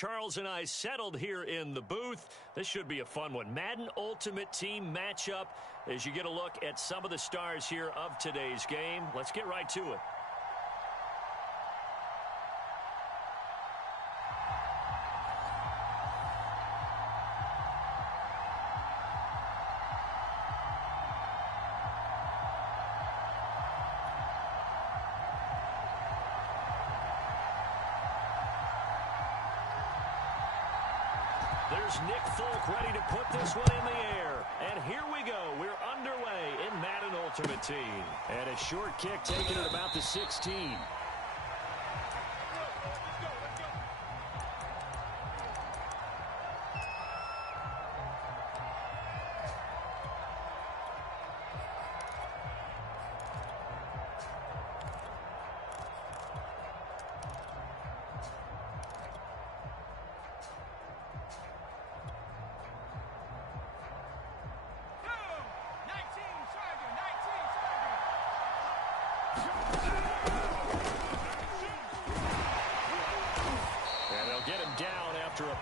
Charles and I settled here in the booth. This should be a fun one. Madden Ultimate Team matchup as you get a look at some of the stars here of today's game. Let's get right to it. There's Nick Folk ready to put this one in the air. And here we go. We're underway in Madden Ultimate Team. And a short kick taken at about the 16.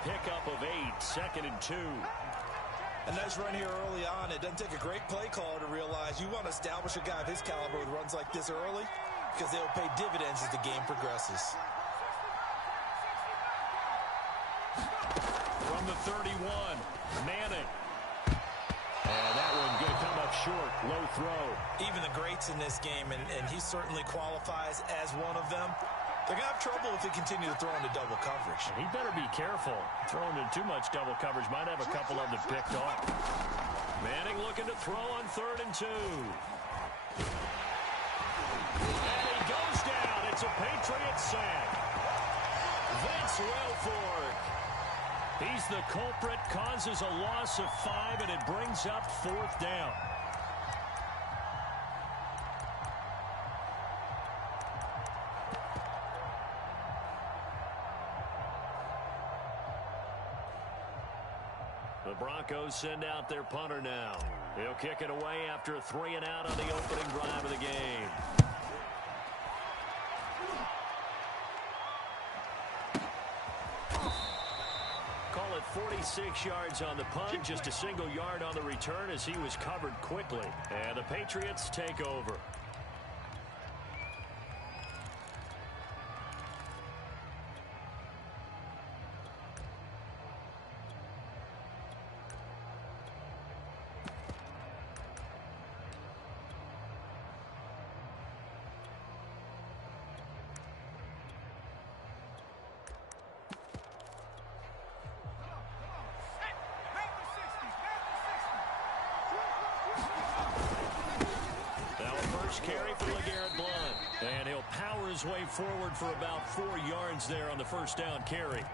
Pickup of 8, 2nd and 2. A nice run here early on. It doesn't take a great play caller to realize you want to establish a guy of his caliber with runs like this early because they'll pay dividends as the game progresses. From the 31, Manning. And that one going to come up short, low throw. Even the greats in this game, and he certainly qualifies as one of them. They're going to have trouble if they continue to throw into double coverage. He better be careful. Throwing into too much double coverage might have a couple of them picked off. Manning looking to throw on 3rd and 2. And he goes down. It's a Patriots sack. Vince Wilfork. He's the culprit, causes a loss of 5, and it brings up 4th down. The Broncos send out their punter now. He'll kick it away after a 3 and out on the opening drive of the game. Call it 46 yards on the punt, just a single yard on the return as he was covered quickly. And the Patriots take over. Carry for LeGarrette Blount. And he'll power his way forward for about 4 yards there on the first down carry.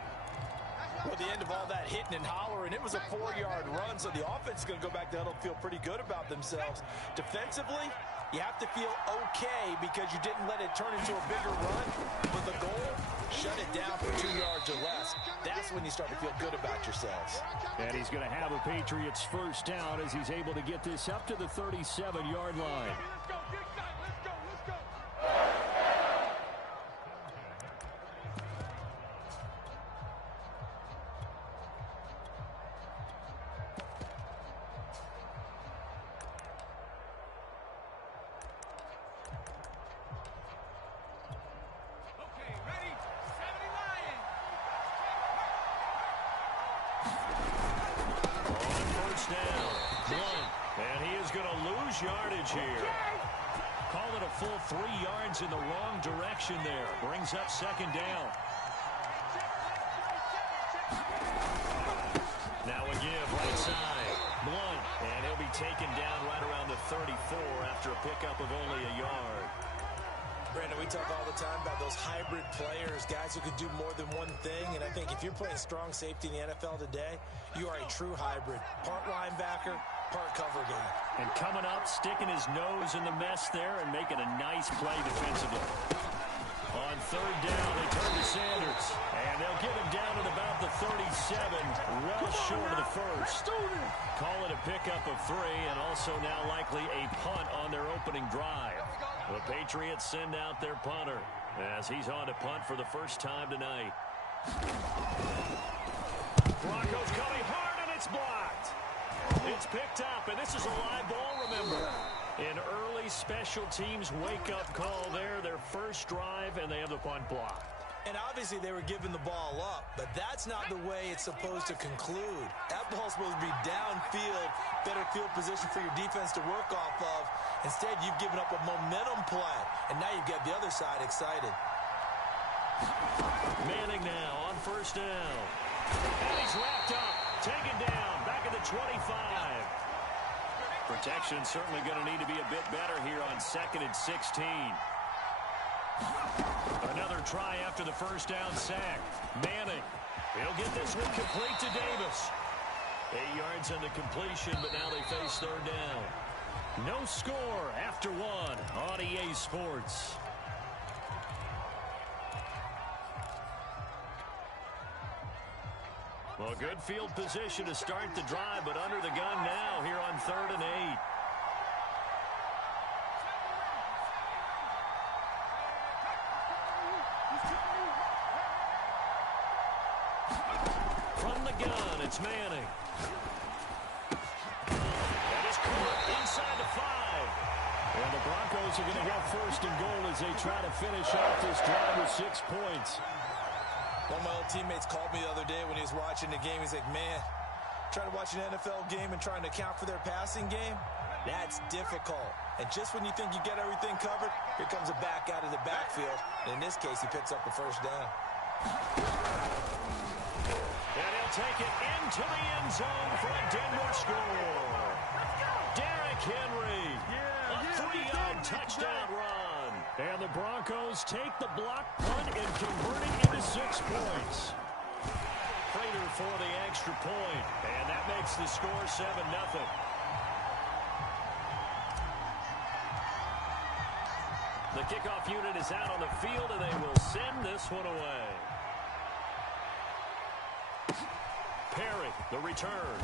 Well, the end of all that hitting and hollering, it was a 4-yard run, so the offense is going to go back to huddle and feel pretty good about themselves. Defensively, you have to feel okay because you didn't let it turn into a bigger run. But the goal, shut it down for 2 yards or less. That's when you start to feel good about yourselves. And he's going to have a Patriots first down as he's able to get this up to the 37-yard line. Yardage here. Call it a full 3 yards in the wrong direction there. Brings up 2nd down. Now a give right side. Blount. And he'll be taken down right around the 34 after a pickup of only a yard. Brandon, we talk all the time about those hybrid players, guys who can do more than one thing. And I think if you're playing strong safety in the NFL today, you are a true hybrid. Part linebacker, part cover guy. And coming up, sticking his nose in the mess there and making a nice play defensively. On 3rd down, they turn to Sanders. And they'll get him down at about the 37, well short of the first. Call it a pickup of 3, and also now likely a punt on their opening drive. The Patriots send out their punter as he's on to punt for the first time tonight. Broncos coming hard, and it's blocked. It's picked up, and this is a live ball, remember. An early special teams wake-up call there, their first drive, and they have the punt blocked. And obviously they were giving the ball up, but that's not the way it's supposed to conclude. That ball's supposed to be downfield, better field position for your defense to work off of. Instead, you've given up a momentum play, and now you've got the other side excited. Manning now on first down. And he's wrapped up, taken down, back at the 25. Protection certainly going to need to be a bit better here on 2nd and 16. Another try after the first down sack. Manning, he'll get this one complete to Davis. 8 yards on the completion, but now they face third down. No score after one on EA Sports. Well, good field position to start the drive, but under the gun now here on 3rd and 8. From the gun, it's Manning. That is caught inside the 5. And the Broncos are going to have 1st and goal as they try to finish off this drive with 6 points. One of my old teammates called me the other day when he was watching the game. He's like, man, trying to watch an NFL game and trying to account for their passing game, that's difficult. And just when you think you get everything covered, here comes a back out of the backfield. And in this case, he picks up a first down. And he'll take it into the end zone for a Denver score. Derrick Henry, a 3-yard touchdown run. And the Broncos take the block punt and convert it into 6 points. Prater for the extra point, and that makes the score 7-0. The kickoff unit is out on the field, and they will send this one away. Perry, the return.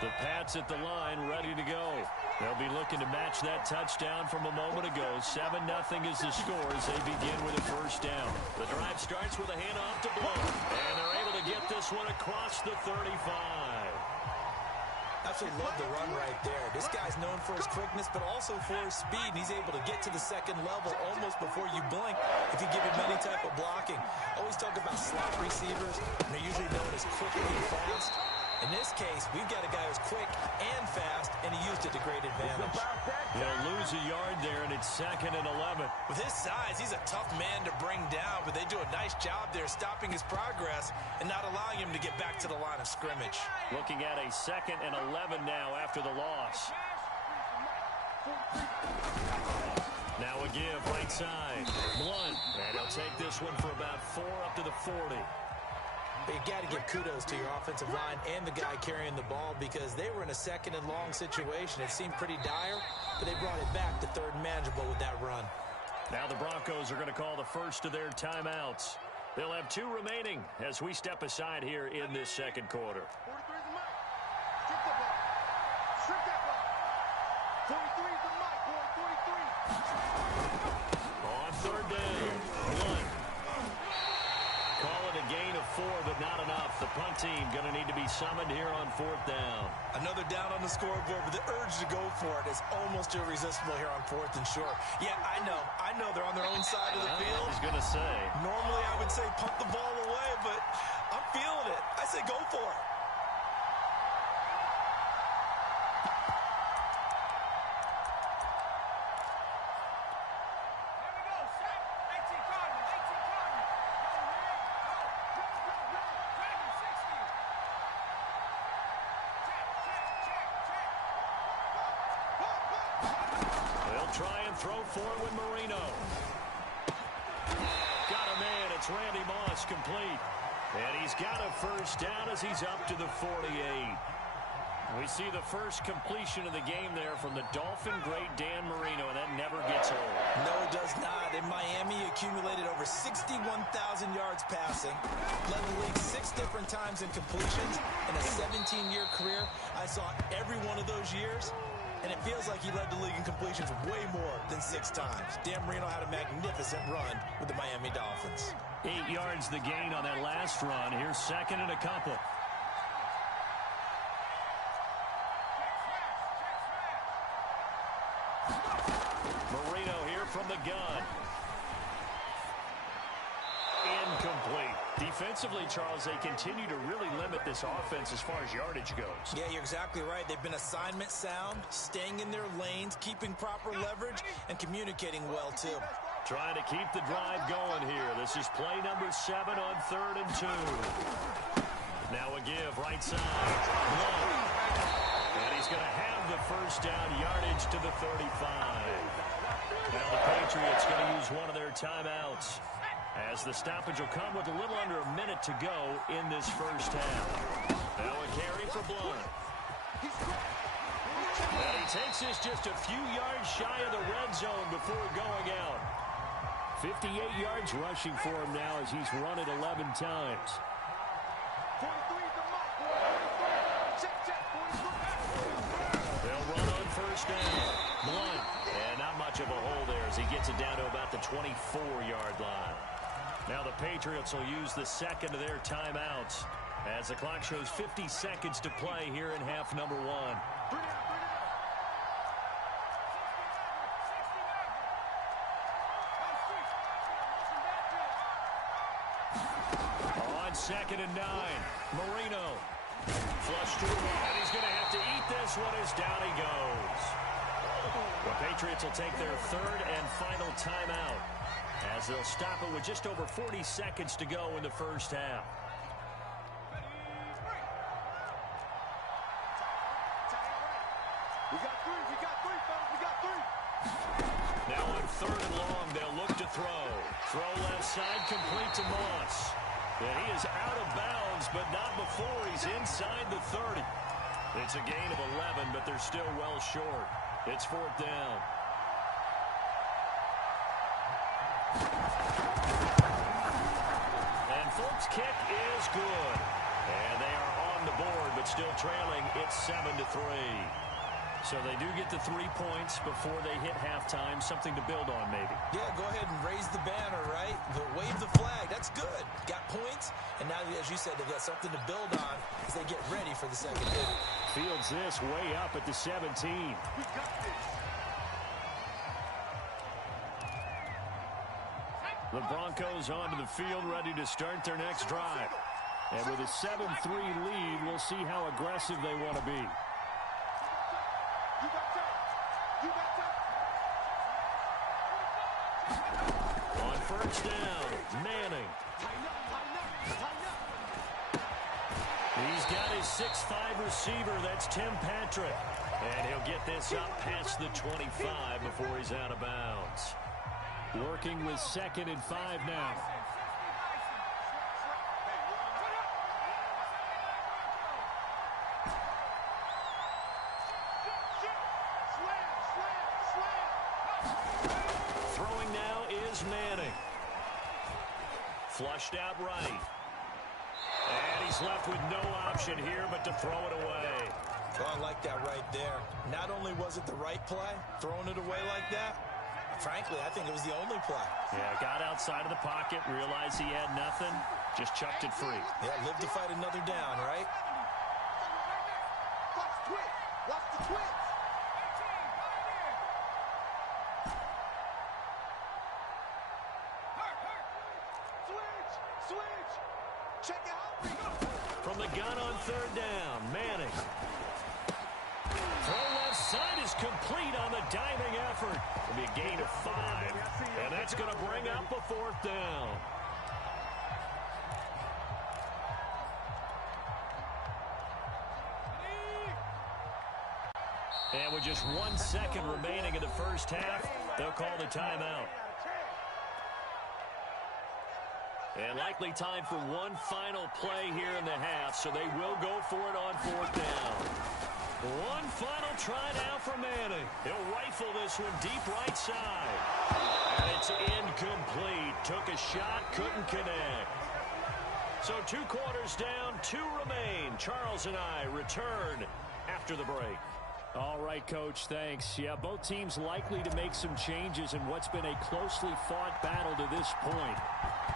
The Pats at the line, ready to go. They'll be looking to match that touchdown from a moment ago. 7-0 is the score as they begin with a first down. The drive starts with a handoff to Blow, and they're able to get this one across the 35. Absolutely love the run right there. This guy's known for his quickness, but also for his speed. He's able to get to the second level almost before you blink if you give him any type of blocking. Always talk about slot receivers, and they're usually known as quick and fast. In this case, we've got a guy who's quick and fast, and he used it to great advantage. They'll lose a yard there, and it's 2nd and 11. With his size, he's a tough man to bring down, but they do a nice job there stopping his progress and not allowing him to get back to the line of scrimmage. Looking at a 2nd and 11 now after the loss. Now a give right side. Blunt, and he'll take this one for about 4 up to the 40. But you got to give kudos to your offensive line and the guy carrying the ball because they were in a 2nd and long situation. It seemed pretty dire, but they brought it back to 3rd and manageable with that run. Now the Broncos are going to call the first of their timeouts. They'll have 2 remaining as we step aside here in this 2nd quarter. 43 is the mic. Strip that ball. Strip that ball. 43 is the mic, boy. 43. On 3rd down. 1. Call it a gain of 4, but not enough. The punt team going to need to be summoned here on 4th down. Another down on the scoreboard, but the urge to go for it is almost irresistible here on 4th and short. Yeah, I know they're on their own side of the field. I was going to say. Normally I would say punt the ball away, but I'm feeling it. I say go for it. Try and throw forward with Marino. Got a man. It's Randy Moss complete. And he's got a first down as he's up to the 48. We see the first completion of the game there from the Dolphin great Dan Marino, and that never gets old. No, it does not. In Miami, he accumulated over over 61,000 yards passing, led the league 6 different times in completions. In a 17-year career, I saw every one of those years, and it feels like he led the league in completions way more than 6 times. Dan Marino had a magnificent run with the Miami Dolphins. 8 yards the gain on that last run. Here's second and a couple. Marino here from the gun. Incomplete. Defensively, Charles, they continue to really limit this offense as far as yardage goes. Yeah, you're exactly right. They've been assignment sound, staying in their lanes, keeping proper leverage, and communicating well, too. Trying to keep the drive going here. This is play number 7 on 3rd and 2. Now a give, right side. And he's going to have the first down, yardage to the 35. Now the Patriots going to use one of their timeouts, as the stoppage will come with a little under a minute to go in this first half. Now a carry for Blunt. And he takes this just a few yards shy of the red zone before going out. 58 yards rushing for him now as he's run it 11 times. They'll run on first down. Blunt. And not much of a hole there as he gets it down to about the 24-yard line. Now the Patriots will use the second of their timeouts as the clock shows 50 seconds to play here in half number 1. On 2nd and 9, Marino. Flush through, and he's going to have to eat this one as down he goes. The Patriots will take their 3rd and final timeout, as they'll stop it with just over 40 seconds to go in the first half. We got 3, fellas, we got 3. Now on 3rd and long, they'll look to throw. Throw left side, complete to Moss. And he is out of bounds, but not before he's inside the 30. It's a gain of 11, but they're still well short. It's 4th down. And Folks' kick is good. And they are on the board, but still trailing. It's 7-3. So they do get the 3 points before they hit halftime. Something to build on, maybe. Yeah, go ahead and raise the banner, right? But wave the flag. That's good. Got points. And now, as you said, they've got something to build on as they get ready for the second half. Fields this way up at the 17. We got this. The Broncos onto the field, ready to start their next drive. And with a 7-3 lead, we'll see how aggressive they want to be. On first down, Manning. He's got his 6'5" receiver, that's Tim Patrick. And he'll get this up past the 25 before he's out of bounds. Working with 2nd and 5 now. Throwing now is Manning. Flushed out right. And he's left with no option here but to throw it away. Oh, I like that right there. Not only was it the right play, throwing it away like that, frankly, I think it was the only play. Yeah, got outside of the pocket, realized he had nothing, just chucked it free. Yeah, live to fight another down, right? Watch the twitch. Watch the twitch. Switch. Check out. From the gun on 3rd down, Manning. Throw left side is complete on the diving effort. It'll be a gain of 5, and that's going to bring up a 4th down. And with just 1 second remaining in the first half, they'll call the timeout. And likely time for one final play here in the half, so they will go for it on 4th down. One final try now for Manning. He'll rifle this one deep right side. And it's incomplete. Took a shot, couldn't connect. So 2 quarters down, 2 remain. Charles and I return after the break. All right, Coach, thanks. Yeah, both teams likely to make some changes in what's been a closely fought battle to this point.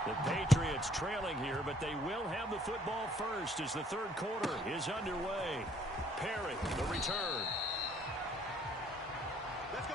The Patriots trailing here, but they will have the football first as the third quarter is underway. Perry, the return. Let's go.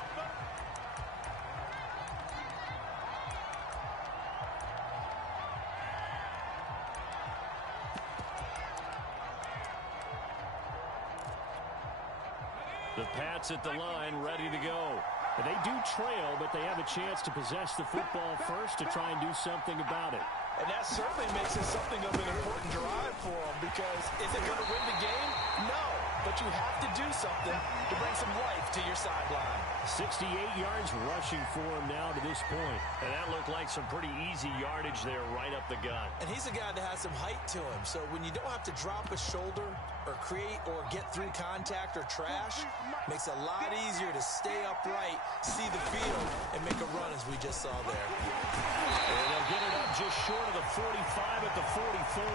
The Pats at the line, ready to go. And they do trail, but they have a chance to possess the football first to try and do something about it. And that certainly makes it something of an important drive for them, because is it going to win the game? No, but you have to do something to bring some life to your sideline. 68 yards rushing for him now to this point. And that looked like some pretty easy yardage there right up the gut. And he's a guy that has some height to him, so when you don't have to drop a shoulder or create or get through contact or trash, makes it a lot easier to stay upright, see the field, and make a run as we just saw there. And they'll get it up just short of the 45 at the 44.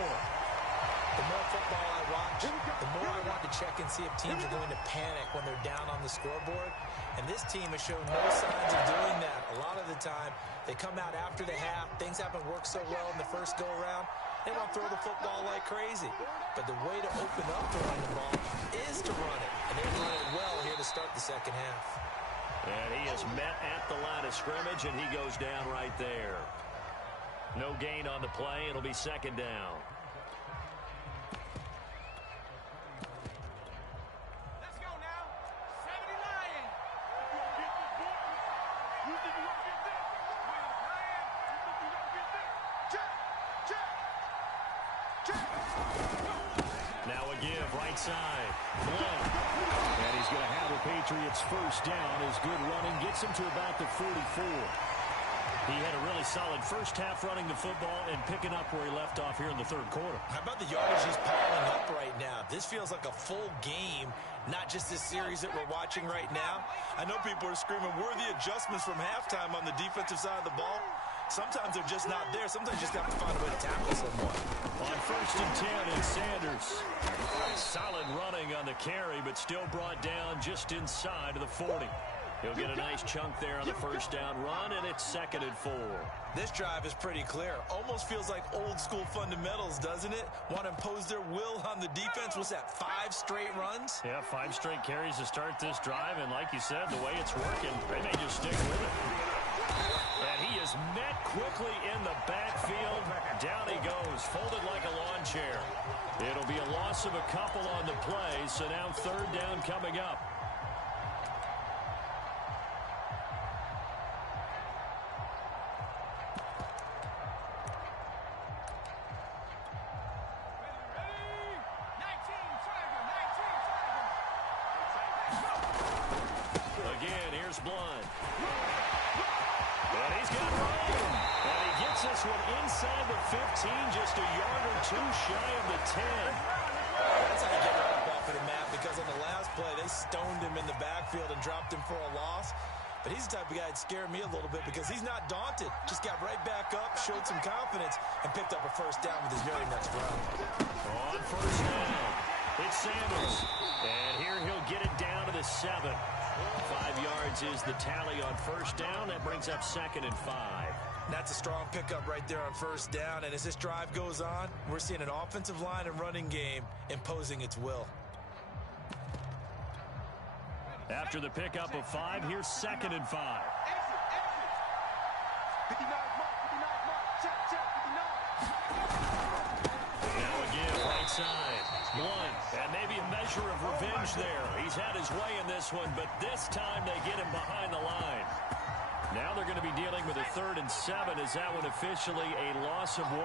The more football I watch, the more I want to check and see if teams are going to panic when they're down on the scoreboard. And this team has shown no signs of doing that. A lot of the time, they come out after the half. Things haven't worked so well in the first go-around. They want to throw the football like crazy. But the way to open up throwing the ball is to run it. And they've run it well here to start the second half. And he is met at the line of scrimmage, and he goes down right there. No gain on the play. It'll be second down. Let's go now. 70 Lions. You think you're going to get this? Check. Check. Check. Now a give, right side. Blunt. And he's going to have the Patriots first down. His good running gets him to about the 44. He had a really solid first half running the football and picking up where he left off here in the third quarter. How about the yardage he's piling up right now? This feels like a full game, not just this series that we're watching right now. I know people are screaming, where are the adjustments from halftime on the defensive side of the ball? Sometimes they're just not there. Sometimes you just have to find a way to tackle someone. On 1st and 10, it's Sanders. Solid running on the carry, but still brought down just inside of the 40. He'll get a nice chunk there on the first down run, and it's 2nd and 4. This drive is pretty clear. Almost feels like old school fundamentals, doesn't it? Want to impose their will on the defense. What's that, 5 straight runs? Yeah, 5 straight carries to start this drive, and like you said, the way it's working, they may just stick with it. And he is met quickly in the backfield. Down he goes, folded like a lawn chair. It'll be a loss of a couple on the play, so now 3rd down coming up. Again, here's Blunt. And he's got room. And he gets this one inside the 15, just a yard or 2 shy of the 10. That's how you get right up off of the map, because on the last play, they stoned him in the backfield and dropped him for a loss. But he's the type of guy that scared me a little bit, because he's not daunted. Just got right back up, showed some confidence, and picked up a first down with his very next run. On first down, it's Sanders. And here he'll get it down to the 7. 5 yards is the tally on first down. That brings up 2nd and 5. That's a strong pickup right there on first down. And as this drive goes on, we're seeing an offensive line and running game imposing its will. After the pickup of 5, here's 2nd and 5. 59 mark. Check. 59. Now again, right side. Blunt, and maybe a measure of revenge there. He's had his way in this one, but this time they get him behind the line. Now they're going to be dealing with a 3rd and 7. Is that one officially a loss of 1?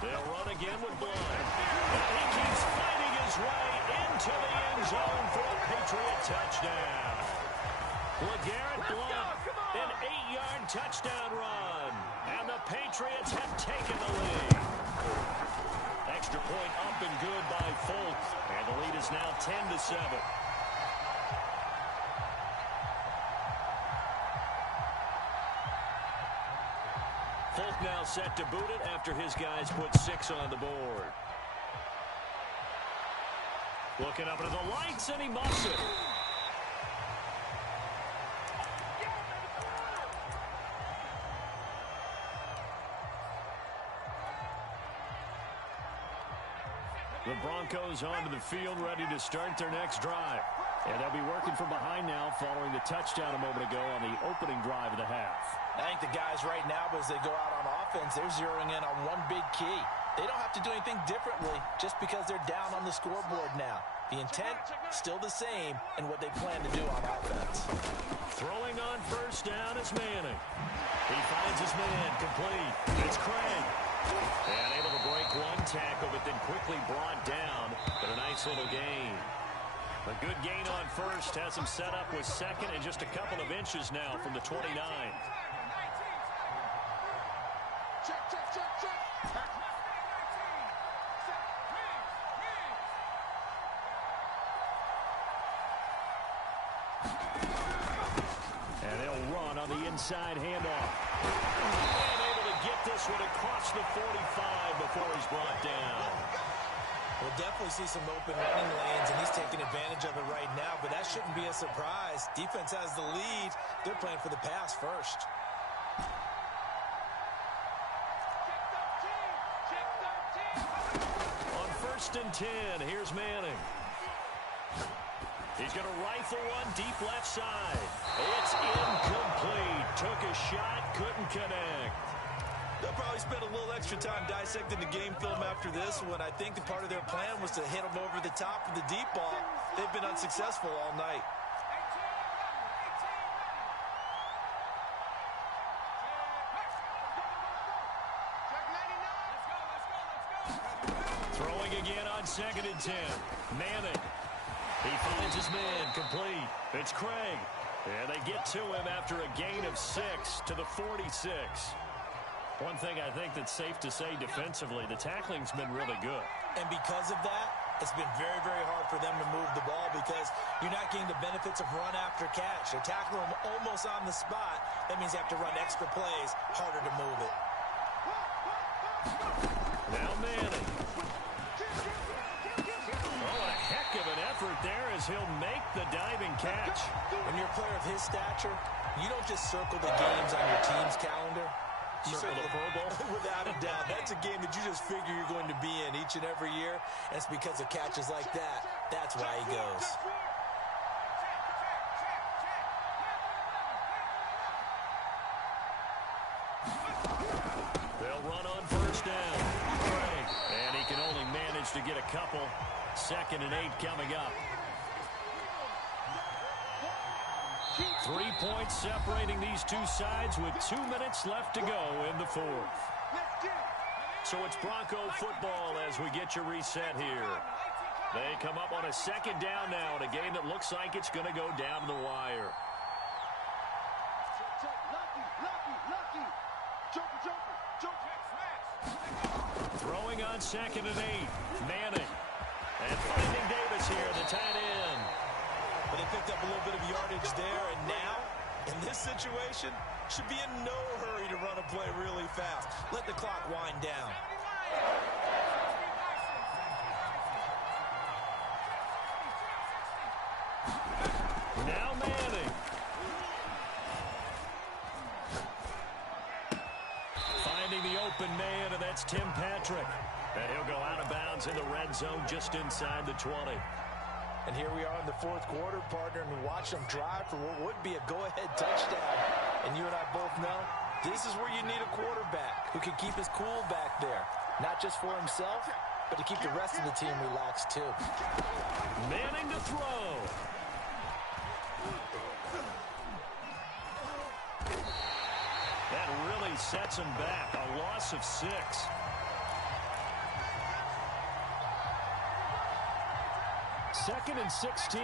They'll run again with Blunt. And he keeps fighting his way into the end zone for a Patriot touchdown. LeGarrette Blunt, an 8-yard touchdown run. And the Patriots have taken the lead. Extra point up and good by Folk. And the lead is now 10-7. Folk now set to boot it after his guys put 6 on the board. Looking up into the lights, and he muffs it. The Broncos onto the field, ready to start their next drive. And they'll be working from behind now following the touchdown a moment ago on the opening drive of the half. I think the guys right now, as they go out on offense, they're zeroing in on one big key. They don't have to do anything differently just because they're down on the scoreboard now. The intent, still the same, and what they plan to do on offense. Throwing on first down is Manning. He finds his man, complete. It's Craig. And able to break one tackle, but then quickly brought down. But a nice little gain. A good gain on first has him set up with second and just a couple of inches now from the 29. Check, check, check, check. And they'll run on the inside handoff. And able to get this one across the 45 before he's brought down. We'll definitely see some open running lanes, and he's taking advantage of it right now, but that shouldn't be a surprise. Defense has the lead. They're playing for the pass first. On 1st and 10, here's Manning. He's going to rifle one deep left side. It's incomplete. Took a shot, couldn't connect. They'll probably spend a little extra time dissecting the game film after this one. I think the part of their plan was to hit them over the top of the deep ball. They've been unsuccessful all night. Throwing again on 2nd and 10. Manning. He finds his man, complete. It's Craig. And they get to him after a gain of 6 to the 46. One thing I think that's safe to say defensively, the tackling's been really good. And because of that, it's been very, very hard for them to move the ball because you're not getting the benefits of run after catch. They're tackling them almost on the spot. That means you have to run extra plays, harder to move it. Now Manning. Oh, a heck of an effort there as he'll make the diving catch. When you're a player of his stature, you don't just circle the games on your team's calendar. You Circle the Pro Bowl? Without a doubt. That's a game that you just figure you're going to be in each and every year. And it's because of catches like that. That's why he goes. They'll run on first down. Craig. And he can only manage to get a couple. 2nd and 8 coming up. 3 points separating these two sides with 2 minutes left to go in the 4th. So it's Bronco football as we get your reset here. They come up on a 2nd down now in a game that looks like it's going to go down to the wire. Throwing on 2nd and 8. Manning. And finding Davis here, the tight end. But they picked up a little bit of yardage there, and now, in this situation, should be in no hurry to run a play really fast. Let the clock wind down. Now Manning. Finding the open man, and that's Tim Patrick. And he'll go out of bounds in the red zone just inside the 20. And here we are in the 4th quarter, partner, and watch them drive for what would be a go-ahead touchdown. And you and I both know this is where you need a quarterback who can keep his cool back there. Not just for himself, but to keep the rest of the team relaxed too. Manning to throw. That really sets him back. A loss of 6. Second and 16.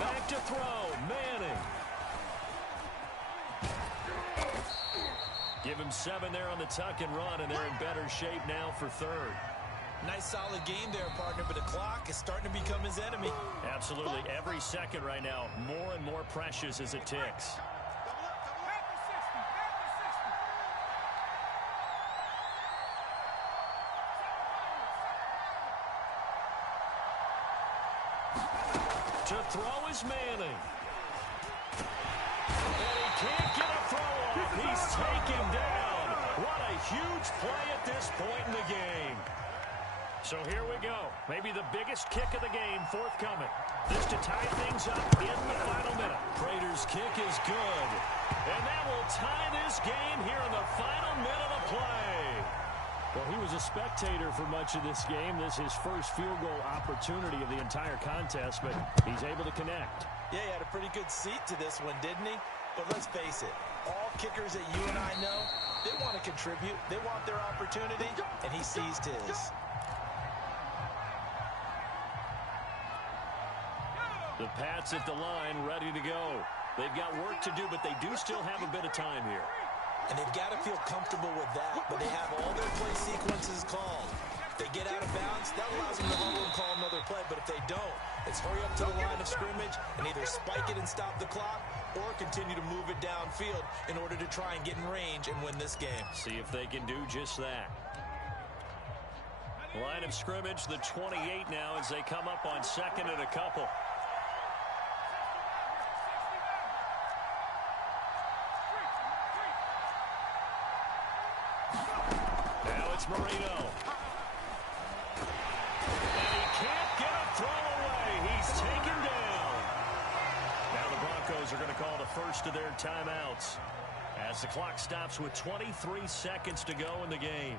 Back to throw. Manning. Give him 7 there on the tuck and run, and they're in better shape now for 3rd. Nice solid game there, partner, but the clock is starting to become his enemy. Absolutely. Every second right now, more and more precious as it ticks. To throw is Manning. And he can't get a throw off. He's taken down. What a huge play at this point in the game. So here we go. Maybe the biggest kick of the game forthcoming. This to tie things up in the final minute. Prater's kick is good. And that will tie this game here in the final minute of play. Well, he was a spectator for much of this game. This is his first field goal opportunity of the entire contest, but he's able to connect. Yeah, he had a pretty good seat to this one, didn't he? But let's face it, all kickers that you and I know, they want to contribute. They want their opportunity, and he seized his. The Pats at the line, ready to go. They've got work to do, but they do still have a bit of time here. And they've got to feel comfortable with that, but they have all their play sequences called. If they get out of bounds, that allows them to huddle and call another play, but if they don't, it's hurry up to the line of scrimmage and either spike it and stop the clock or continue to move it downfield in order to try and get in range and win this game. See if they can do just that. Line of scrimmage, the 28 now as they come up on second and a couple. It's Marino. And he can't get a throw away. He's taken down. Now the Broncos are going to call the first of their timeouts as the clock stops with 23 seconds to go in the game.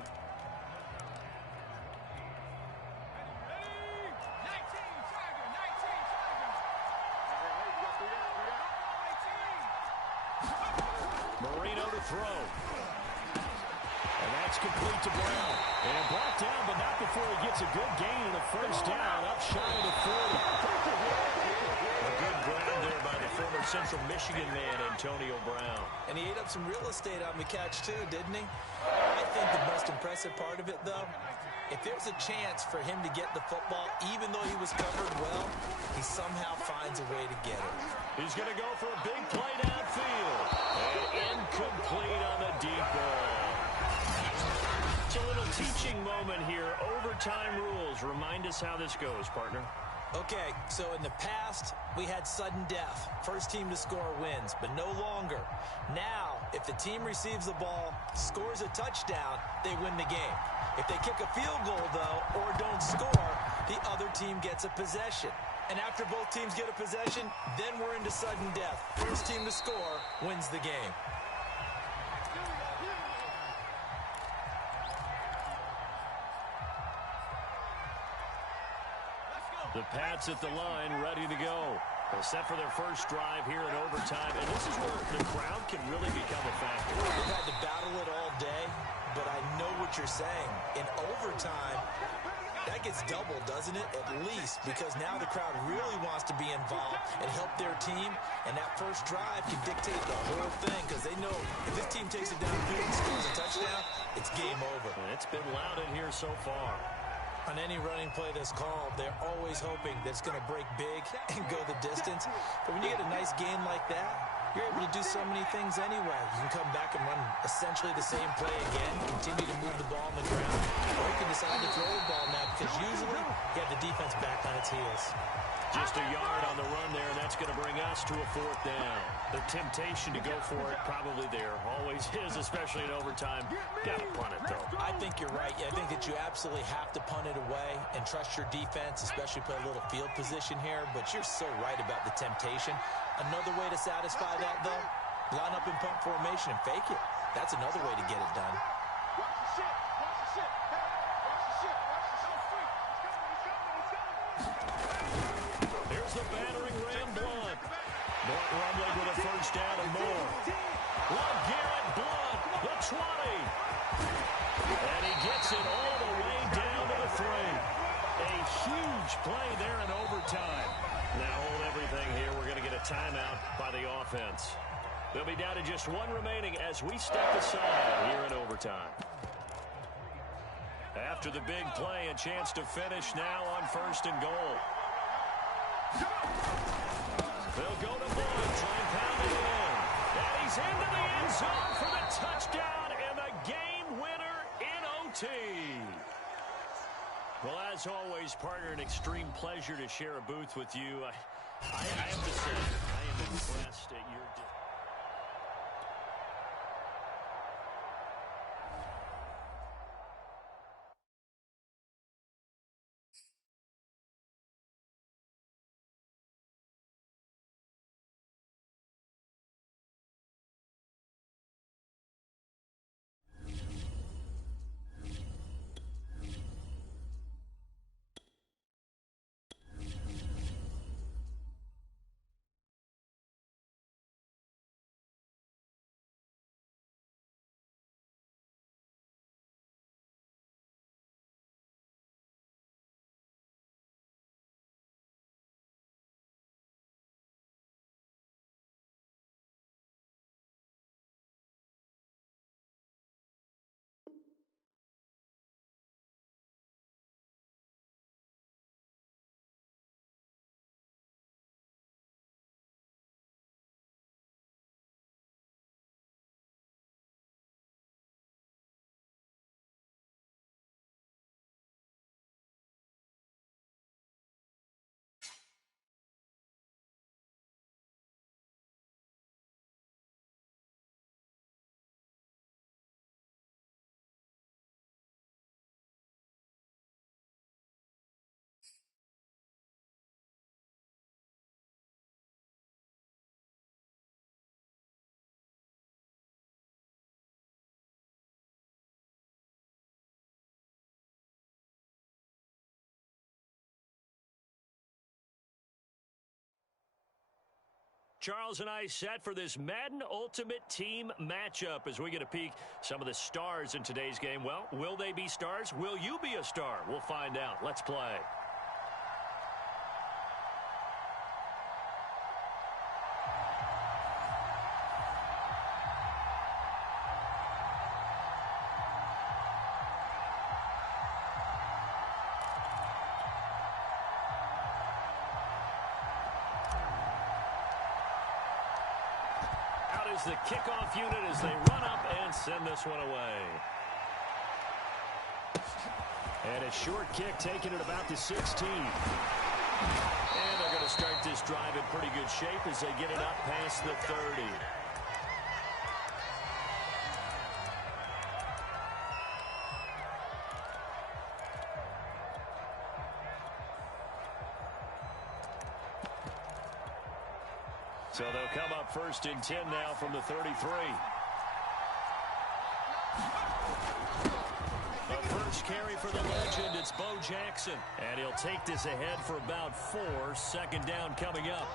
Marino to throw. And that's complete to Brown. And brought down, but not before he gets a good gain and a first down up shy of the 40. A good ground there by the former Central Michigan man, Antonio Brown. And he ate up some real estate on the catch, too, didn't he? I think the most impressive part of it, though, if there's a chance for him to get the football, even though he was covered well, he somehow finds a way to get it. He's going to go for a big play downfield. And incomplete on the deep ball. It's a little teaching moment here. Overtime rules. Remind us how this goes, partner. Okay, so in the past, we had sudden death. First team to score wins, but no longer. Now, if the team receives the ball, scores a touchdown, they win the game. If they kick a field goal, though, or don't score, the other team gets a possession. And after both teams get a possession, then we're into sudden death. First team to score wins the game. The Pats at the line, ready to go. They're set for their first drive here in overtime, and this is where the crowd can really become a factor. They've had to battle it all day, but I know what you're saying. In overtime, that gets doubled, doesn't it? At least, because now the crowd really wants to be involved and help their team, and that first drive can dictate the whole thing, because they know if this team takes it downfield and scores a touchdown, it's game over. And it's been loud in here so far. On any running play that's called, they're always hoping that it's going to break big and go the distance. But when you get a nice game like that, you're able to do so many things anyway. You can come back and run essentially the same play again, continue to move the ball on the ground, or you can decide to throw the ball now because usually you have the defense back on its heels. Just a yard on the run there, and that's going to bring us to a fourth down. The temptation to go for it probably there. Always is, especially in overtime. Got to punt it, though. I think you're right. I think that you absolutely have to punt it away and trust your defense, especially play a little field position here. But you're so right about the temptation. Another way to satisfy that, though, line up in punt formation and fake it. That's another way to get it done. Watch the shit. Watch the shit. Watch the shit. Watch the shit. He's coming. Here's the battering ram, Blunt. Blunt rumbling with a first down and more. LeGarrette Blunt, the 20. And he gets it all the way down to the 3. A huge play there in overtime. Now hold everything here. We're going to get a timeout by the offense. They'll be down to just one remaining as we step aside here in overtime. After the big play, a chance to finish now on 1st and goal. They'll go to Boyd, try and pound it in. And he's into the end zone for the touchdown and the game winner in OT. Well, as always, partner, an extreme pleasure to share a booth with you. I have to say, I am impressed at your... Charles and I set for this Madden Ultimate Team matchup as we get a peek some of the stars in today's game. Well, will they be stars? Will you be a star? We'll find out. Let's play. The kickoff unit as they run up and send this one away. And a short kick taken at about the 16. And they're going to start this drive in pretty good shape as they get it up past the 30. So they'll come up 1st and 10 now from the 33. The first carry for the legend, it's Bo Jackson. And he'll take this ahead for about 4. 2nd down coming up.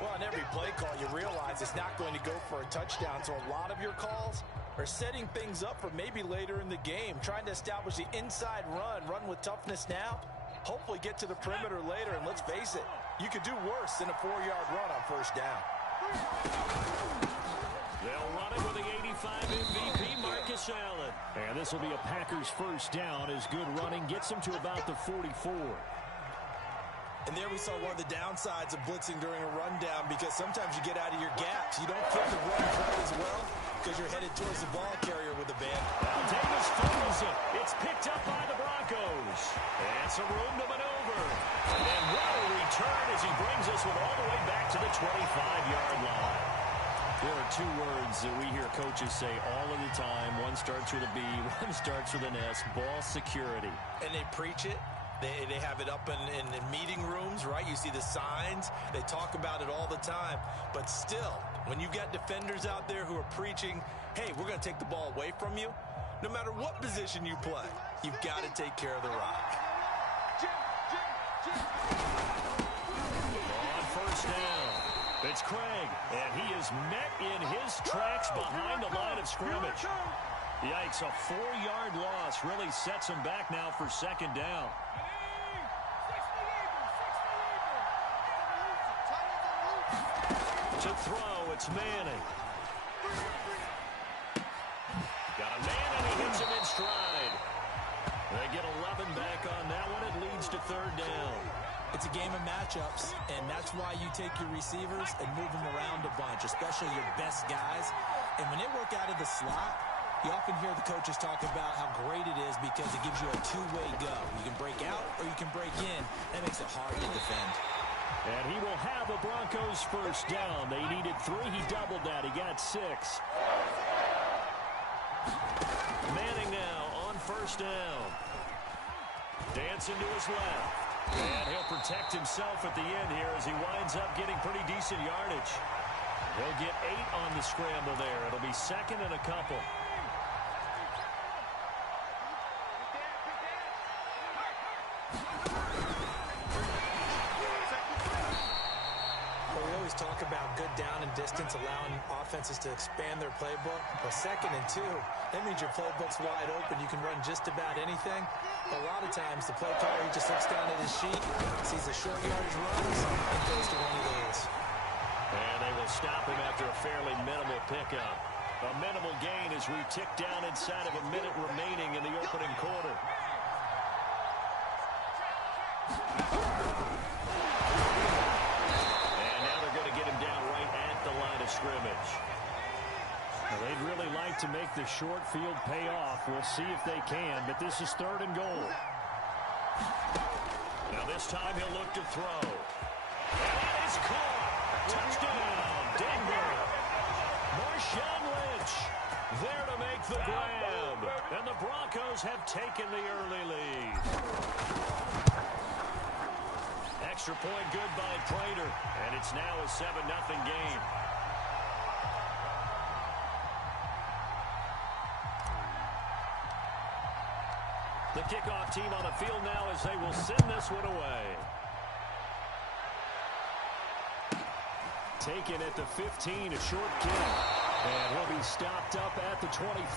Well, on every play call, you realize it's not going to go for a touchdown. So a lot of your calls are setting things up for maybe later in the game, trying to establish the inside run with toughness now. Hopefully get to the perimeter later, and let's face it, you could do worse than a 4-yard run on 1st down. They'll run it with the 85 MVP, Marcus Allen. And this will be a Packers 1st down as good running gets them to about the 44. And there we saw one of the downsides of blitzing during a rundown, because sometimes you get out of your gaps. You don't fit the run quite as well because you're headed towards the ball carrier with the band. Now Davis fumbles it. It's picked up by the Broncos. And some room to maneuver. And what a return as he brings us all the way back to the 25-yard line. There are 2 words that we hear coaches say all of the time. One starts with a B, one starts with an S, ball security. And they preach it. They have it up in meeting rooms, right? You see the signs. They talk about it all the time. But still, when you've got defenders out there who are preaching, hey, we're going to take the ball away from you, no matter what position you play, you've got to take care of the rock. On 1st down, it's Craig, and he is met in his tracks behind the line of scrimmage. Yikes, a 4-yard loss really sets him back now for 2nd down. To throw, it's Manning. Got a man, and he hits him in stride. They get 11 back on that one. It leads to third down. It's a game of matchups, and that's why you take your receivers and move them around a bunch, especially your best guys. And when they work out of the slot, you often hear the coaches talk about how great it is because it gives you a two-way go. You can break out or you can break in. That makes it hard to defend. And he will have a Broncos first down. They needed 3. He doubled that. He got 6. Manning now on first down. Dancing to his left. And he'll protect himself at the end here as he winds up getting pretty decent yardage. He'll get 8 on the scramble there. It'll be second and a couple. Well, we always talk about good down and distance, allowing offenses to expand their playbook. But second and 2, that means your playbook's wide open. You can run just about anything. A lot of times, the play caller, he just looks down at his sheet, sees the short yardage runs, and goes to one of those. And they will stop him after a fairly minimal pickup. A minimal gain as we tick down inside of a minute remaining in the opening quarter. And now they're going to get him down right at the line of scrimmage. Now, they'd really like to make the short field pay off. We'll see if they can, but this is third and goal. Now this time he'll look to throw. And it is caught. Touchdown, Denver. Marshawn Lynch there to make the grab. And the Broncos have taken the early lead. Extra point good by Prater. And it's now a 7-0 game. The kickoff team on the field now as they will send this one away. Taken at the 15, a short kick. And he'll be stopped up at the 25.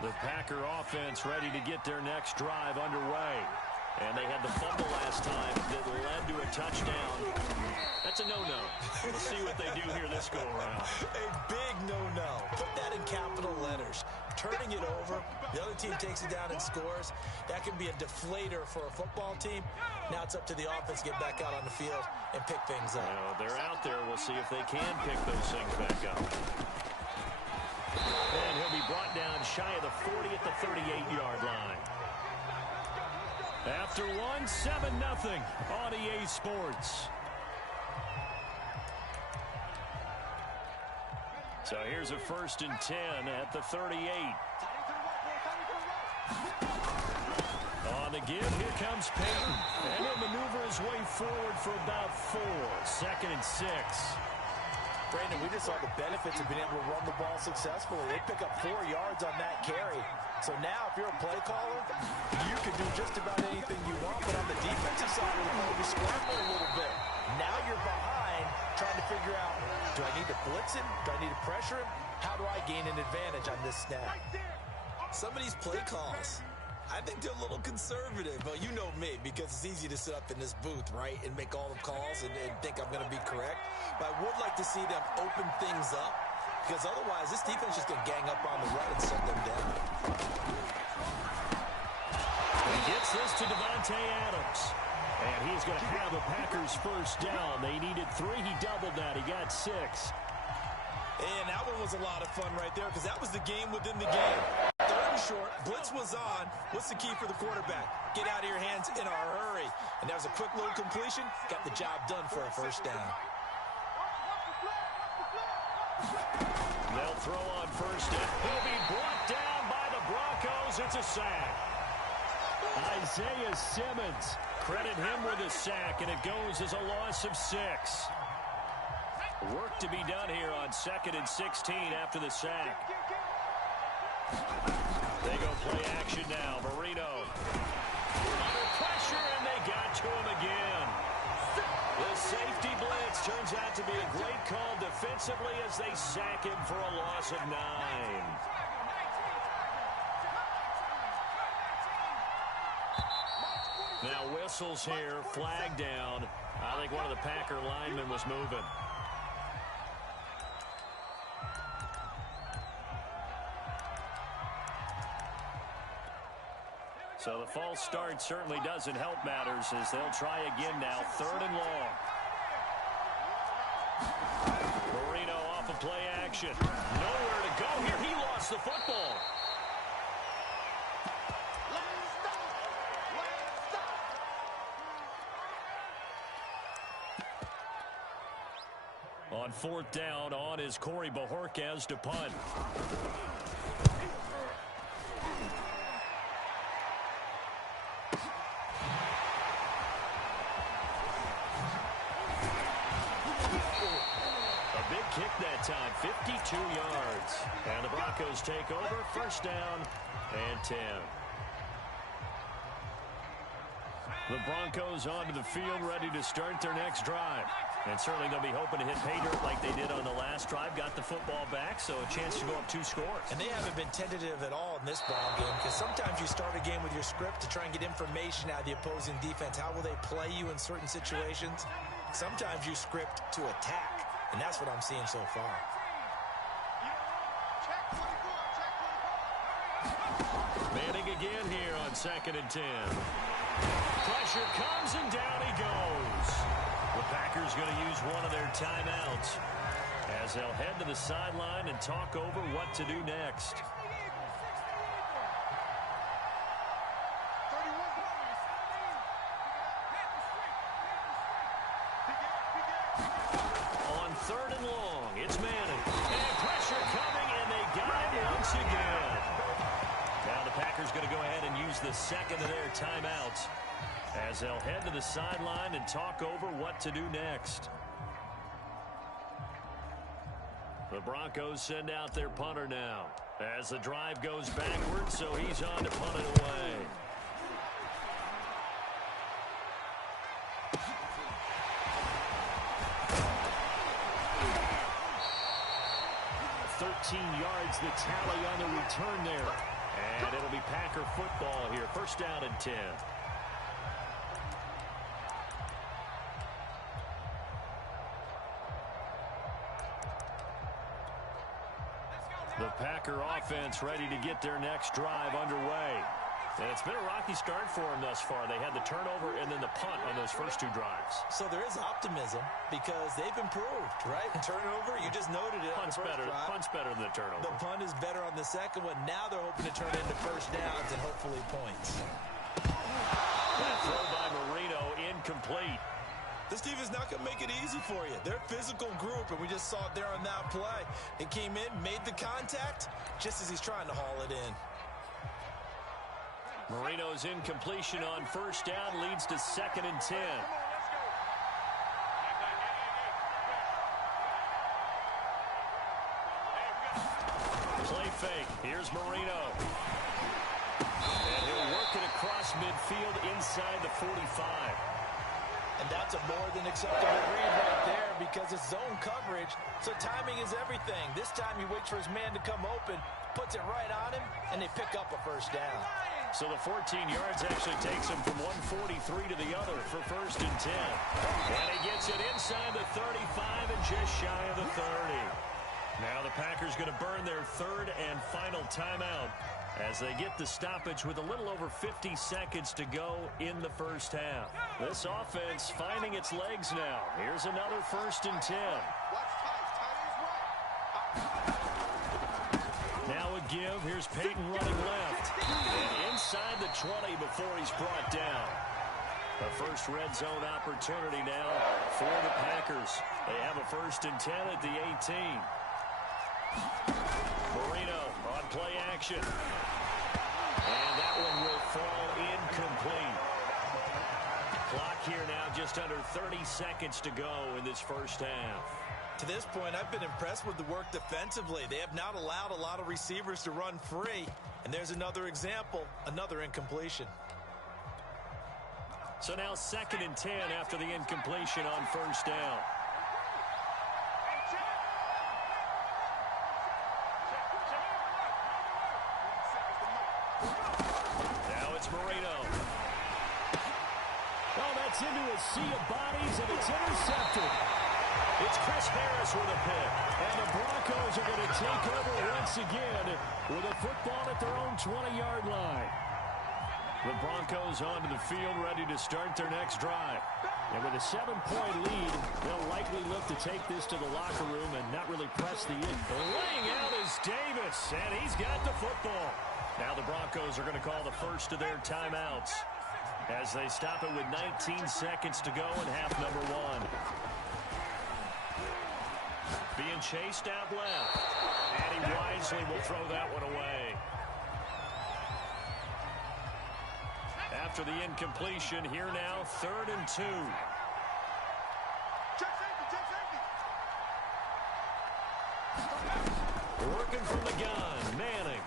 The Packer offense ready to get their next drive underway. And they had the fumble last time that led to a touchdown. That's a no-no. We'll see what they do here this go-around. A big no-no. Put that in capital letters. Turning it over, the other team takes it down and scores. That can be a deflator for a football team. Now it's up to the offense to get back out on the field and pick things up. Well, they're out there. We'll see if they can pick those things back up. And he'll be brought down shy of the 40 at the 38-yard line. After one, 7-0 on EA Sports. So here's a 1st and 10 at the 38. On the give, here comes Payton. And he'll maneuver his way forward for about 4. 2nd and 6. Brandon, we just saw the benefits of being able to run the ball successfully. They pick up 4 yards on that carry. So now, if you're a play caller, you can do just about anything you want. But on the defensive side of the ball, you scramble a little bit. Now you're behind, trying to figure out, do I need to blitz him? Do I need to pressure him? How do I gain an advantage on this snap? Some of these play calls, I think they're a little conservative, but you know me, because it's easy to sit up in this booth, right, and make all the calls and think I'm going to be correct. But I would like to see them open things up, because otherwise this defense is just going to gang up on the run and shut them down. He gets this to Davante Adams. And he's going to have the Packers first down. They needed 3. He doubled that. He got 6. And that one was a lot of fun right there because that was the game within the game. 3rd and short. Blitz was on. What's the key for the quarterback? Get out of your hands in a hurry. And that was a quick little completion. Got the job done for a first down. They'll throw on first down. He'll be brought down by the Broncos. It's a sack. Isaiah Simmons, credit him with a sack, and it goes as a loss of 6. Work to be done here on 2nd and 16 after the sack. They go play action now. Marino under pressure, and they got to him again. The safety blitz turns out to be a great call defensively as they sack him for a loss of 9. Now whistles here, flag down. I think one of the Packer linemen was moving. So the false start certainly doesn't help matters as they'll try again now. 3rd and long. Marino off of play action. Nowhere to go here. He lost the football. On 4th down, on is Corey Bojorquez to punt. A big kick that time, 52 yards. And the Broncos take over, 1st down and 10. The Broncos onto the field, ready to start their next drive. And certainly they'll be hoping to hit pay dirt like they did on the last drive. Got the football back, so a chance to go up 2 scores. And they haven't been tentative at all in this ball game because sometimes you start a game with your script to try and get information out of the opposing defense. How will they play you in certain situations? Sometimes you script to attack, and that's what I'm seeing so far. Manning again here on 2nd and 10. Pressure comes, and down he goes. The Packers going to use one of their timeouts as they'll head to the sideline and talk over what to do next. On 3rd and long, it's Manning. And pressure coming, and they got him once again. Now the Packers going to go ahead and use the 2nd of their timeouts as they'll head to the sideline and talk over what to do next. The Broncos send out their punter now as the drive goes backwards, so he's on to punt it away. Yards the tally on the return there. And it'll be Packer football here. 1st down and 10. The Packer offense ready to get their next drive underway. And it's been a rocky start for them thus far. They had the turnover and then the punt on those first 2 drives. So there is optimism because they've improved, right? Turnover, you just noted it. Punt's better than the turnover. The punt is better on the second one. Now they're hoping to turn it into 1st downs and hopefully points. That throw by Marino incomplete. This defense not going to make it easy for you. They're a physical group, and we just saw it there on that play. It came in, made the contact, just as he's trying to haul it in. Marino's incompletion on 1st down leads to 2nd and 10. Play fake. Here's Marino. And he'll work it across midfield inside the 45. And that's a more than acceptable read right there because it's zone coverage, so timing is everything. This time he waits for his man to come open, puts it right on him, and they pick up a 1st down. So the 14 yards actually takes him from 143 to the other for 1st and 10. And he gets it inside the 35 and just shy of the 30. Now the Packers going to burn their 3rd and final timeout as they get the stoppage with a little over 50 seconds to go in the 1st half. This offense finding its legs now. Here's another 1st and 10. Now a give. Here's Peyton running left. And inside the 20 before he's brought down. The first red zone opportunity now for the Packers. They have a 1st and 10 at the 18. Marino on play action. And that one will fall incomplete. Clock here now just under 30 seconds to go in this 1st half. To this point, I've been impressed with the work defensively. They have not allowed a lot of receivers to run free. And there's another example, another incompletion. So now 2nd and 10 after the incompletion on 1st down. Now it's Marino. Oh, that's into a sea of bodies, and it's intercepted. It's Chris Harris with a pick. And the Broncos are going to take over once again with a football at their own 20-yard line. The Broncos onto the field, ready to start their next drive. And with a 7-point lead, they'll likely look to take this to the locker room and not really press the in. Laying out is Davis, and he's got the football. Now the Broncos are going to call the first of their timeouts as they stop it with 19 seconds to go in half number 1. Being chased out left, and he wisely will throw that one away. After the incompletion, here now, 3rd and 2. Check safety. Working from the gun, Manning.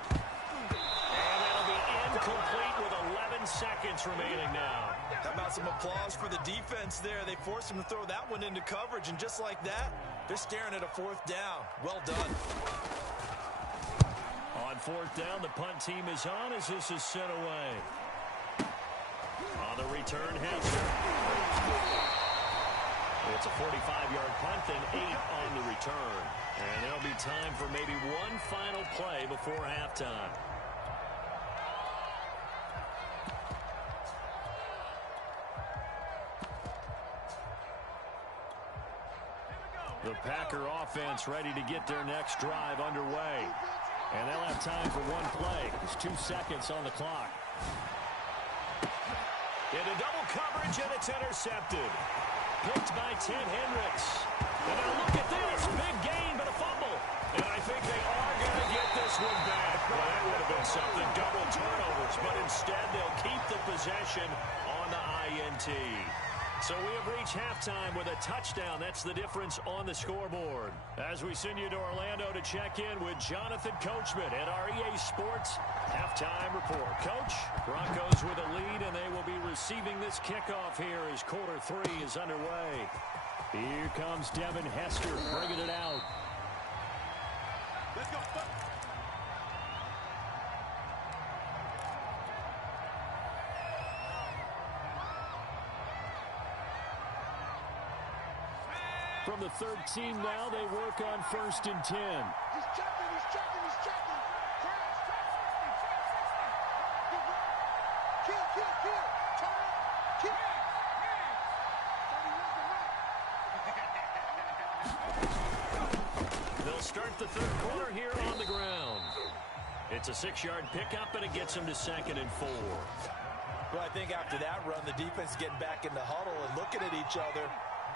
And that'll be incomplete with 11 seconds remaining now. How about some applause for the defense there? They forced him to throw that one into coverage, and just like that, they're staring at a 4th down. Well done. On 4th down, the punt team is on as this is sent away. On the return, Hester. It's a 45-yard punt, then 8 on the return. And there'll be time for maybe one final play before halftime. The Packer offense ready to get their next drive underway. And they'll have time for one play. There's 2 seconds on the clock. Into double coverage, and it's intercepted. Picked by Ted Hendricks. And now look at this. Big gain, but a fumble. And I think they are going to get this one back. Well, that would have been something. Double turnovers. But instead, they'll keep the possession on the INT. So we have reached halftime with a touchdown. That's the difference on the scoreboard. As we send you to Orlando to check in with Jonathan Coachman at our EA Sports Halftime Report. Coach, Broncos with a lead, and they will be receiving this kickoff here as quarter 3 is underway. Here comes Devin Hester bringing it out. Let's go. From the 13 now, they work on 1st and 10. He's checking. Kill. Turn up. Kill. They'll start the 3rd quarter here on the ground. It's a 6-yard pickup, and it gets them to 2nd and 4. Well, I think after that run, the defense getting back in the huddle and looking at each other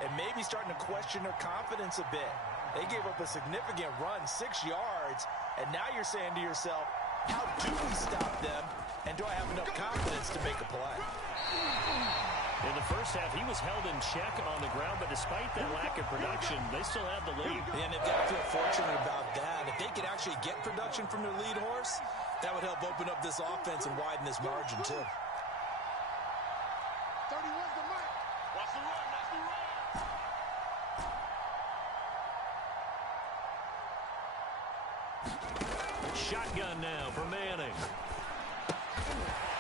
and maybe starting to question their confidence a bit. They gave up a significant run, 6 yards, and now you're saying to yourself, how do we stop them, and do I have enough confidence to make a play? In the first half, he was held in check on the ground, but despite that lack of production, they still have the lead. And they've got to feel fortunate about that. If they could actually get production from their lead horse, that would help open up this offense and widen this margin, too. 31's the mark. Watch the run. Shotgun now for Manning.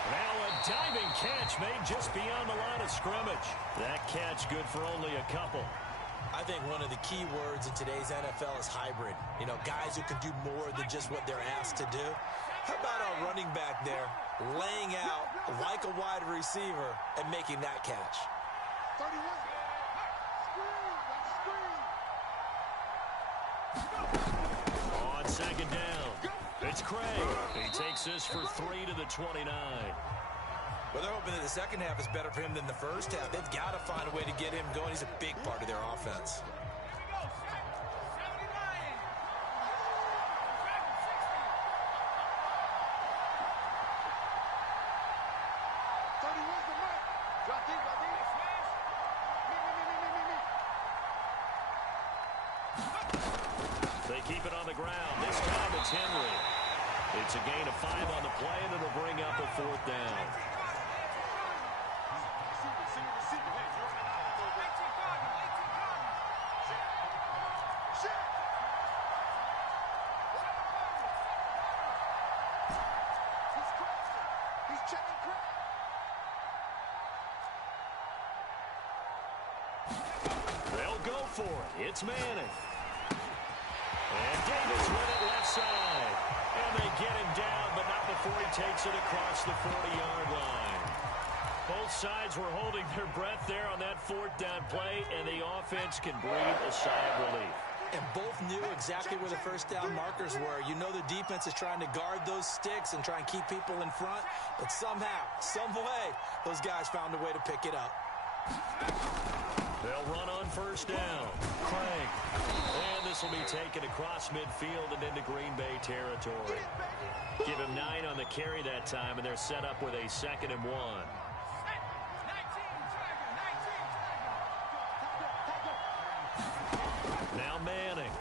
Now a diving catch made just beyond the line of scrimmage. That catch good for only a couple. I think one of the key words in today's NFL is hybrid. You know, guys who can do more than just what they're asked to do. How about our running back there laying out like a wide receiver and making that catch? 31. On 2nd down, it's Craig. He takes this for 3 to the 29. Well, they're hoping that the second half is better for him than the first half. They've got to find a way to get him going. He's a big part of their offense. They keep it on the ground. This time it's Henry. It's a gain of 5 on the play, and it'll bring up a 4th down. They'll go for it. It's Manning. And Davis with it left side. And they get him down, but not before he takes takes it across the 40-yard line. Both sides were holding their breath there on that fourth down play, and the offense can breathe a sigh of relief. And both knew exactly where the first down markers were. You know the defense is trying to guard those sticks and try and keep people in front, but somehow, some way, those guys found a way to pick it up. They'll run on first down. Craig. And this will be taken across midfield and into Green Bay territory. Give him 9 on the carry that time, and they're set up with a 2nd and 1. Now Manning.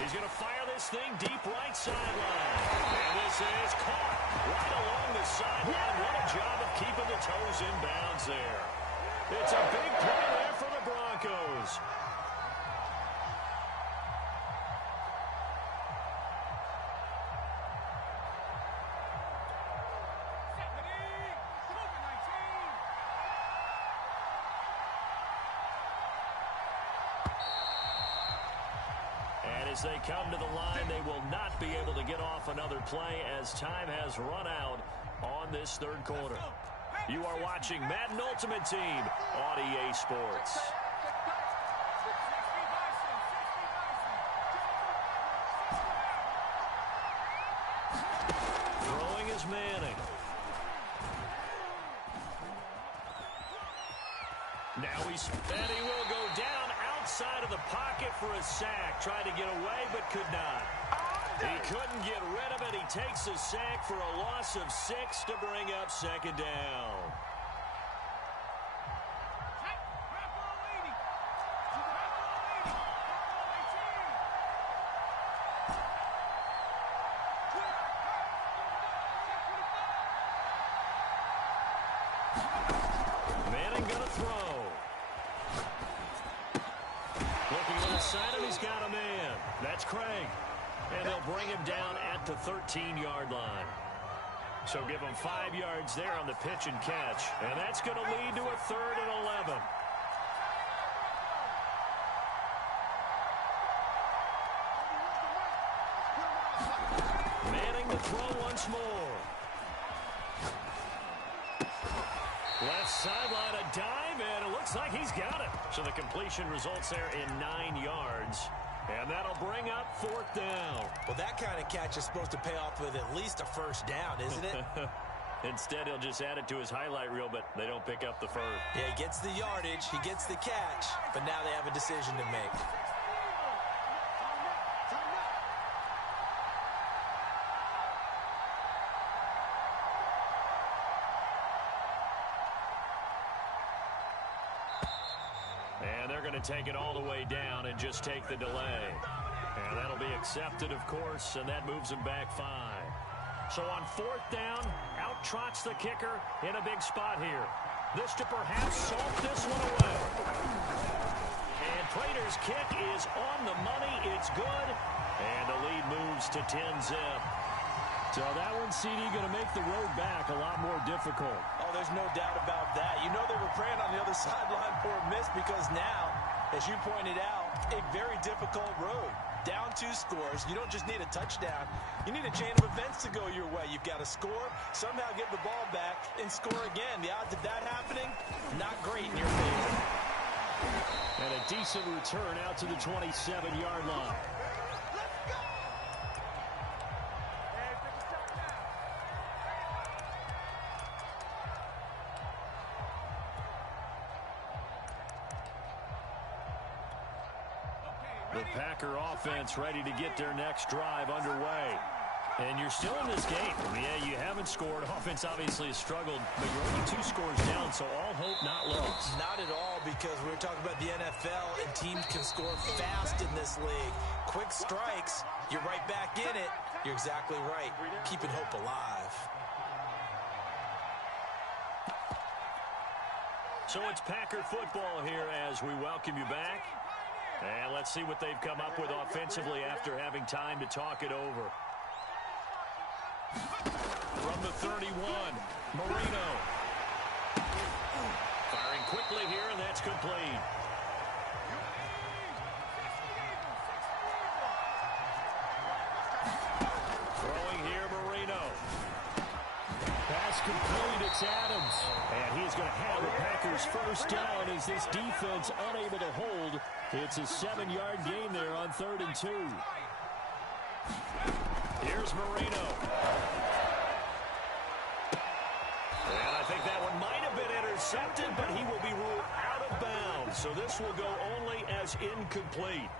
He's going to fire this thing deep right sideline. And this is caught right along the sideline. What a job of keeping the toes in bounds there. It's a big play there for the Broncos. And as they come to the line, they will not be able to get off another play as time has run out on this third quarter. You are watching Madden Ultimate Team on EA Sports. Throwing is Manning. Now and he will go down outside of the pocket for a sack. Tried to get away, but could not. He couldn't get rid of it. He takes a sack for a loss of 6 to bring up 2nd down. Manning gonna throw. Looking to the side, and he's got a man. That's Craig. And they'll bring him down at the 13-yard line. So give him 5 yards there on the pitch and catch. And that's going to lead to a 3rd and 11. Manning to throw once more. Left sideline, a dive, and it looks like he's got it. So the completion results there in 9 yards. And that'll bring up 4th down. Well, that kind of catch is supposed to pay off with at least a first down, isn't it? Instead, he'll just add it to his highlight reel, but they don't pick up the first. Yeah, he gets the yardage, he gets the catch, but now they have a decision to make. And they're going to take it all the way down and just take the delay. And that'll be accepted, of course, and that moves them back 5. So on 4th down, out trots the kicker in a big spot here. This to perhaps salt this one away. And Prater's kick is on the money. It's good. And the lead moves to 10-zip. So that one, CD, going to make the road back a lot more difficult. Oh, there's no doubt about that. You know they were praying on the other sideline for a miss because now, as you pointed out, a very difficult road. Down 2 scores. You don't just need a touchdown. You need a chain of events to go your way. You've got to score, somehow get the ball back, and score again. The odds of that happening, not great in your favor. And a decent return out to the 27-yard line. The Packer offense ready to get their next drive underway. And you're still in this game. Yeah, you haven't scored. Offense obviously has struggled, but you're only 2 scores down, so all hope not lost. Not at all, because we're talking about the NFL, and teams can score fast in this league. Quick strikes, you're right back in it. You're exactly right. Keeping hope alive. So it's Packer football here as we welcome you back. And let's see what they've come up with offensively after having time to talk it over. From the 31, Marino. Firing quickly here, and that's complete. Throwing here, Marino. complete. It's Adams. And he's going to have the Packers first down as this defense unable to hold. It's a 7-yard gain there on 3rd and 2. Here's Marino. And I think that one might have been intercepted, but he will be ruled out of bounds. So this will go only as incomplete.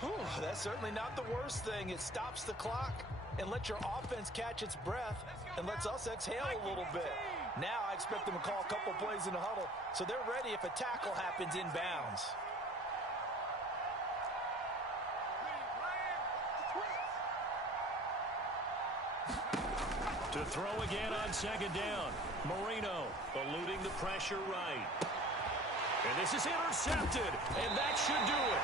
Whew, that's certainly not the worst thing. It stops the clock and lets your offense catch its breath and lets us exhale a little bit. Now I expect them to call a couple plays in the huddle so they're ready if a tackle happens inbounds. To throw again on 2nd down. Marino eluding the pressure right. And this is intercepted, and that should do it.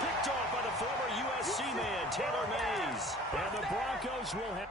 Picked off by the former USC man, Taylor Mays. And the Broncos will have...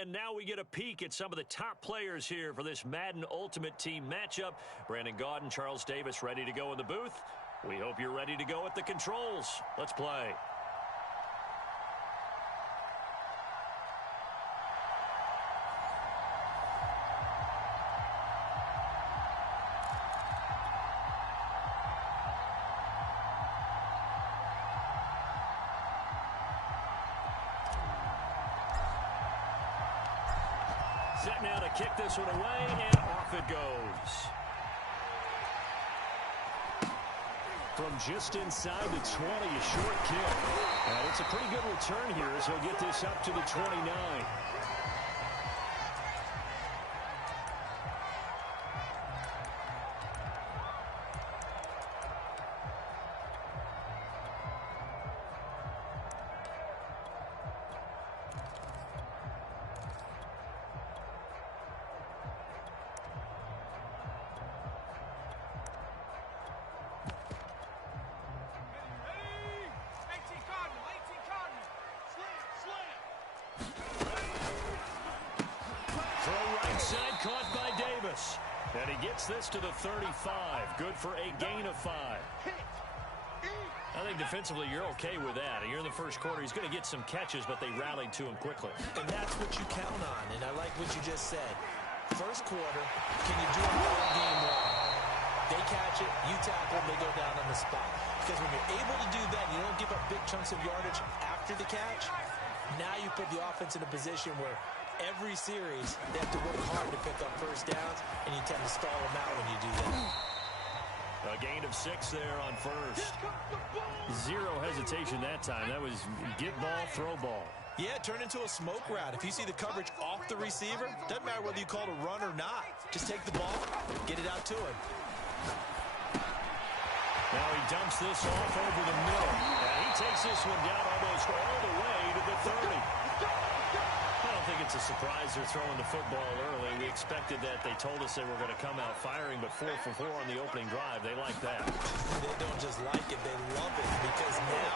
and now we get a peek at some of the top players here for this Madden Ultimate Team matchup. Brandon Gaudin, Charles Davis ready to go in the booth. We hope you're ready to go at the controls. Let's play. Set now to kick this one away, and off it goes. From just inside the 20, a short kick. And it's a pretty good return here as he'll get this up to the 29. Caught by Davis. And he gets this to the 35. Good for a gain of 5. I think defensively you're okay with that. You're in the first quarter. He's going to get some catches, but they rallied to him quickly. And that's what you count on. And I like what you just said. First quarter, can you do it all game long? They catch it, you tackle, they go down on the spot. Because when you're able to do that, you don't give up big chunks of yardage after the catch. Now you put the offense in a position where every series, they have to work hard to pick up first downs, and you tend to stall them out when you do that. A gain of 6 there on first. Zero hesitation that time. That was get ball, throw ball. Yeah, turn into a smoke route. If you see the coverage off the receiver, doesn't matter whether you call it a run or not. Just take the ball, get it out to him. Now he dumps this off over the middle. And he takes this one down almost all the way to the 30. I don't think it's a surprise they're throwing the football early. We expected that. They told us they were going to come out firing, but 4 for 4 on the opening drive. They like that. They don't just like it, they love it, because now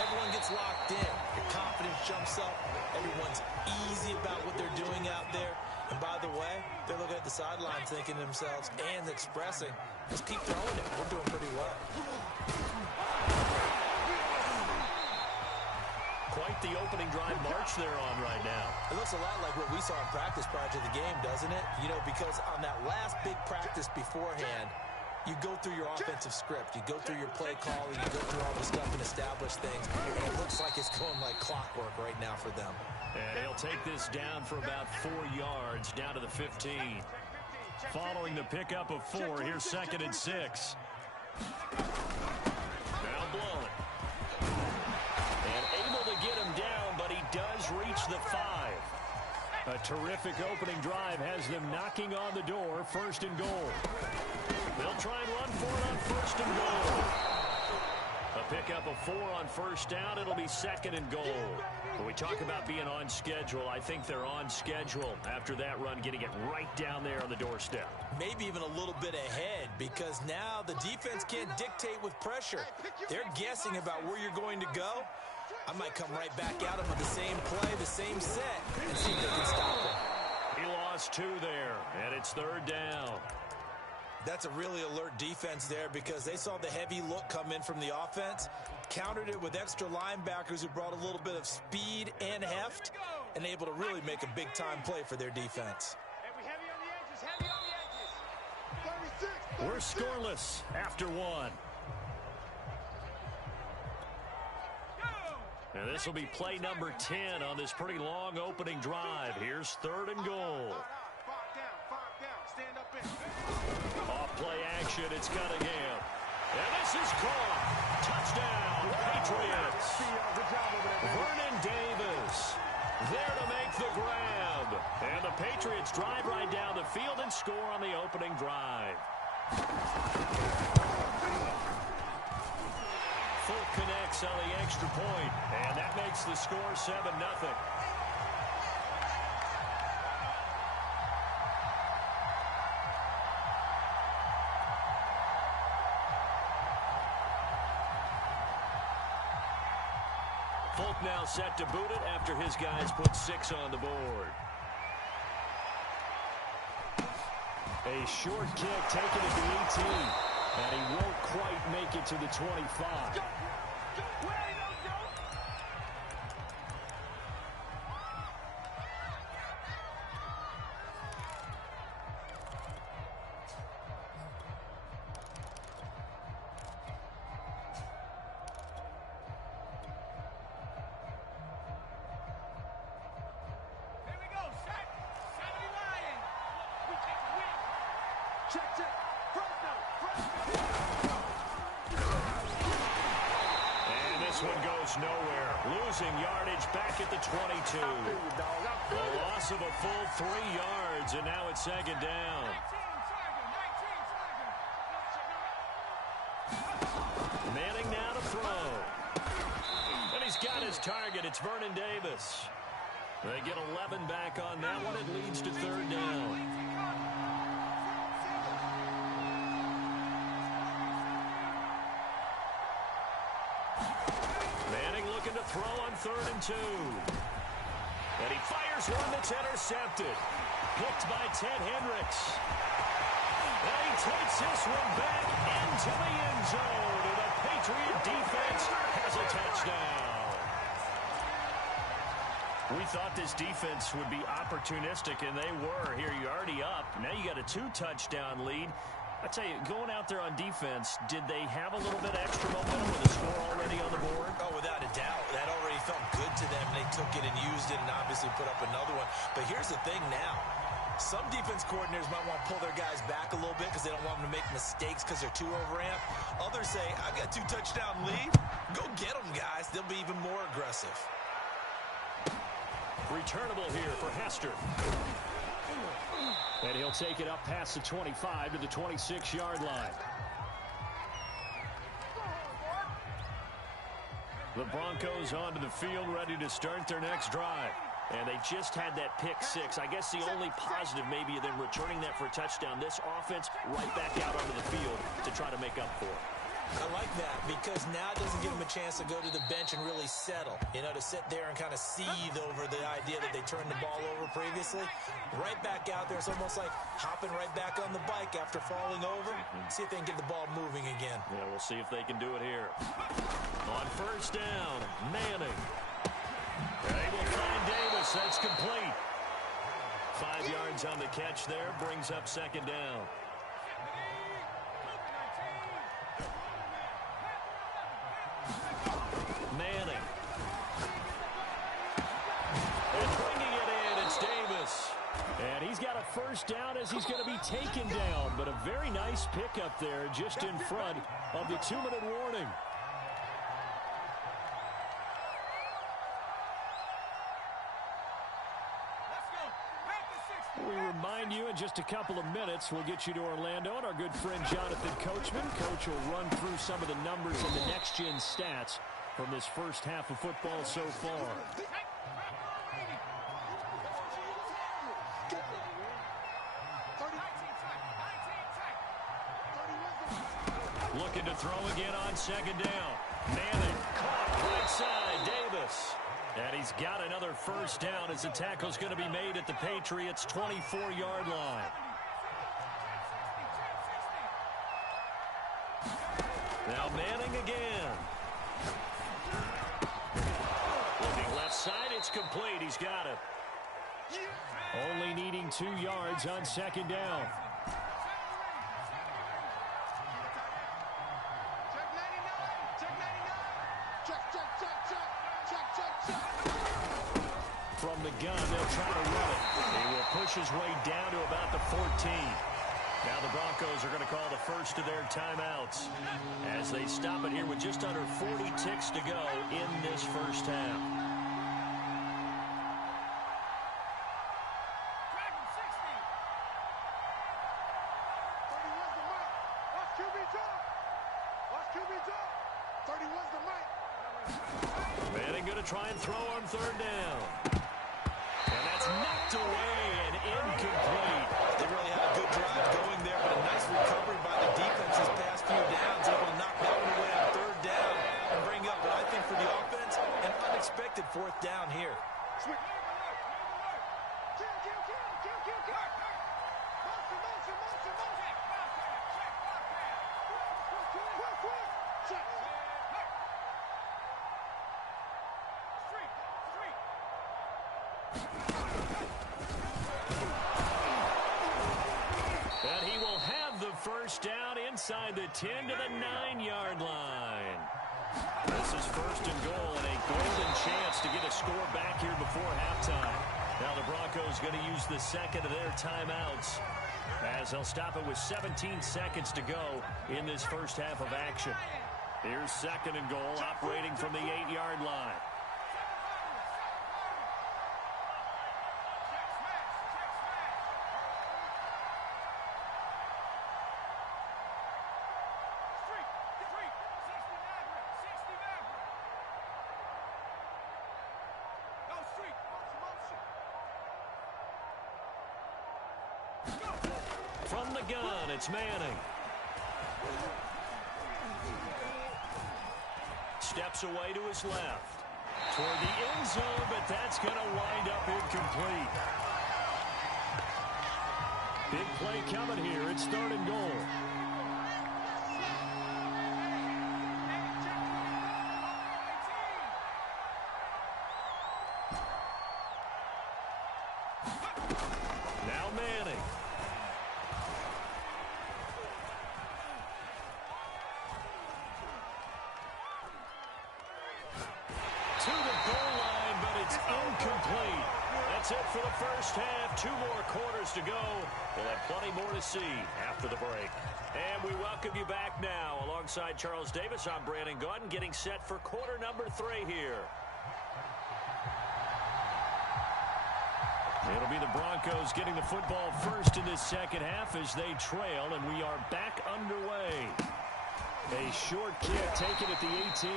everyone gets locked in. The confidence jumps up. Everyone's easy about what they're doing out there. And by the way, they're looking at the sidelines thinking to themselves and expressing, let's keep throwing it. We're doing pretty well. Quite the opening drive march they're on right now. It looks a lot like what we saw in practice prior to the game, doesn't it? You know, because on that last big practice beforehand, you go through your offensive script. You go through your play calling. You go through all the stuff and establish things. And it looks like it's going like clockwork right now for them. And he'll take this down for about 4 yards, down to the 15. Following the pickup of 4, here's 2nd and 6. Now blown. And able to get him down, but he does reach the 5. A terrific opening drive has them knocking on the door, 1st and goal. They'll try and run for it on 1st and goal. A pickup of 4 on 1st down. It'll be 2nd and goal. When we talk about being on schedule, I think they're on schedule after that run, getting it right down there on the doorstep. Maybe even a little bit ahead, because now the defense can't dictate with pressure. They're guessing about where you're going to go. I might come right back at them with the same play, the same set, and see if they can stop it. He lost 2 there, and it's 3rd down. That's a really alert defense there, because they saw the heavy look come in from the offense, countered it with extra linebackers who brought a little bit of speed and heft, and able to really make a big-time play for their defense. We're scoreless after 1. And this will be play number 10 on this pretty long opening drive. Here's 3rd and goal. Off play action, it's Cunningham. And this is caught. Touchdown, Patriots. Vernon Davis there to make the grab. And the Patriots drive right down the field and score on the opening drive. Fulk connects on the extra point, and that makes the score 7-0. Fulk now set to boot it after his guys put 6 on the board. A short kick taken at the 18. And he won't quite make it to the 25. And this one goes nowhere. Losing yardage back at the 22. The loss of a full 3 yards, and now it's second down. Manning now to throw. And he's got his target. It's Vernon Davis. They get 11 back on that one. It leads to third down. Looking to throw on 3rd and 2. And he fires one that's intercepted. Picked by Ted Hendricks. And he takes this one back into the end zone. And the Patriot defense has a touchdown. We thought this defense would be opportunistic, and they were. Here, you're already up. Now you got a 2-touchdown lead. I tell you, going out there on defense, did they have a little bit of extra momentum with the score already on the board? Oh, without a doubt. That already felt good to them. They took it and used it and obviously put up another one. But here's the thing now. Some defense coordinators might want to pull their guys back a little bit because they don't want them to make mistakes because they're too overamped. Others say, I've got 2-touchdown lead. Go get them, guys. They'll be even more aggressive. Returnable here for Hester. And he'll take it up past the 25 to the 26-yard line. The Broncos onto the field, ready to start their next drive. And they just had that pick 6. I guess the only positive maybe of them returning that for a touchdown. This offense right back out onto the field to try to make up for it. I like that because now it doesn't give them a chance to go to the bench and really settle. You know, to sit there and kind of seethe over the idea that they turned the ball over previously. Right back out there. It's almost like hopping right back on the bike after falling over. See if they can get the ball moving again. Yeah, we'll see if they can do it here. On 1st down, Manning. They will find Davis. That's complete. 5 yards on the catch there. Brings up 2nd down. Manning. And bringing it in, it's Davis. And he's got a 1st down as he's going to be taken down. But a very nice pickup there just in front of the 2-minute warning. We remind you in just a couple of minutes, we'll get you to Orlando and our good friend Jonathan Coachman. Coach will run through some of the numbers and the next-gen stats from this first half of football so far. Looking to throw again on 2nd down. Manning caught right side, Davis. And he's got another 1st down as the tackle's going to be made at the Patriots' 24-yard line. Now Manning again. Looking left side, it's complete. He's got it. Only needing 2 yards on 2nd down. From the gun, they'll try to run it. He will push his way down to about the 14. Now the Broncos are going to call the first of their timeouts as they stop it here with just under 40 ticks to go in this first half. Manning going to try and throw on 3rd down. And that's knocked away and incomplete. They really had a good drive going there, but a nice recovery by the defense these past few downs. Able to knock that one away on 3rd down and bring up what I think for the offense, an unexpected 4th down here. And he will have the first down inside the 10 to the 9-yard line. This is first and goal and a golden chance to get a score back here before halftime. Now the Broncos going to use the second of their timeouts as they'll stop it with 17 seconds to go in this first half of action. Here's second and goal operating from the 8-yard line. From the gun, it's Manning. Steps away to his left. Toward the end zone, but that's going to wind up incomplete. Big play coming here. It's third and goal. Now Manning. To the goal line, but it's incomplete. That's it for the first half. 2 more quarters to go. We'll have plenty more to see after the break. And we welcome you back now. Alongside Charles Davis, I'm Brandon Gaudin, getting set for quarter number 3 here. It'll be the Broncos getting the football first in this second half as they trail, and we are back underway. A short kick taken at the 18.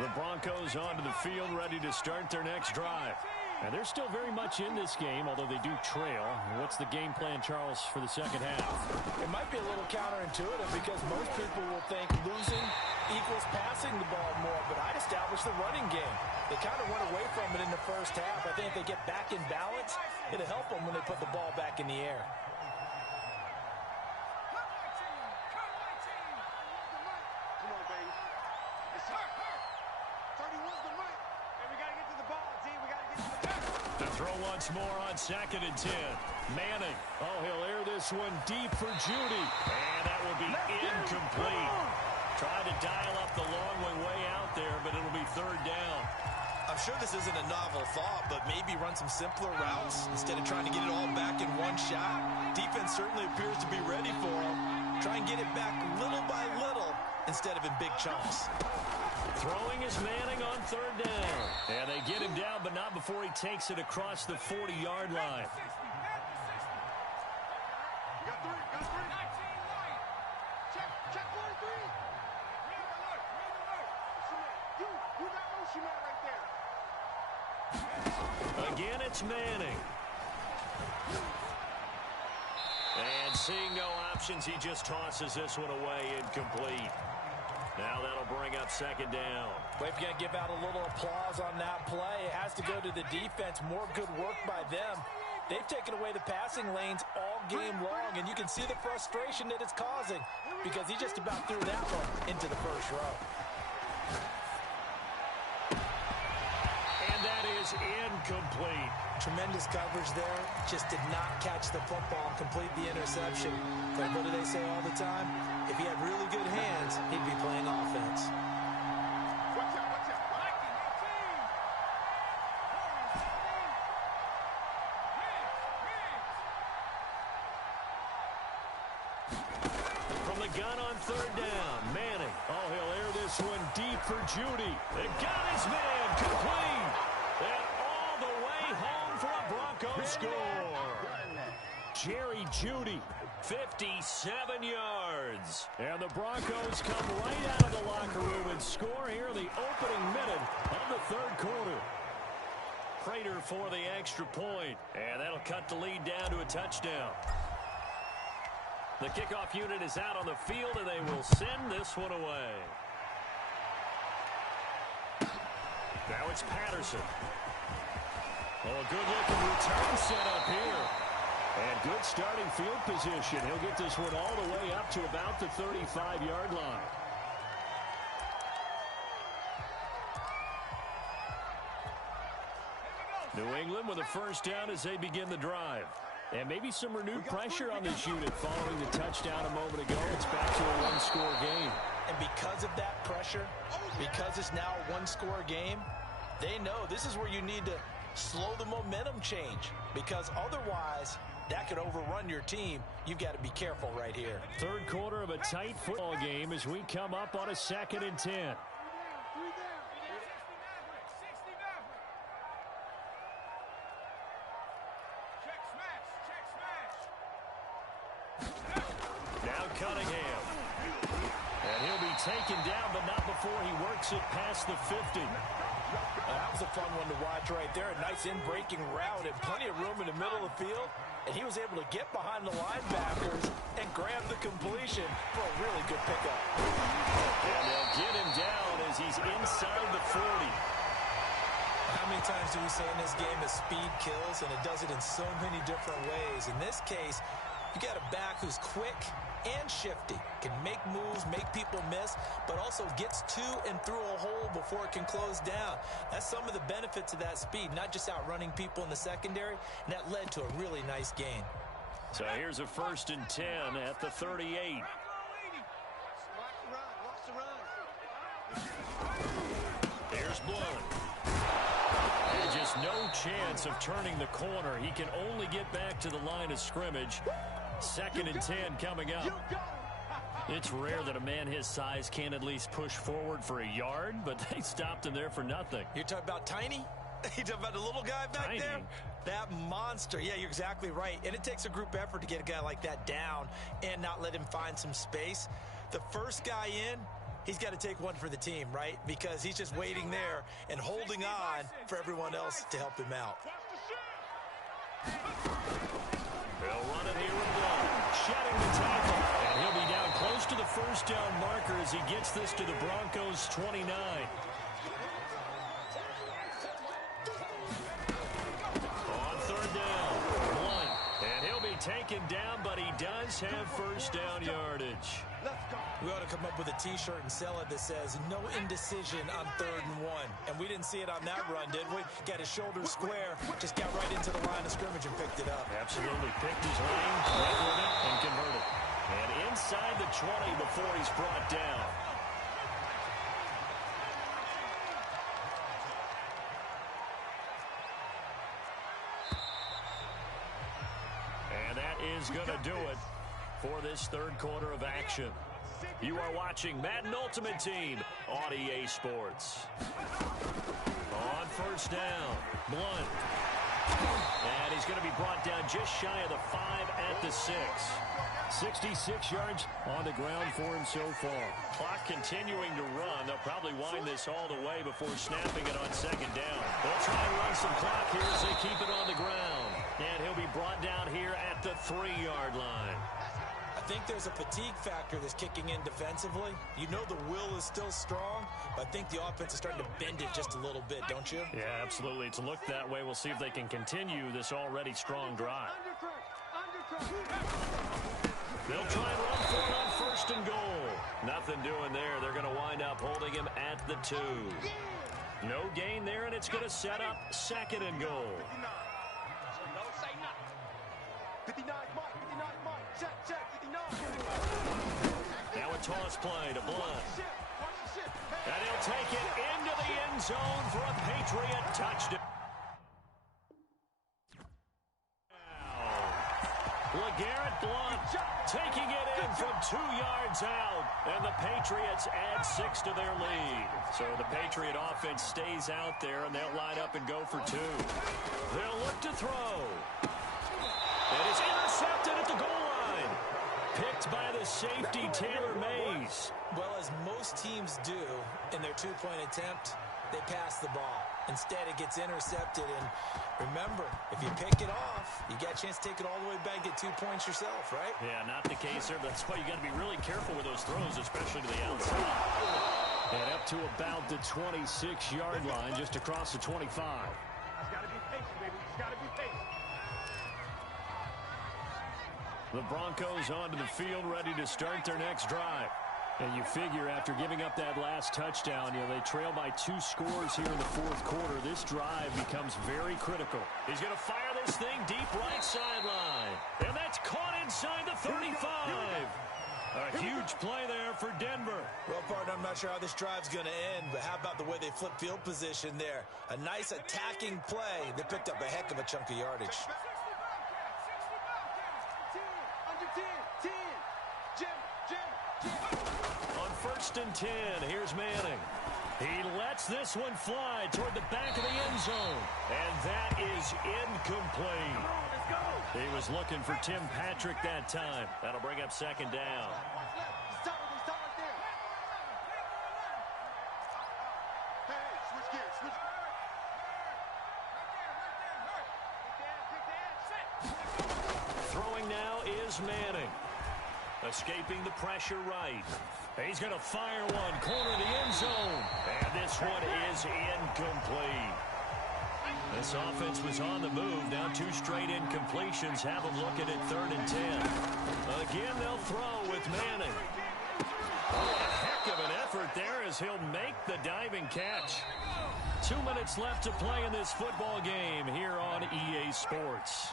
The Broncos onto the field, ready to start their next drive. And they're still very much in this game, although they do trail. What's the game plan, Charles, for the second half? It might be a little counterintuitive because most people will think losing equals passing the ball more, but I'd establish the running game. They kind of went away from it in the first half. I think if they get back in balance, it'll help them when they put the ball back in the air. Throw once more on second and 10. Manning. Oh, he'll air this one deep for Judy. And that will be incomplete. Trying to dial up the long way out there, but it'll be third down. I'm sure this isn't a novel thought, but maybe run some simpler routes instead of trying to get it all back in one shot. Defense certainly appears to be ready for him. Try and get it back little by little instead of in big chunks. Throwing is Manning on third down. And they get him down, but not before he takes it across the 40-yard line. Check 43. You got motion man right there. Again, it's Manning. And seeing no options, he just tosses this one away, incomplete. Now that'll bring up second down. Well, if you're going to give out a little applause on that play, it has to go to the defense. More good work by them. They've taken away the passing lanes all game long, and you can see the frustration that it's causing because he just about threw that one into the first row. And that is incomplete. Tremendous coverage there. Just did not catch the football and complete the interception. But what do they say all the time? If he had really good hands, he'd be playing offense. Watch out, watch out. From the gun on third down, Manning. Oh, he'll air this one deep for Judy. They got his man complete. And all the way home for a Broncos score. Jerry Judy, 57 yards. And the Broncos come right out of the locker room and score here in the opening minute of the third quarter. Prater for the extra point. And that'll cut the lead down to a touchdown. The kickoff unit is out on the field, and they will send this one away. Now it's Patterson. Oh, a good-looking return set up here. And good starting field position. He'll get this one all the way up to about the 35-yard line. New England with a first down as they begin the drive. And maybe some renewed pressure on this unit following the touchdown a moment ago. It's back to a one-score game. And because of that pressure, because it's now a one-score game, they know this is where you need to slow the momentum change, because otherwise that could overrun your team. You've got to be careful right here. Third quarter of a tight football game as we come up on a 2nd and 10. Now Cunningham. And he'll be taken down, but not before he works it past the 50. That was a fun one to watch right there. A nice in-breaking route and plenty of room in the middle of the field. And he was able to get behind the linebackers and grab the completion for a really good pickup. And they'll get him down as he's inside the 40. How many times do we say in this game that speed kills, and it does it in so many different ways? In this case, you got a back who's quick and shifty, can make moves, make people miss, but also gets to and through a hole before it can close down. That's some of the benefits of that speed, not just outrunning people in the secondary, and that led to a really nice gain. So here's a 1st and 10 at the 38. Here's Blunt. And just no chance of turning the corner. He can only get back to the line of scrimmage. 2nd and 10 coming up. It's rare that a man his size can at least push forward for a yard, but they stopped him there for nothing. You're talking about tiny? You're talking about the little guy back there? That monster. Yeah, you're exactly right. And it takes a group effort to get a guy like that down and not let him find some space. The first guy in, he's got to take one for the team, right? Because he's just waiting there and holding on for everyone else to help him out. They'll run it here with Blunt, shedding the tackle, and he'll be down close to the first down marker as he gets this to the Broncos' 29. On 3rd down, Blunt, and he'll be taken down, but he does have first down yardage. We ought to come up with a T-shirt and sell it that says no indecision on 3rd and 1. And we didn't see it on that run, did we? Got his shoulder square, just got right into the line of scrimmage and picked it up. Absolutely. Picked his lane, went with it, and converted. And inside the 20 before he's brought down. And that is going to do it for this 3rd quarter of action. You are watching Madden Ultimate Team on EA Sports. On 1st down, Blunt. And he's going to be brought down just shy of the 5 at the 6. 66 yards on the ground for him so far. Clock continuing to run. They'll probably wind this all the way before snapping it on 2nd down. They'll try and run some clock here as they keep it on the ground. And he'll be brought down here at the 3-yard line. I think there's a fatigue factor that's kicking in defensively. You know the will is still strong, but I think the offense is starting to bend it just a little bit, don't you? Yeah, absolutely. It's looked that way. We'll see if they can continue this already strong drive. They'll try and run for it on 1st and goal. Nothing doing there. They're going to wind up holding him at the 2. No gain there, and it's going to set up 2nd and goal. 59, Mike, 59, Mike, check, 59. Now a toss play to Blunt. And he'll take it into the end zone for a Patriot touchdown. LeGarrette Blunt taking it in from 2 yards out, and the Patriots add 6 to their lead. So the Patriot offense stays out there, and they'll line up and go for 2. They'll look to throw. It is intercepted at the goal line. Picked by the safety, Taylor Mays. Well, as most teams do in their 2-point attempt, they pass the ball. Instead, it gets intercepted. And remember, if you pick it off, you got a chance to take it all the way back, get 2 points yourself, right? Yeah, not the case here. That's why you got to be really careful with those throws, especially to the outside. And up to about the 26-yard line, just across the 25. It's got to be patient, baby. It's got to be patient. The Broncos onto the field, ready to start their next drive. And you figure after giving up that last touchdown, they trail by 2 scores here in the fourth quarter. This drive becomes very critical. He's going to fire this thing deep right sideline. And that's caught inside the 35. A huge play there for Denver. Well, partner, I'm not sure how this drive's going to end, but how about the way they flip field position there? A nice attacking play. They picked up a heck of a chunk of yardage. 60 under 10, 10. Jim. On 1st and 10, here's Manning. He lets this one fly toward the back of the end zone. And that is incomplete. Let's go. He was looking for Tim Patrick that time. That'll bring up 2nd down. Stop right there. Hey, switch gears. Switch. Throwing now is Manning. Escaping the pressure right. He's going to fire one, corner of the end zone. And this one is incomplete. This offense was on the move. Now 2 straight incompletions. Have them looking at 3rd and 10. Again, they'll throw with Manning. Oh, a heck of an effort there as he'll make the diving catch. 2 minutes left to play in this football game here on EA Sports.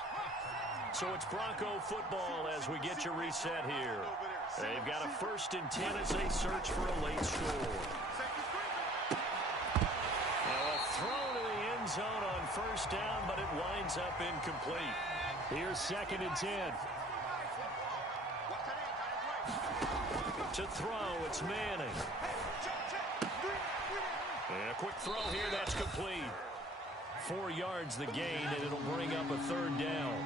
So it's Bronco football as we get you reset here. They've got a 1st and 10 as they search for a late score. Now a throw to the end zone on 1st down, but it winds up incomplete. Here's 2nd and 10. To throw, it's Manning. And a quick throw here, that's complete. 4 yards the gain, and it'll bring up a 3rd down.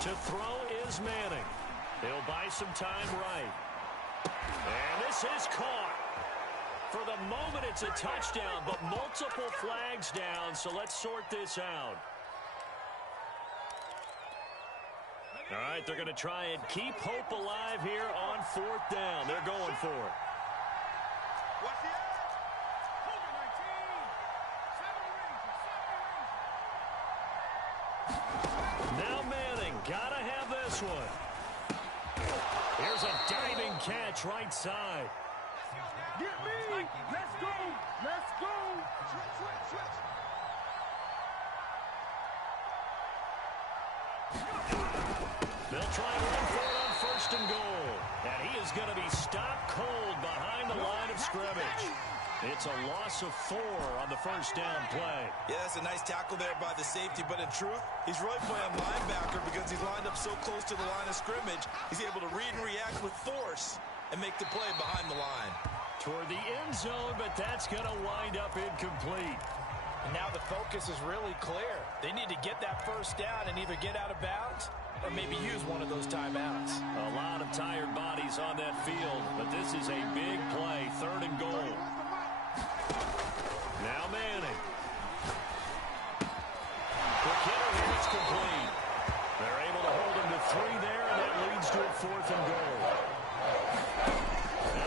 To throw is Manning. He'll buy some time right. And this is caught. For the moment, it's a touchdown, but multiple flags down, so let's sort this out. All right, they're going to try and keep hope alive here on 4th down. They're going for it. Watch the edge. Now Manning, gotta have this one. Here's a diving catch right side. Get me. Let's go. Let's go. Switch. They'll try and run for it on 1st and goal. And he is going to be stopped cold behind the line of scrimmage. It's a loss of 4 on the 1st down play. Yeah, that's a nice tackle there by the safety, but in truth, he's really playing linebacker because he's lined up so close to the line of scrimmage. He's able to read and react with force and make the play behind the line. Toward the end zone, but that's going to wind up incomplete. And now the focus is really clear. They need to get that 1st down and either get out of bounds or maybe use one of those timeouts. A lot of tired bodies on that field, but this is a big play, 3rd and goal. Now Manning. Quick hitter here, it's complete. They're able to hold him to 3 there, and that leads to a 4th and goal.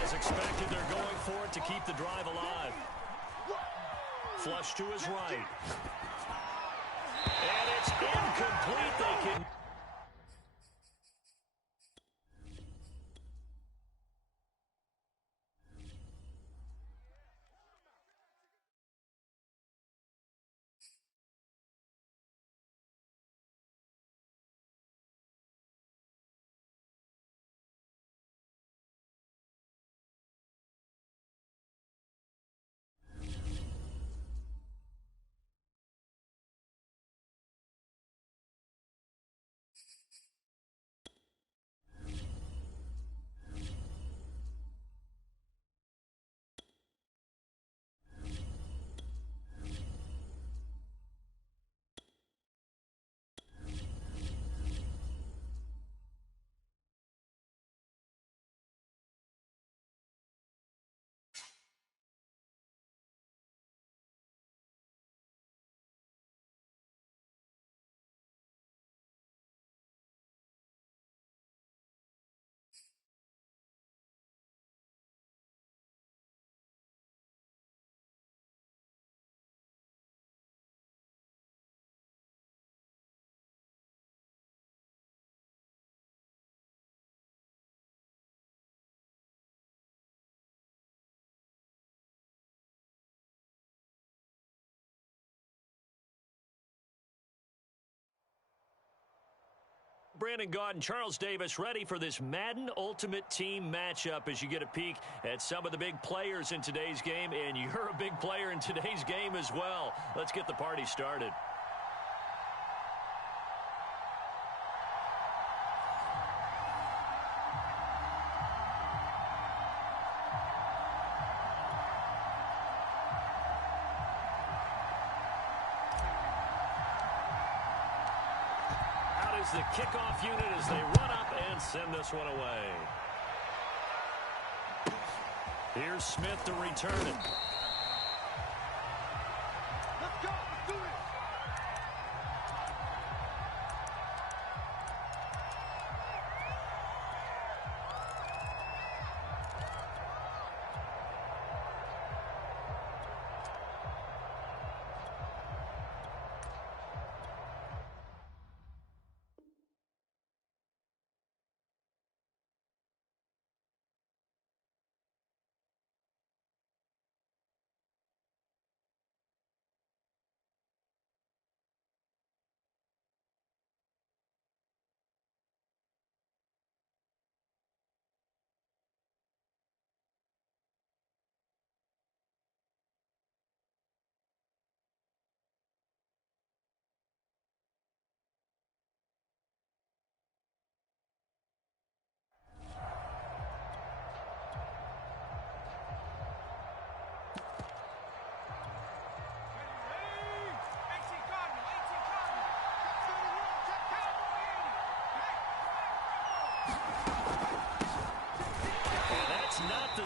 As expected, they're going for it to keep the drive alive. Flush to his right. And it's incomplete. They can... Brandon Gaudin and Charles Davis ready for this Madden Ultimate Team matchup as you get a peek at some of the big players in today's game, and you're a big player in today's game as well. Let's get the party started. The kickoff unit as they run up and send this one away. Here's Smith to return it. Let's go. Let's do it.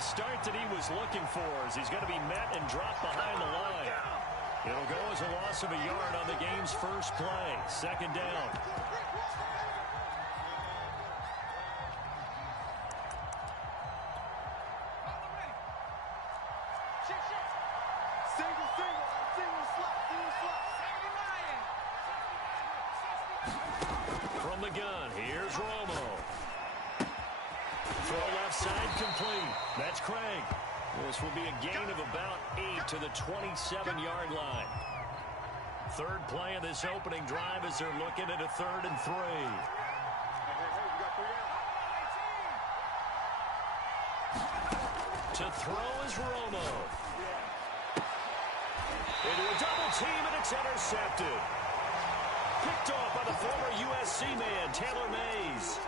Start that he was looking for as he's going to be met and dropped behind the line. It'll go as a loss of a yard on the game's first play. Second down. From the gun, here's Romo. Throw left side complete. That's Craig. This will be a gain of about 8 to the 27-yard line. Third play of this opening drive as they're looking at a 3rd and 3. To throw is Romo. Into a double team, and it's intercepted. Picked off by the former USC man, Taylor Mays.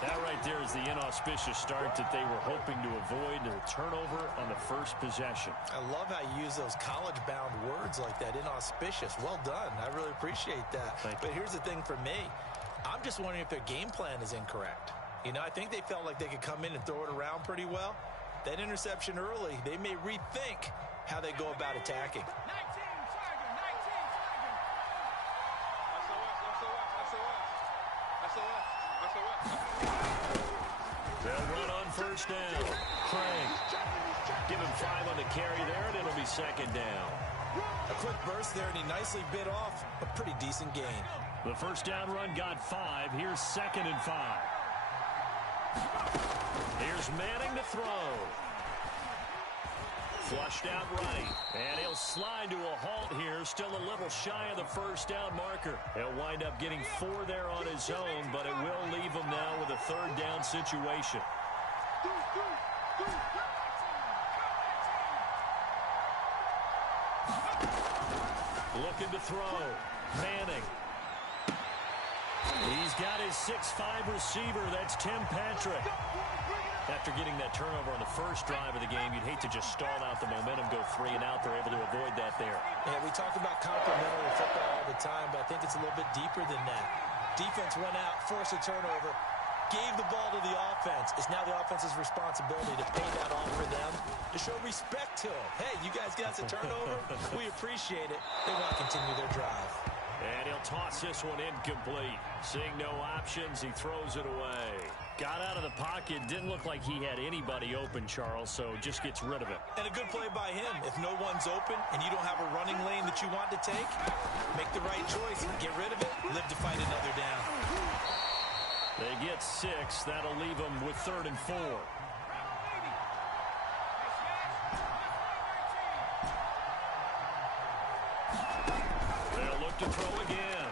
That right there is the inauspicious start that they were hoping to avoid, a turnover on the first possession. I love how you use those college-bound words like that, inauspicious. Well done. I really appreciate that. But here's the thing for me. I'm just wondering if their game plan is incorrect. You know, I think they felt like they could come in and throw it around pretty well. That interception early, they may rethink how they go about attacking. They'll run on first down. Craig. Give him 5 on the carry there, and it'll be second down. A quick burst there, and he nicely bit off a pretty decent gain. The first down run got 5. Here's 2nd and 5. Here's Manning to throw. Flushed out right, and he'll slide to a halt here, still a little shy of the first down marker. He'll wind up getting 4 there on his own, but it will leave him now with a 3rd down situation. Looking to throw. Manning. He's got his 6'5" receiver. That's Tim Patrick. After getting that turnover on the first drive of the game, you'd hate to just stall out the momentum, go 3 and out. They're able to avoid that there. Yeah, we talk about complementary football all the time, but I think it's a little bit deeper than that. Defense went out, forced a turnover, gave the ball to the offense. It's now the offense's responsibility to pay that off for them, to show respect to them. Hey, you guys got a turnover? We appreciate it. They want to continue their drive. And he'll toss this one incomplete. Seeing no options, he throws it away. Got out of the pocket. Didn't look like he had anybody open, Charles, so just gets rid of it. And a good play by him. If no one's open and you don't have a running lane that you want to take, make the right choice. Get rid of it. Live to fight another down. They get 6. That'll leave them with 3rd and 4. They'll look to throw again.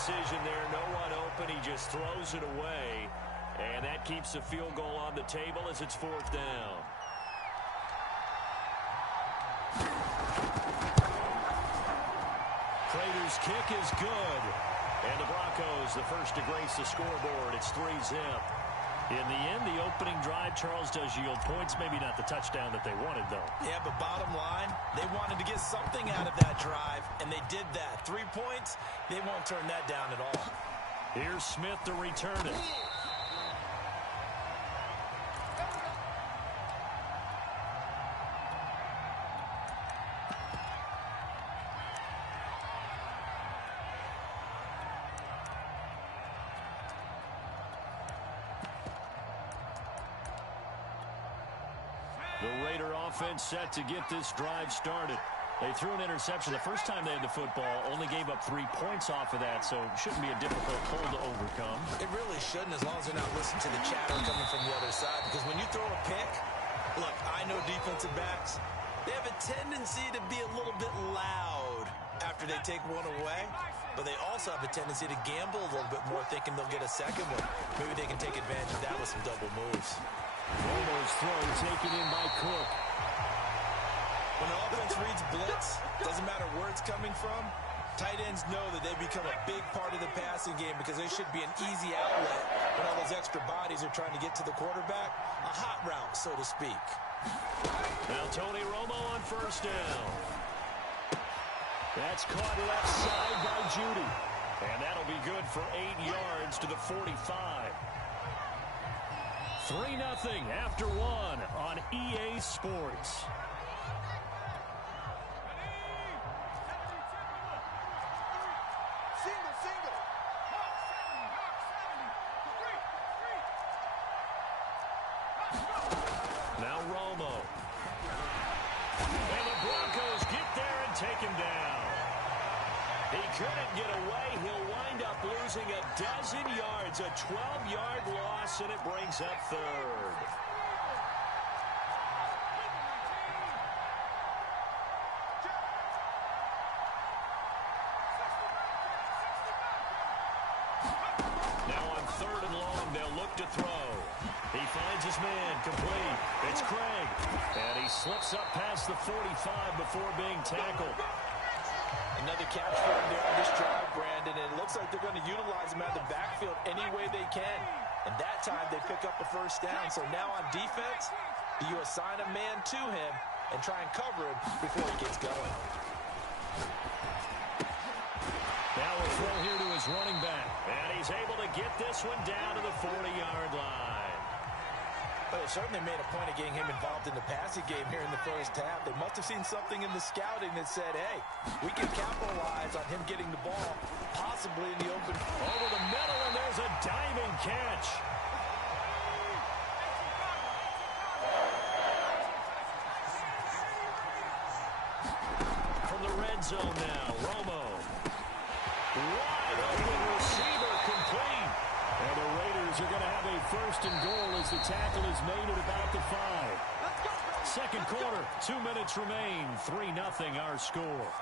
decision there. No one open. He just throws it away. And that keeps the field goal on the table as it's 4th down. Prater's kick is good. And the Broncos, the first to grace the scoreboard. It's 3-zip. In the end, the opening drive, Charles, does yield points. Maybe not the touchdown that they wanted, though. Yeah, but bottom line, they wanted to get something out of that drive, and they did that. 3 points, they won't turn that down at all. Here's Smith to return it. The Raider offense set to get this drive started. They threw an interception the first time they had the football, only gave up 3 points off of that, so shouldn't be a difficult hole to overcome. It really shouldn't, as long as they're not listening to the chatter coming from the other side, because when you throw a pick, look, I know defensive backs, they have a tendency to be a little bit loud after they take one away, but they also have a tendency to gamble a little bit more, thinking they'll get a second one. Maybe they can take advantage of that with some double moves. Romo's throw taken in by Cook. When an offense reads blitz, doesn't matter where it's coming from, tight ends know that they become a big part of the passing game because they should be an easy outlet when all those extra bodies are trying to get to the quarterback. A hot route, so to speak. Now Tony Romo on first down. That's caught left side by Judy. And that'll be good for 8 yards to the 45. 3-0 after 1 on EA Sports. Now Romo. And the Broncos get there and take him down. He couldn't get away. He'll wind up losing a dozen yards, a 12-yard loss, and it brings up 3rd. Now on 3rd and long, they'll look to throw. He finds his man, complete. It's Craig. And he slips up past the 45 before being tackled. Another catch for him there on this drive, Brandon, and it looks like they're going to utilize him out of the backfield any way they can. And that time they pick up a first down. So now on defense, you assign a man to him and try and cover him before he gets going. Now a throw here to his running back. And he's able to get this one down to the 40-yard line. But they certainly made a point of getting him involved in the passing game here in the first half. They must have seen something in the scouting that said, hey, we can capitalize on him getting the ball, possibly in the open. Over the middle, and there's a diving catch. From the red zone now, Romo. Wide open receiver, complete. And the Raiders are going to have a 1st and goal as the tackle is made at about the 5. Second quarter, 2 minutes remain. 3-0 our score.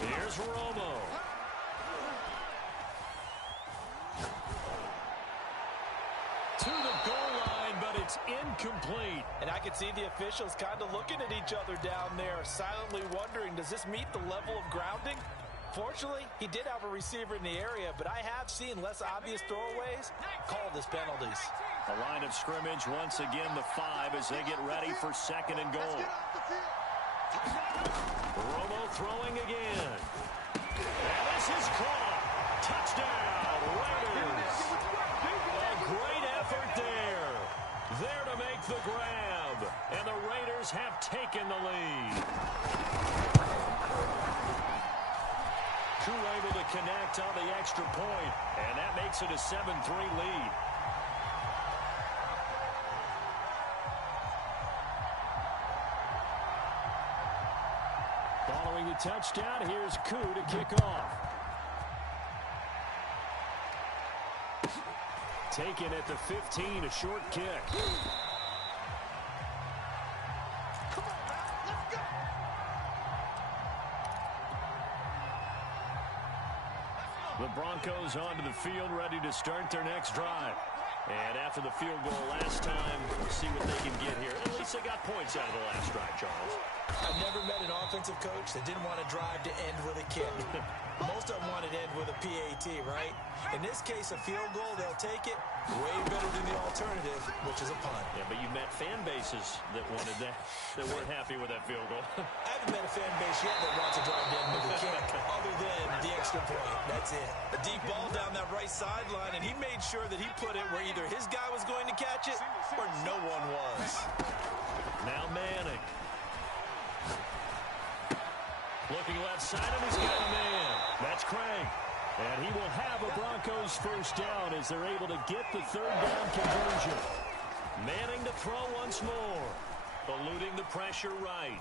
Here's Romo. To the goal line, but it's incomplete. And I can see the officials kind of looking at each other down there, silently wondering, does this meet the level of grounding? Fortunately, he did have a receiver in the area, but I have seen less obvious throwaways called as penalties. The line of scrimmage, once again, the 5 as they get ready for 2nd and goal. Romo throwing again. And this is caught. Touchdown, Raiders. A great effort there. There to make the grab. And the Raiders have taken the lead. Koo able to connect on the extra point. And that makes it a 7-3 lead. Following the touchdown, here's Koo to kick off. Taken at the 15, a short kick. The Broncos onto the field, ready to start their next drive. And after the field goal last time, we'll see what they can get here. At least they got points out of the last drive, Charles. I've never met an offensive coach that didn't want to drive to end with a kick. Most of them wanted to end with a PAT, right? In this case, a field goal, they'll take it. Way better than the alternative, which is a punt. Yeah, but you met fan bases that wanted that, that weren't happy with that field goal. I haven't met a fan base yet that wants to drive to end with a kick, other than the extra point. That's it. A deep ball down that right sideline, and he made sure that he put it where either his guy was going to catch it or no one was. Now Manning. Looking left side, and he's got a man. That's Craig. And he will have a Broncos first down as they're able to get the third down conversion. Manning to throw once more. Eluding the pressure right.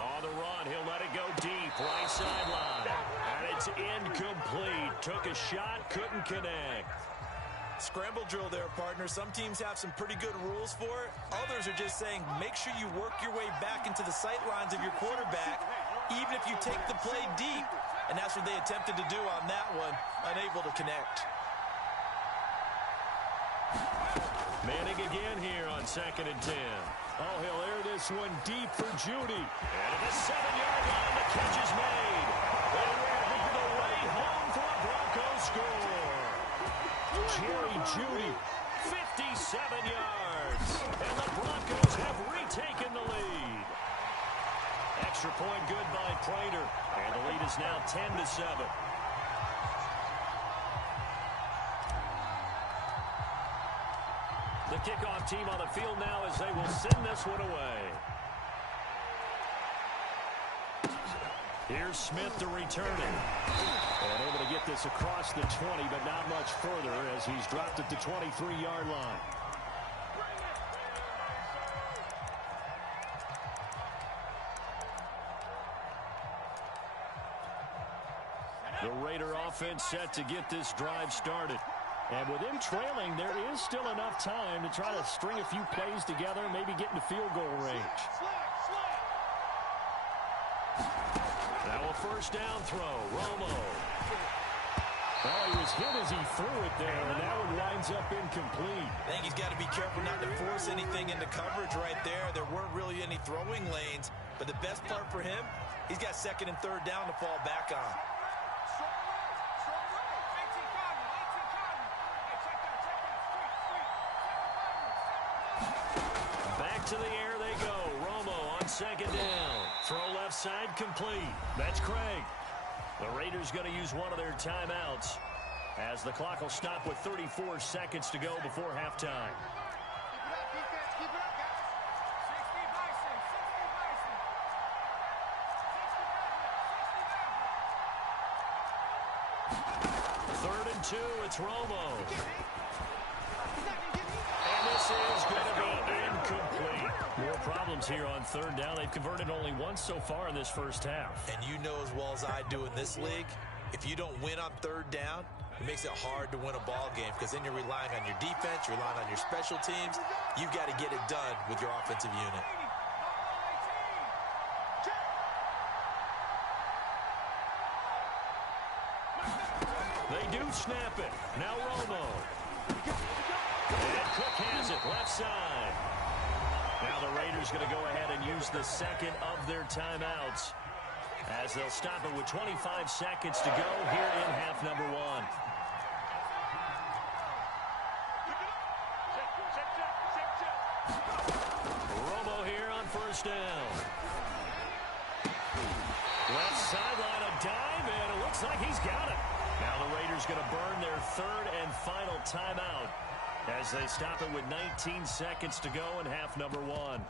On the run, he'll let it go deep. Right sideline. And it's incomplete. Took a shot, couldn't connect. Scramble drill there, partner. Some teams have some pretty good rules for it. Others are just saying, make sure you work your way back into the sight lines of your quarterback, even if you take the play deep. And that's what they attempted to do on that one, unable to connect. Manning again here on 2nd and 10. Oh, he'll air this one deep for Jeudy. And at the 7-yard line, the catch is made. And we're headed away home for a Broncos score. Jerry Jeudy, 57 yards. And the Broncos have retaken the lead. Extra point good by Prater. And the lead is now 10-7. The kickoff team on the field now as they will send this one away. Here's Smith to return it. And able to get this across the 20, but not much further as he's dropped at the 23-yard line. The Raider offense set to get this drive started. And with them trailing, there is still enough time to try to string a few plays together, maybe get into field goal range. Now a first down throw, Romo. Oh, he was hit as he threw it there, and that one winds up incomplete. I think he's got to be careful not to force anything into coverage right there. There weren't really any throwing lanes, but the best part for him, he's got 2nd and 3rd down to fall back on. Back to the air they go. Romo on 2nd down. Throw left side complete. That's Craig. The Raiders going to use one of their timeouts as the clock will stop with 34 seconds to go before halftime. Keep it up, guys. 60 Bison. 3rd and 2, it's Romo. And this is going to be incomplete. More problems here on 3rd down. They've converted only once so far in this first half. And you know as well as I do in this league, if you don't win on 3rd down, it makes it hard to win a ball game because then you're relying on your defense, you're relying on your special teams. You've got to get it done with your offensive unit. They do snap it. Now Romo. And Cook has it left side. Now the Raiders going to go ahead and use the 2nd of their timeouts as they'll stop it with 25 seconds to go here in half number 1. Romo here on 1st down. Left sideline, a dime, and it looks like he's got it. Now the Raiders going to burn their 3rd and final timeout as they stop it with 19 seconds to go in half number 1.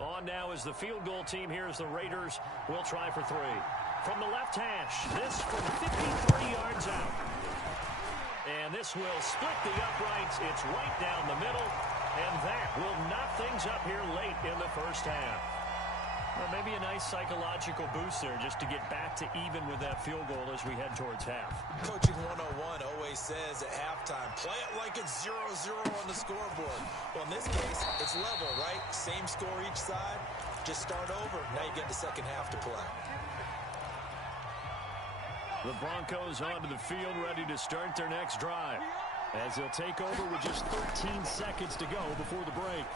On on now as the field goal team here as the Raiders will try for three. From the left hash, this from 53 yards out. And this will split the uprights. It's right down the middle. And that will knock things up here late in the first half. Well, maybe a nice psychological boost there just to get back to even with that field goal as we head towards half. Coaching 101 always says at halftime, play it like it's 0-0 on the scoreboard. Well, in this case, it's level, right? Same score each side. Just start over. Now you get the second half to play. The Broncos onto the field, ready to start their next drive, as they'll take over with just 13 seconds to go before the break.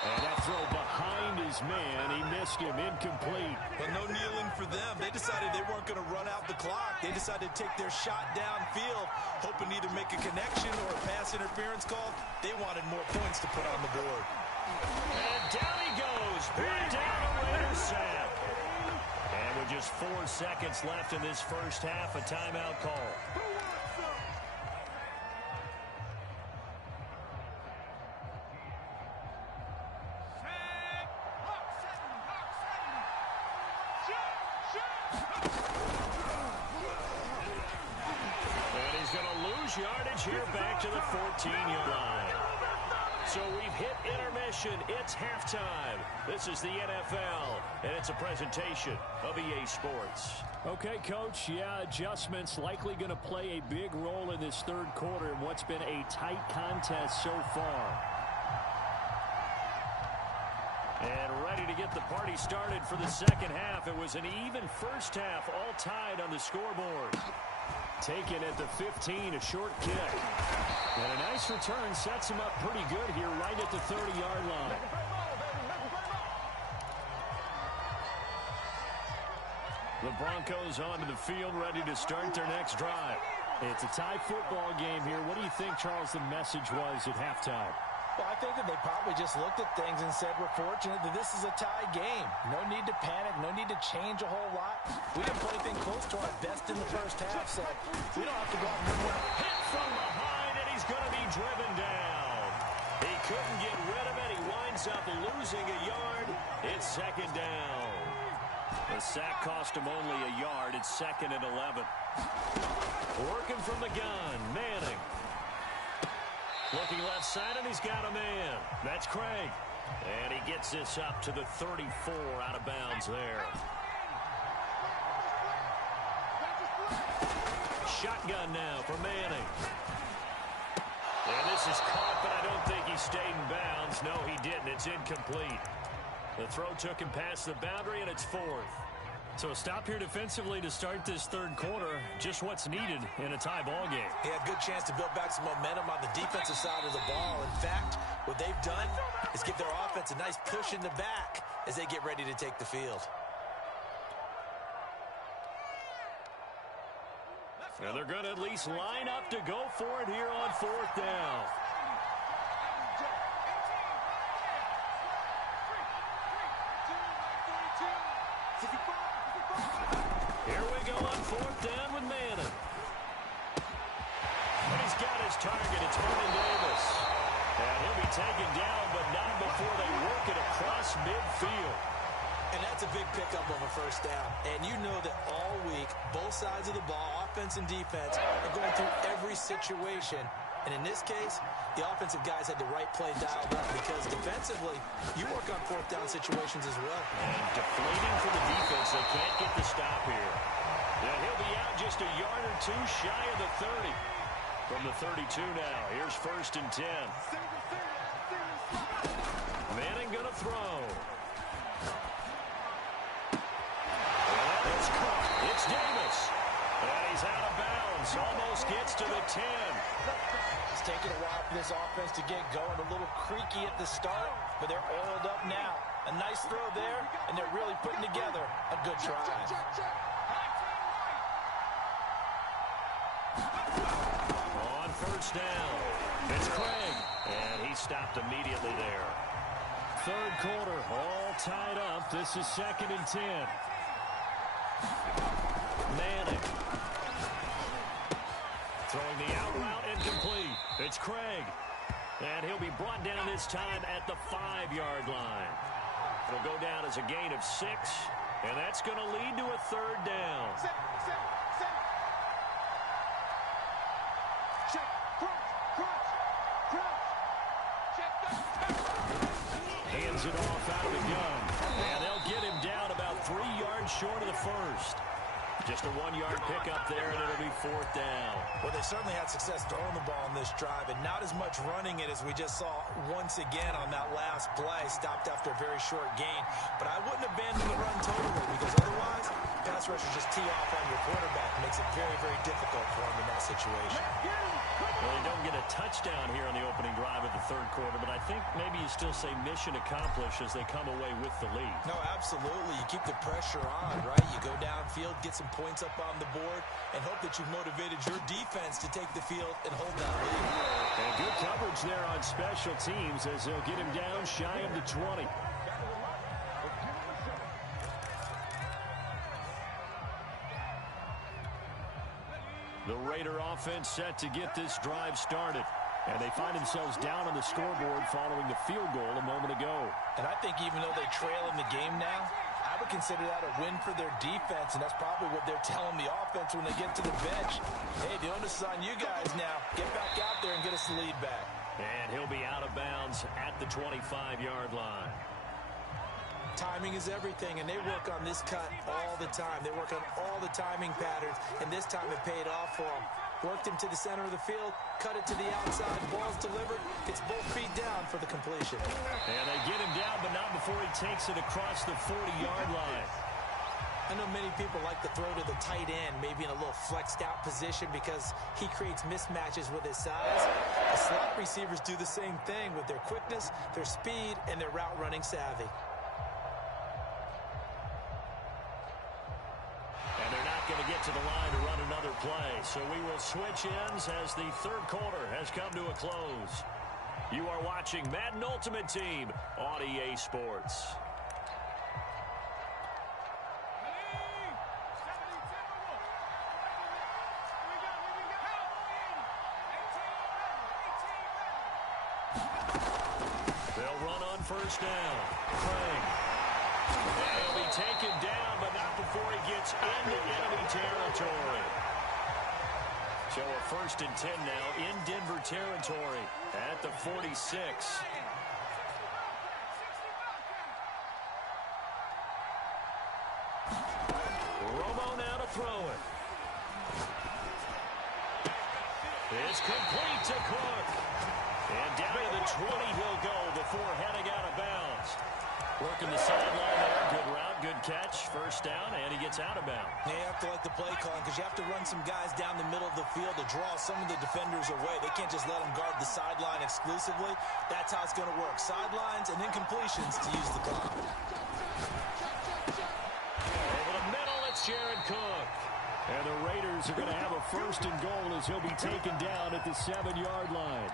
And that throw behind his man. He missed him. Incomplete. But no kneeling for them. They decided they weren't going to run out the clock. They decided to take their shot downfield, hoping to either make a connection or a pass interference call. They wanted more points to put on the board. And down he goes. Bring down a Raiders sack. And with just 4 seconds left in this first half, a timeout call. Yardage here back to the 14-yard line. So we've hit intermission. It's halftime. This is the NFL, and it's a presentation of EA Sports. Okay, Coach, yeah, adjustments likely going to play a big role in this third quarter in what's been a tight contest so far. And ready to get the party started for the second half. It was an even first half, all tied on the scoreboard. Taken at the 15, a short kick. And a nice return sets him up pretty good here right at the 30-yard line. The Broncos onto the field, ready to start their next drive. It's a tie football game here. What do you think, Charles, the message was at halftime? Well, I think that they probably just looked at things and said, we're fortunate that this is a tie game. No need to panic. No need to change a whole lot. We didn't play anything close to our best in the first half, so we don't have to go out and win. Hit from behind, and he's going to be driven down. He couldn't get rid of it. He winds up losing a yard. It's second down. The sack cost him only a yard. It's 2nd and 11. Working from the gun, Manning. Looking left side, and he's got a man. That's Craig. And he gets this up to the 34 out of bounds there. Shotgun now for Manning. And this is caught, but I don't think he stayed in bounds. No, he didn't. It's incomplete. The throw took him past the boundary, and it's 4th. So a stop here defensively to start this third quarter. Just what's needed in a tie ball game. He had a good chance to build back some momentum on the defensive side of the ball. In fact, what they've done is give their offense a nice push in the back as they get ready to take the field. And they're going to at least line up to go for it here on 4th down. Here we go on 4th down with Manning. And he's got his target. It's Vernon Davis. And he'll be taken down, but not before they work it across midfield. And that's a big pickup of a first down. And you know that all week, both sides of the ball, offense and defense, are going through every situation. And in this case, the offensive guys had the right play dialed up because defensively, you work on 4th down situations as well. And deflating for the defense. They can't get the stop here. Yeah, he'll be out just a yard or two shy of the 30. From the 32 now, here's 1st and 10. Manning going to throw. It's caught. It's Davis. And he's out of bounds. Almost gets to the 10. It's taken a while for this offense to get going. A little creaky at the start, but they're oiled up now. A nice throw there, and they're really putting together a good try. On 1st down, it's Craig. And he stopped immediately there. Third quarter, all tied up. This is 2nd and 10. Manning. Throwing the out route incomplete. It's Craig. And he'll be brought down this time at the 5-yard line. It'll go down as a gain of 6, and that's going to lead to a 3rd down. Set. Check. Crunch. Check the Hands it off out of the gun. And they'll get him down about 3 yards short of the first. Just a 1-yard pickup there, and it'll be 4th down. Well, they certainly had success throwing the ball on this drive, and not as much running it as we just saw once again on that last play. Stopped after a very short gain. But I wouldn't abandon the run totally, because otherwise, pass rushers just tee off on your quarterback. It makes it very, very difficult for him in that situation. Well, they don't get a touchdown here on the opening drive of the 3rd quarter, but I think maybe you still say mission accomplished as they come away with the lead. No, absolutely. You keep the pressure on, right? You go downfield, get some points up on the board, and hope that you've motivated your defense to take the field and hold that lead. And good coverage there on special teams as they'll get him down shy of the 20. The Raider offense set to get this drive started. And they find themselves down on the scoreboard following the field goal a moment ago. And I think even though they trail in the game now, I would consider that a win for their defense, and that's probably what they're telling the offense when they get to the bench. Hey, the onus is on you guys now. Get back out there and get us the lead back. And he'll be out of bounds at the 25-yard line. Timing is everything, and they work on this cut all the time. They work on all the timing patterns, and this time it paid off for them. Worked him to the center of the field, cut it to the outside, ball's delivered, gets both feet down for the completion. And they get him down, but not before he takes it across the 40-yard line. I know many people like to throw to the tight end, maybe in a little flexed out position because he creates mismatches with his size. The slot receivers do the same thing with their quickness, their speed, and their route running savvy. Going to get to the line to run another play. So we will switch ends as the 3rd quarter has come to a close. You are watching Madden Ultimate Team on EA Sports. They'll run on 1st down. Craig. He'll be taken down, but not before he gets into enemy territory. So a 1st and 10 now in Denver territory at the 46. Romo now to throw it. It's complete to Cook. And down to the 20 he'll go before heading out of bounds. Working the sideline there. Good route, good catch. 1st down, and he gets out of bounds. Yeah, you have to like the play calling because you have to run some guys down the middle of the field to draw some of the defenders away. They can't just let them guard the sideline exclusively. That's how it's going to work. Sidelines and then completions to use the clock. Over the middle, it's Jared Cook. And the Raiders are going to have a 1st and goal as he'll be taken down at the 7-yard line.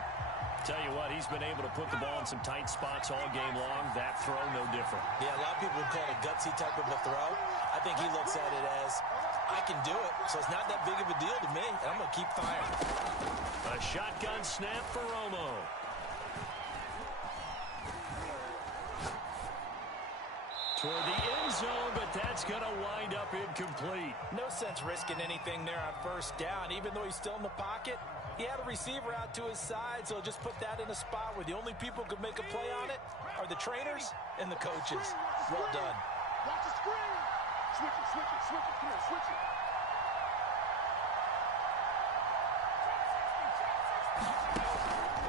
Tell you what, he's been able to put the ball in some tight spots all game long. That throw, no different. Yeah, a lot of people would call it a gutsy type of a throw. I think he looks at it as, I can do it, so it's not that big of a deal to me, and I'm going to keep firing. A shotgun snap for Romo. Toward the end zone, but that's going to wind up incomplete. No sense risking anything there on 1st down, even though he's still in the pocket. He had a receiver out to his side, so just put that in a spot where the only people who could make a play on it are the trainers and the coaches. Well done. Watch the screen. Switch it. Come here, switch it.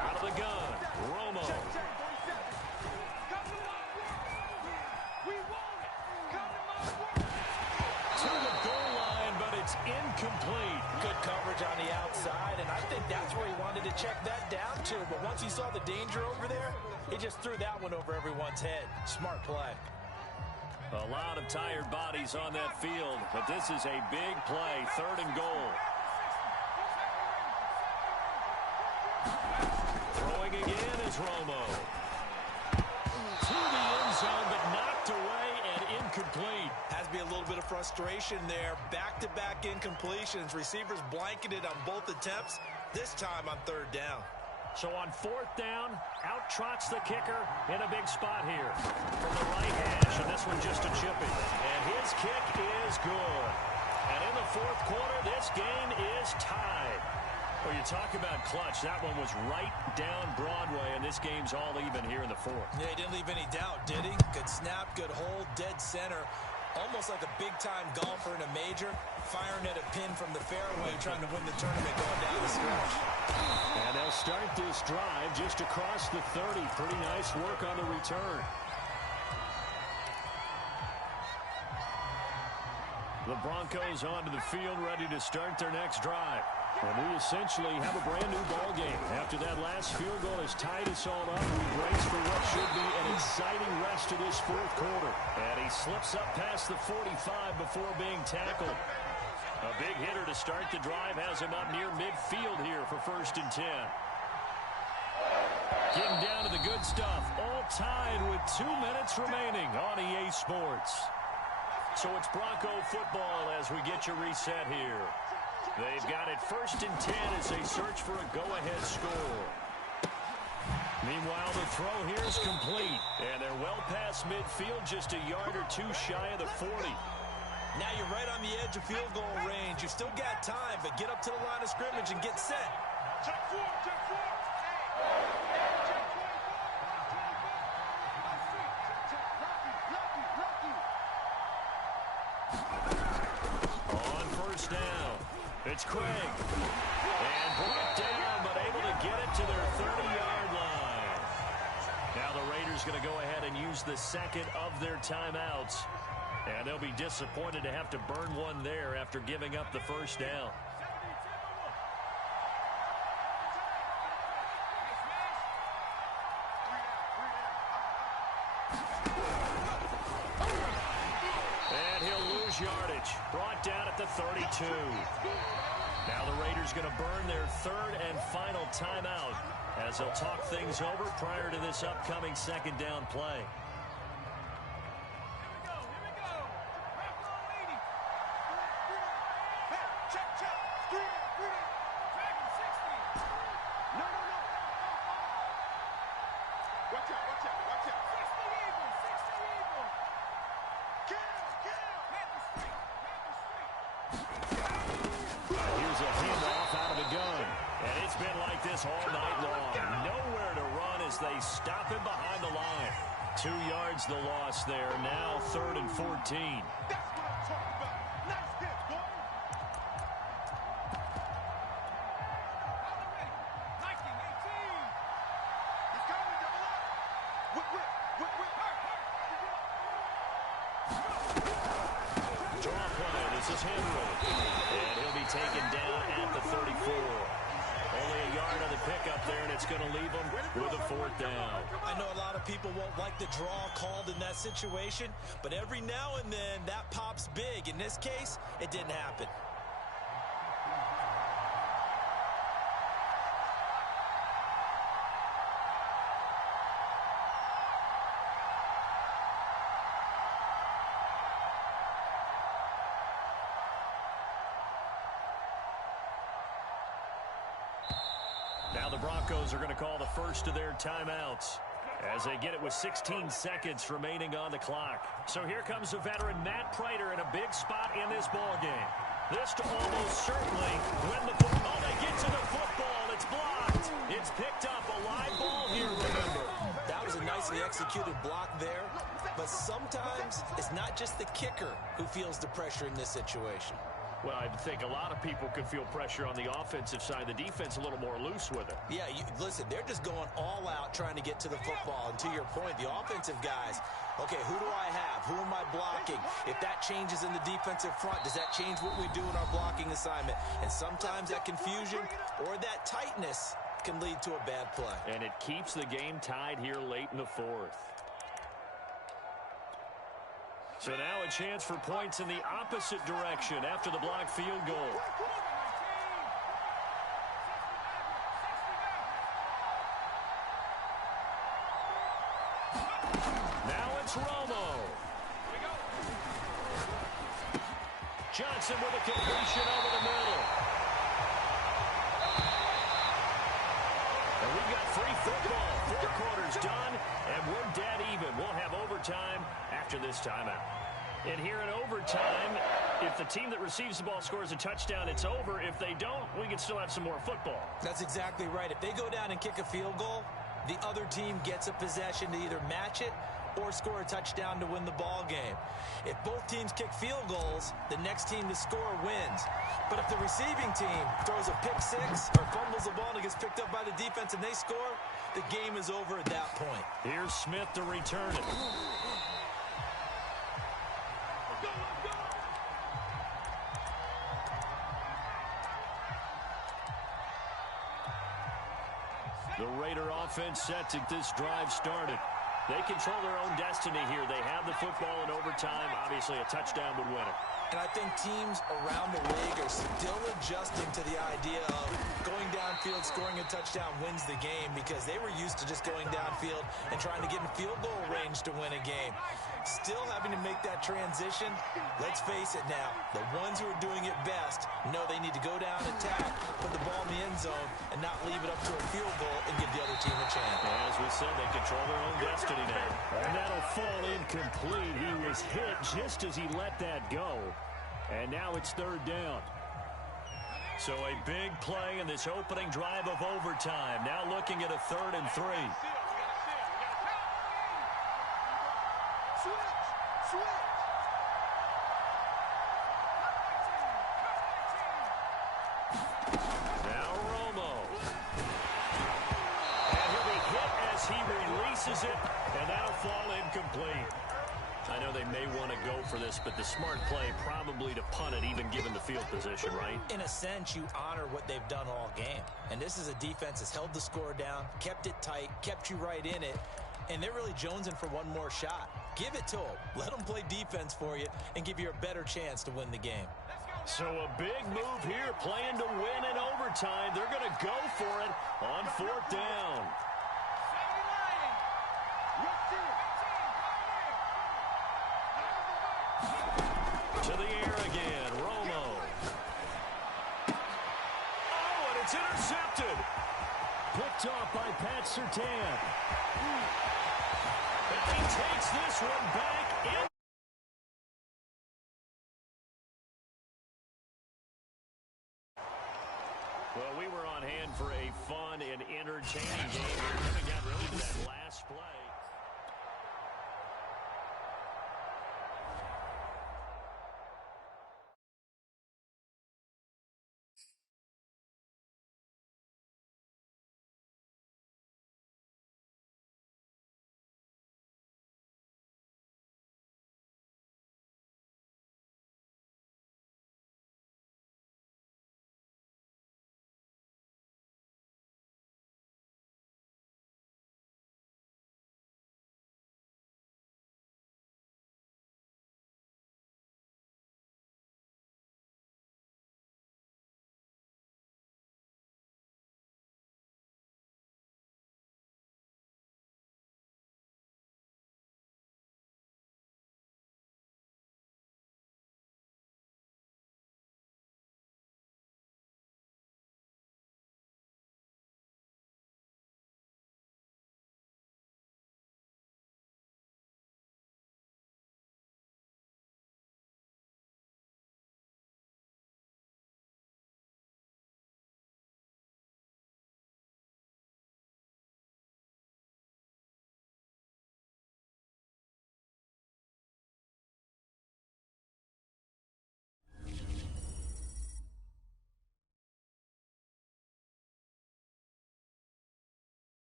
Out of the gun, Romo. Check. 47. Come to my work. We want it. Come to my work. To the goal line, but it's incomplete. Good coverage on the outside, and I think that's where he wanted to check that down to. But once he saw the danger over there, he just threw that one over everyone's head. Smart play. A lot of tired bodies on that field, but this is a big play, 3rd and goal. Throwing again is Romo. To the end zone, but knocked away and incomplete. Has to be a little bit of frustration there. Back-to-back incompletions. Receivers blanketed on both attempts, this time on 3rd down. So on 4th down, out trots the kicker in a big spot here from the right hash, and this one just a chippy. And his kick is good. And in the 4th quarter, this game is tied. Well, you talk about clutch. That one was right down Broadway, and this game's all even here in the 4th. Yeah, he didn't leave any doubt, did he? Good snap, good hold, dead center. Almost like a big-time golfer in a major, firing at a pin from the fairway, trying to win the tournament going down the stretch. And they'll start this drive just across the 30. Pretty nice work on the return. The Broncos onto the field, ready to start their next drive. And we essentially have a brand-new ball game. After that last field goal has tied us all up, we brace for what should be an exciting rest of this 4th quarter. And he slips up past the 45 before being tackled. A big hitter to start the drive has him up near midfield here for 1st and 10. Getting down to the good stuff. All tied with 2 minutes remaining on EA Sports. So it's Bronco football as we get you reset here. They've got it 1st and 10 as they search for a go-ahead score. Meanwhile, the throw here is complete. And they're well past midfield, just a yard or 2 shy of the 40. Now you're right on the edge of field goal range. You've still got time, but get up to the line of scrimmage and get set. Check 4, check 4. On 1st down, it's Craig. And brought down, but able to get it to their 30-yard line. Now the Raiders going to go ahead and use the 2nd of their timeouts. And they'll be disappointed to have to burn one there after giving up the 1st down. And he'll lose yardage. Brought down at the 32. Now the Raiders going to burn their 3rd and final timeout as they'll talk things over prior to this upcoming 2nd down play. All night long. Nowhere to run as they stop him behind the line. 2 yards the loss there. Now 3rd and 14. That's what I'm talking about. Nice hit, boy. Nike 18. He's coming, double up. Whip. Draw play. This is Henry. And he'll be taken down at the 34. Only a yard on the pickup there, and it's going to leave them with a 4th down. I know a lot of people won't like the draw called in that situation, but every now and then that pops big. In this case, it didn't happen. Now the Broncos are going to call the first of their timeouts as they get it with 16 seconds remaining on the clock. So here comes the veteran Matt Prater in a big spot in this ball game. This to almost certainly win the ball. Oh, they get to the football. It's blocked. It's picked up. A live ball here, remember. That was a nicely executed block there, but sometimes it's not just the kicker who feels the pressure in this situation. Well, I think a lot of people could feel pressure on the offensive side. The defense a little more loose with it. Yeah, listen, they're just going all out trying to get to the football. And to your point, the offensive guys, okay, who do I have? Who am I blocking? If that changes in the defensive front, does that change what we do in our blocking assignment? And sometimes that confusion or that tightness can lead to a bad play. And it keeps the game tied here late in the 4th. So now a chance for points in the opposite direction after the blocked field goal. Now it's Romo. Johnson with a completion over the middle. The we've got free football. 4 quarters done, and we're dead even. We'll have overtime after this timeout. And here in overtime, if the team that receives the ball scores a touchdown, it's over. If they don't, we can still have some more football. That's exactly right. If they go down and kick a field goal, the other team gets a possession to either match it or score a touchdown to win the ball game. If both teams kick field goals, the next team to score wins. But if the receiving team throws a pick six or fumbles the ball and it gets picked up by the defense and they score, the game is over at that point. Here's Smith to return it. The Raider offense set to this drive started. They control their own destiny here. They have the football in overtime. Obviously, a touchdown would win it. And I think teams around the league are still adjusting to the idea of going downfield, scoring a touchdown wins the game, because they were used to just going downfield and trying to get in field goal range to win a game. Still having to make that transition. Let's face it now, the ones who are doing it best know they need to go down, attack, put the ball in the end zone, and not leave it up to a field goal and give the other team a chance. As we said, they control their own destiny now. And that'll fall incomplete. He was hit just as he let that go. And now it's 3rd down. So a big play in this opening drive of overtime. Now looking at a 3rd and 3. Now Romo. And he'll be hit as he releases it, and that'll fall incomplete. I know they may want to go for this, but the smart play probably to punt it, even given the field position, right? In a sense, you honor what they've done all game. And this is a defense that's held the score down, kept it tight, kept you right in it, and they're really jonesing for one more shot. Give it to them. Let them play defense for you and give you a better chance to win the game. So a big move here, playing to win in overtime. They're going to go for it on 4th down. To the air again, Romo. Oh, and it's intercepted. Picked off by Pat Surtain. And he takes this one back in. Well, we were on hand for a fun and entertaining game. We're going to get really to that last play.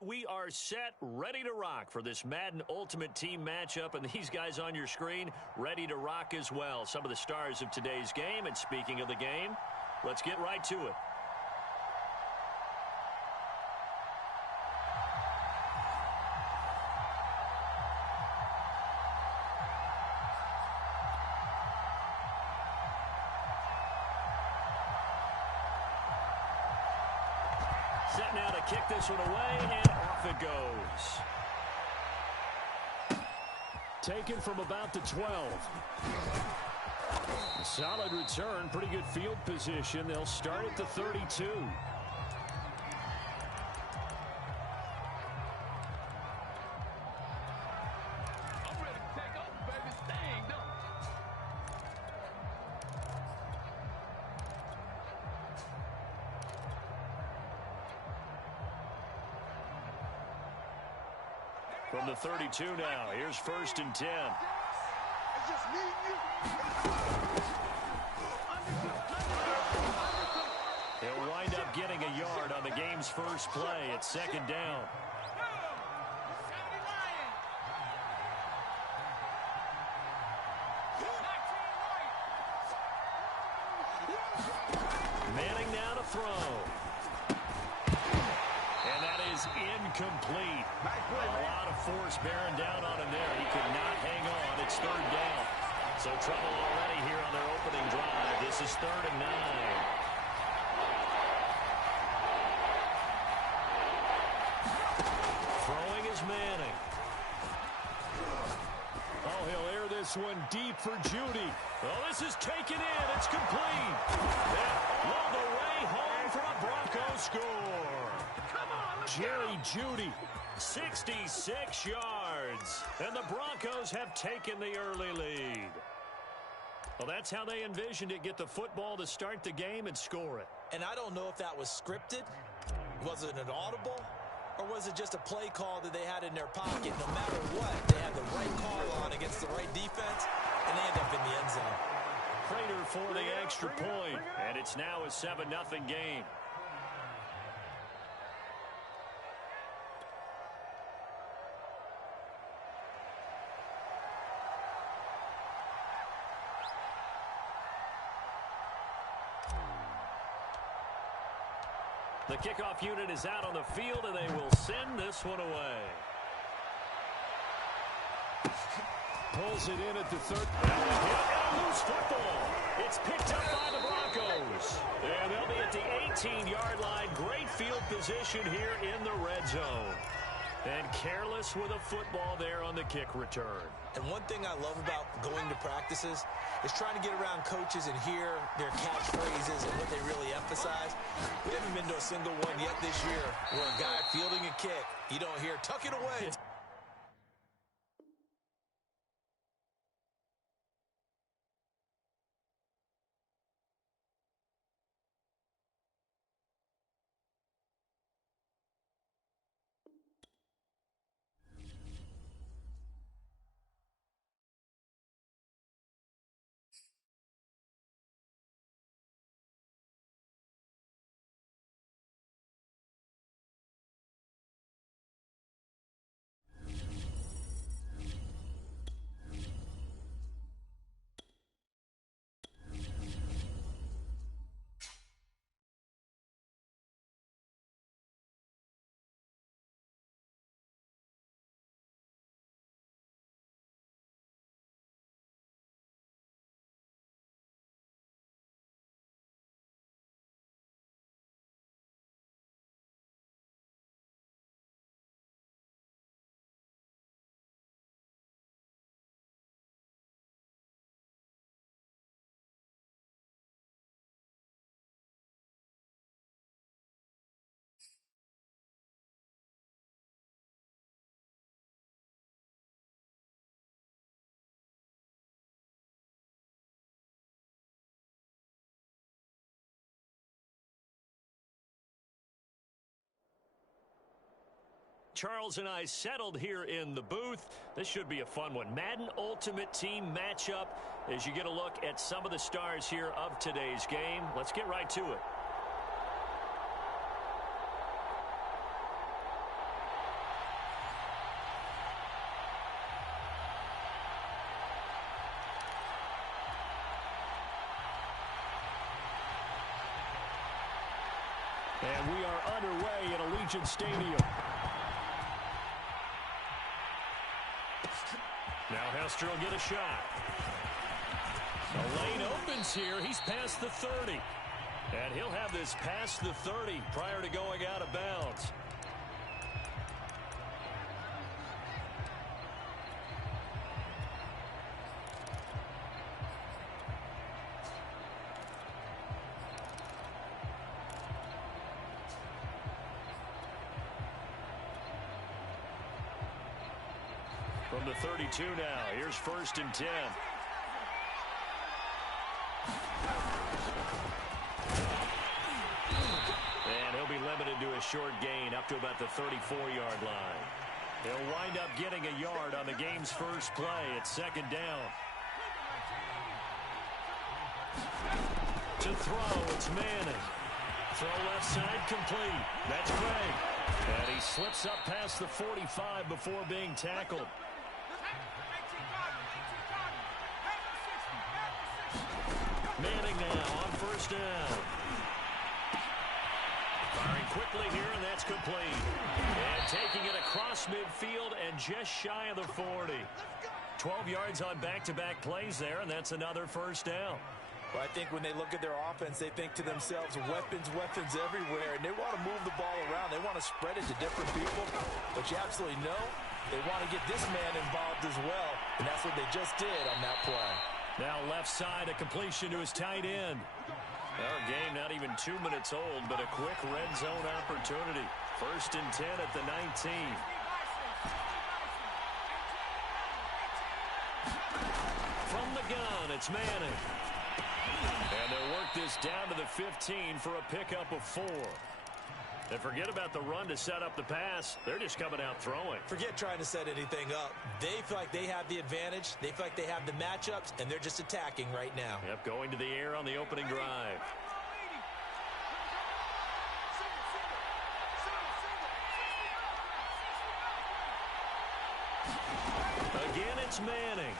We are set, ready to rock for this Madden Ultimate Team matchup, and these guys on your screen ready to rock as well. Some of the stars of today's game, and speaking of the game, let's get right to it. Set now to kick this one away, and off it goes. Taken from about the 12. Solid return, pretty good field position. They'll start at the 32. From the 32 now, here's 1st and 10. He'll wind up getting a yard on the game's first play at 2nd down. Manning now to throw. And that is incomplete. A lot of force bearing down on him there. He could not hang on. It's 3rd down. So trouble already here on their opening drive. This is 3rd and 9. Throwing is Manning. Oh, he'll air this one deep for Judy. Oh, this is taken in. It's complete. And all the way home for a Broncos score. Jerry Judy, 66 yards, and the Broncos have taken the early lead. Well, that's how they envisioned it, get the football to start the game and score it. And I don't know if that was scripted, was it an audible, or was it just a play call that they had in their pocket? No matter what, they had the right call on against the right defense, and they end up in the end zone. Prater for the extra point, and it's now a 7-0 game. The kickoff unit is out on the field, and they will send this one away. Pulls it in at the 3rd. And a loose football. It's picked up by the Broncos. And they'll be at the 18-yard line. Great field position here in the red zone. And careless with a football there on the kick return. And one thing I love about going to practices is trying to get around coaches and hear their catchphrases and what they really emphasize. We haven't been to a single one yet this year where a guy fielding a kick, you don't hear, tuck it away. Charles and I settled here in the booth. This should be a fun one. Madden Ultimate Team matchup as you get a look at some of the stars here of today's game. Let's get right to it. Allegiant Stadium. Now Hester will get a shot. The lane opens here. He's past the 30. And he'll have this past the 30 prior to going out of bounds. From the 32 now, here's 1st and 10. And he'll be limited to a short gain up to about the 34-yard line. He'll wind up getting a yard on the game's first play. It's 2nd down. To throw, it's Manning. Throw left side complete. That's Craig. And he slips up past the 45 before being tackled. Manning now on 1st down. Firing quickly here, and that's complete. And taking it across midfield and just shy of the 40. 12 yards on back-to-back plays there, and that's another 1st down. Well, I think when they look at their offense, they think to themselves, weapons everywhere, and they want to move the ball around. They want to spread it to different people, but you absolutely know they want to get this man involved as well, and that's what they just did on that play. Now left side, a completion to his tight end. Well, game not even 2 minutes old, but a quick red zone opportunity. 1st and 10 at the 19. From the gun, it's Manning. And they'll work this down to the 15 for a pickup of 4. And forget about the run to set up the pass. They're just coming out throwing. Forget trying to set anything up. They feel like they have the advantage. They feel like they have the matchups, and they're just attacking right now. Yep, going to the air on the opening drive. Again, it's Manning.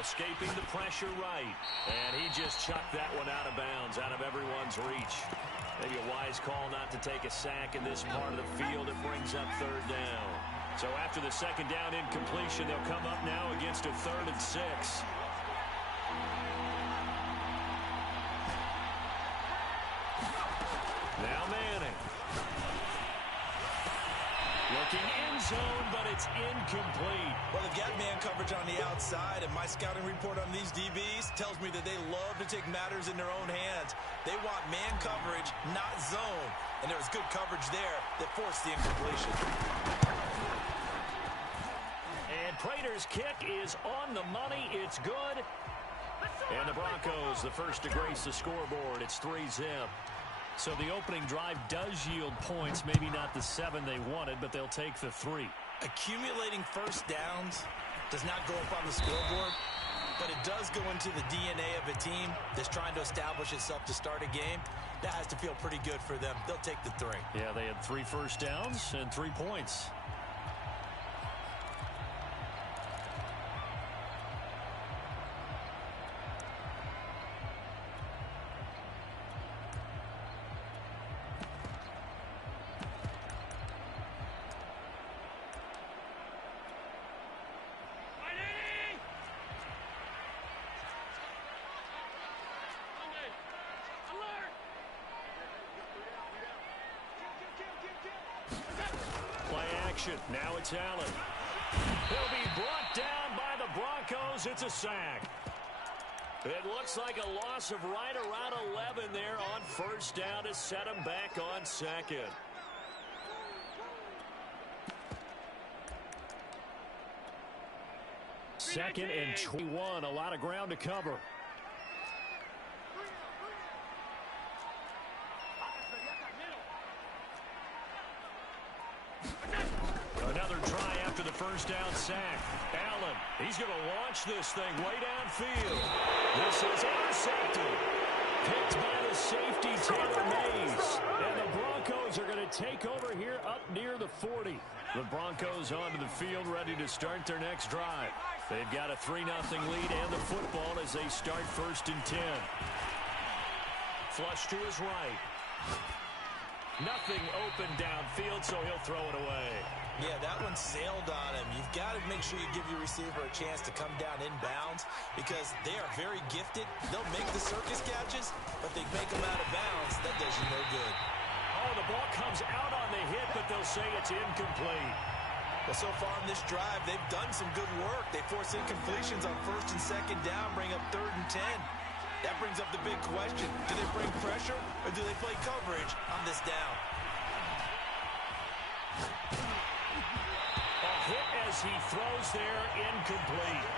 Escaping the pressure right. And he just chucked that one out of bounds, out of everyone's reach. Maybe a wise call not to take a sack in this part of the field. It brings up 3rd down. So after the 2nd down incompletion, they'll come up now against a 3rd and 6. Now Manning. Looking end zone, but it's incomplete. Well, they've got man coverage on the outside, and my scouting report on these DBs tells me that they love to take matters in their own hands. They want man coverage, not zone. And there was good coverage there that forced the incompletion. And Prater's kick is on the money. It's good. And the Broncos, the first to grace the scoreboard. It's 3-zip. So the opening drive does yield points, maybe not the 7 they wanted, but they'll take the 3. Accumulating first downs does not go up on the scoreboard, but it does go into the DNA of a team that's trying to establish itself to start a game. That has to feel pretty good for them. They'll take the 3. Yeah, they had 3 first downs and 3 points. Now it's Allen. He'll be brought down by the Broncos. It's a sack. It looks like a loss of right around 11 there on 1st down to set him back on 2nd. Second and 21. A lot of ground to cover. Another try after the first down sack. Allen, he's going to launch this thing way downfield. This is intercepted. Picked by the safety, Taylor Mays. And the Broncos are going to take over here up near the 40. The Broncos onto the field ready to start their next drive. They've got a 3-0 lead and the football as they start 1st and 10. Flush to his right. Nothing open downfield, so he'll throw it away. Yeah, that one sailed on him. You've got to make sure you give your receiver a chance to come down inbounds because they are very gifted. They'll make the circus catches, but they make them out of bounds. That does you no good. Oh, the ball comes out on the hit, but they'll say it's incomplete. Well, so far in this drive, they've done some good work. They force incompletions on first and second down, bring up 3rd and 10. That brings up the big question. Do they bring pressure or do they play coverage on this down? A hit as he throws there, incomplete.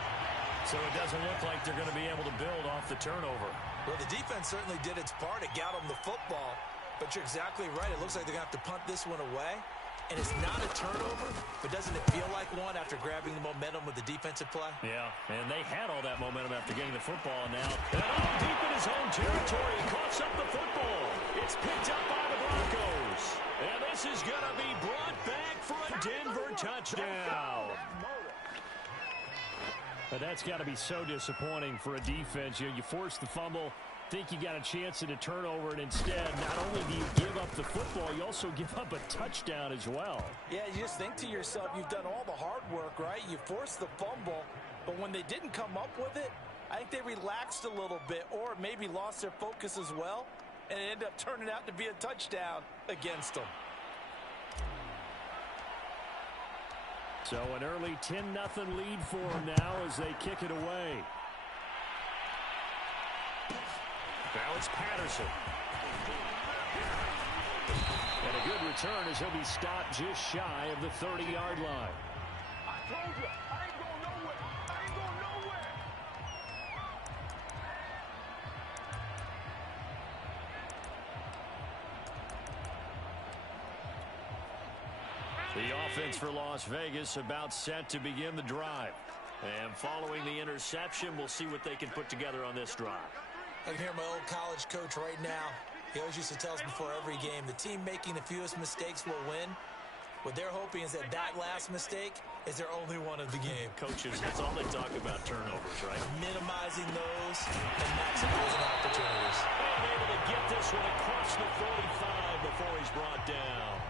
So it doesn't look like they're going to be able to build off the turnover. Well, the defense certainly did its part. It got them the football. But you're exactly right. It looks like they're going to have to punt this one away. And it's not a turnover, but doesn't it feel like one after grabbing the momentum with the defensive play? Yeah, and they had all that momentum after getting the football now. And deep in his own territory, he coughs up the football. It's picked up by the Broncos. And this is going to be brought back for a Denver touchdown. But that's got to be so disappointing for a defense. You force the fumble, think you got a chance at a turnover, and instead, not only do you give up the football, you also give up a touchdown as well. Yeah, you just think to yourself, you've done all the hard work, right? You forced the fumble, but when they didn't come up with it, I think they relaxed a little bit or maybe lost their focus as well, and it ended up turning out to be a touchdown against them. So an early 10-0 lead for them now as they kick it away. Now it's Patterson. And a good return as he'll be stopped just shy of the 30-yard line. I told you, I ain't going nowhere. I ain't going nowhere. The offense for Las Vegas about set to begin the drive. And following the interception, we'll see what they can put together on this drive. I can hear my old college coach right now. He always used to tell us before every game, the team making the fewest mistakes will win. What they're hoping is that that last mistake is their only one of the game. Coaches, that's all they talk about, turnovers, right? Minimizing those and maximizing opportunities. And able to get this one across the 45 before he's brought down.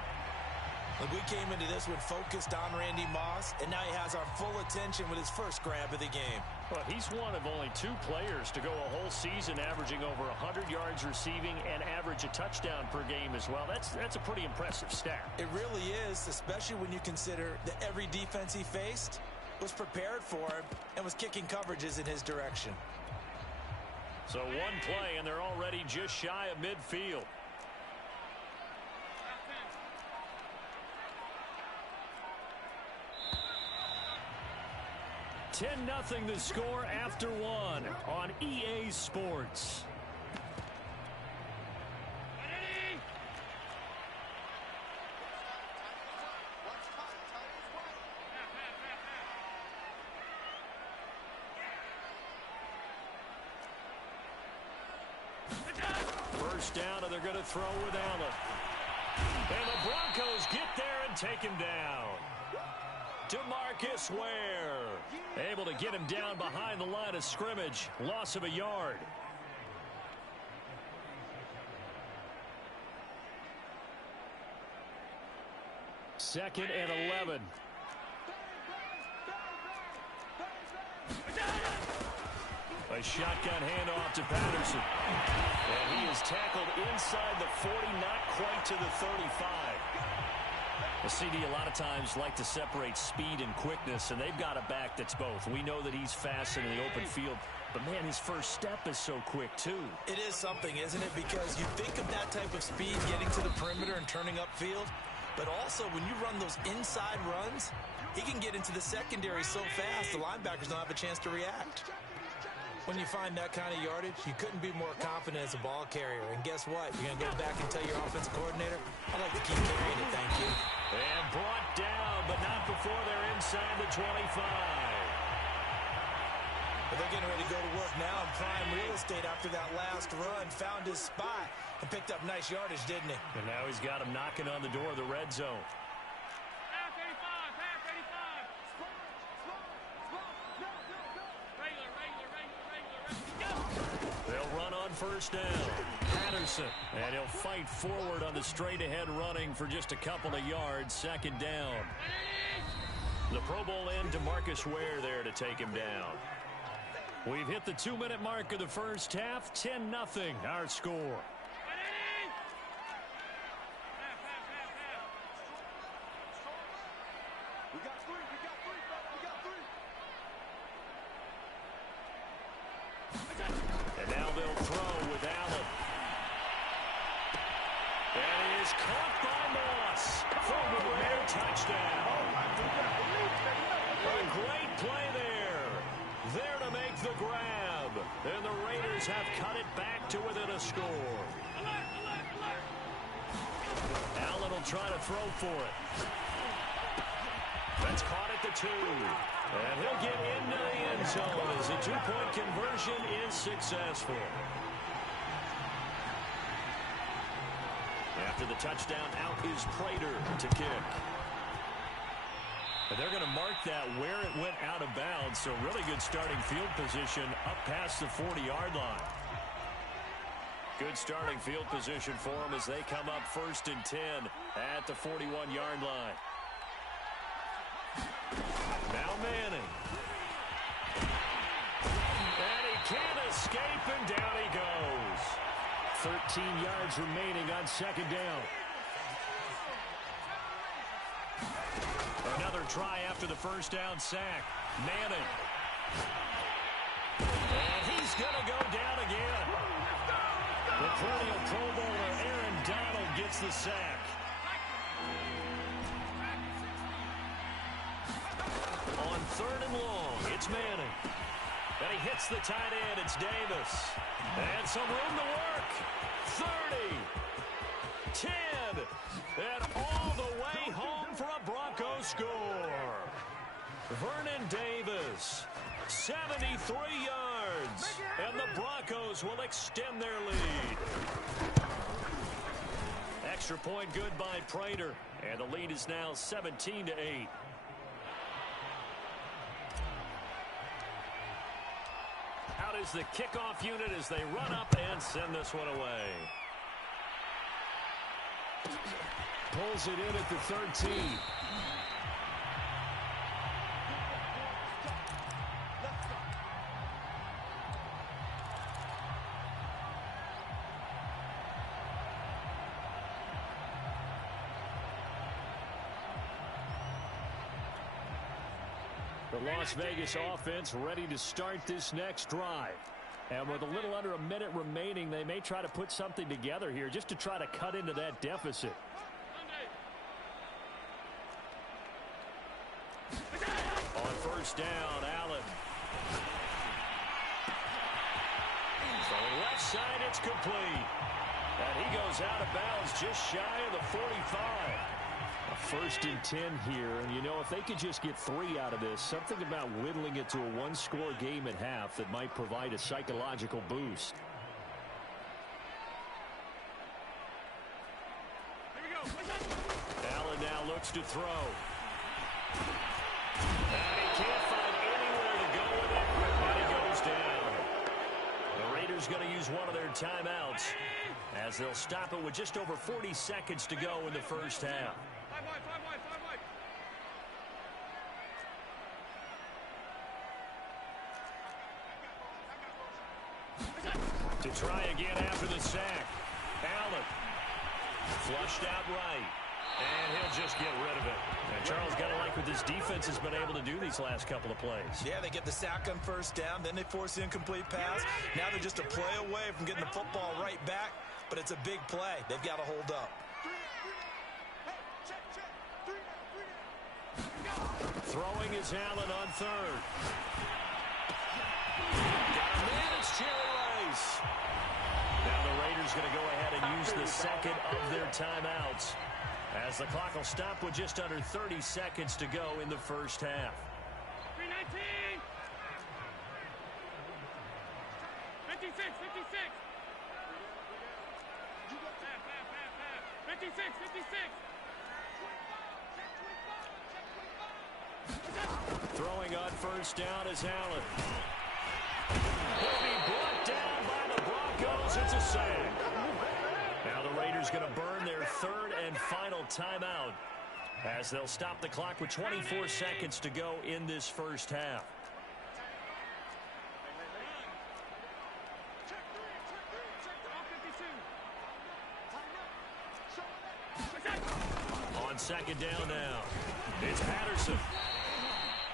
Look, we came into this one focused on Randy Moss, and now he has our full attention with his first grab of the game. Well, he's one of only 2 players to go a whole season averaging over 100 yards receiving and average a touchdown per game as well. That's a pretty impressive stat. It really is, especially when you consider that every defense he faced was prepared for him and was kicking coverages in his direction. So one play, and they're already just shy of midfield. 10-0 the score after 1 on EA Sports. First down, and they're going to throw with Allen. And the Broncos get there and take him down. DeMarcus Ware able to get him down behind the line of scrimmage. Loss of a yard. Second and 11. A shotgun handoff to Patterson. And he is tackled inside the 40, not quite to the 35. The CD a lot of times like to separate speed and quickness, and they've got a back that's both. We know that he's fast in the open field, but man, his first step is so quick too. It is something, isn't it? Because you think of that type of speed getting to the perimeter and turning upfield, but also when you run those inside runs, he can get into the secondary so fast the linebackers don't have a chance to react. When you find that kind of yardage, you couldn't be more confident as a ball carrier. And guess what? You're going to go back and tell your offensive coordinator, I'd like to keep carrying it, thank you. And brought down, but not before they're inside the 25. But they're getting ready to go to work now in prime real estate after that last run. Found his spot and picked up nice yardage, didn't he? And now he's got him knocking on the door of the red zone. They'll run on first down. Patterson. And he'll fight forward on the straight-ahead running for just a couple of yards. Second down. The Pro Bowl end to Marcus Ware there to take him down. We've hit the 2-minute mark of the first half. 10-0 our score. And now they'll throw with Allen. And he is caught by Moss for a rare touchdown. A great play there. There to make the grab. And the Raiders have cut it back to within a score. Allen will try to throw for it. That's caught at the 2. And he'll get into the end zone as the 2-point conversion is successful. After the touchdown, out is Prater to kick. And they're going to mark that where it went out of bounds. So really good starting field position up past the 40-yard line. Good starting field position for them as they come up 1st and 10 at the 41-yard line. Now Manning. And he can't escape, and down he goes. 13 yards remaining on second down. Another try after the first down sack. Manning. And he's going to go down again. The perennial Pro Bowler Aaron Donald gets the sack. On 3rd and long, it's Manning. And he hits the tight end. It's Davis. And some room to work. 30. 10. And all the way home for a Broncos score. Vernon Davis. 73 yards. And the Broncos will extend their lead. Extra point good by Prater. And the lead is now 17-8. Out is the kickoff unit as they run up and send this one away. Pulls it in at the 13. The Las Vegas offense ready to start this next drive. And with a little under a minute remaining, they may try to put something together here just to try to cut into that deficit. On first down, Allen. From the left side, it's complete. And he goes out of bounds just shy of the 45. A 1st and 10 here, and you know, if they could just get 3 out of this, something about whittling it to a 1-score game at half that might provide a psychological boost. Allen now looks to throw. And he can't find anywhere to go with it, and he goes down. The Raiders going to use one of their timeouts as they'll stop it with just over 40 seconds to go in the first half. To try again after the sack. Allen. Flushed out right. And he'll just get rid of it. And Charles, got to like what this defense has been able to do these last couple of plays. Yeah, they get the sack on first down, then they force the incomplete pass. Now they're just a play away from getting the football right back, but it's a big play. They've got to hold up. Throwing is Allen on 3rd. Got a man, it's Jerry Rice. Now the Raiders going to go ahead and use the second of their timeouts, as the clock will stop with just under 30 seconds to go in the first half. 319. 56, 56. 56, 56. Throwing on first down is Allen. He'll be brought down by the Broncos. It's a sack. Now the Raiders going to burn their third and final timeout as they'll stop the clock with 24 seconds to go in this first half. On second down now, it's Patterson.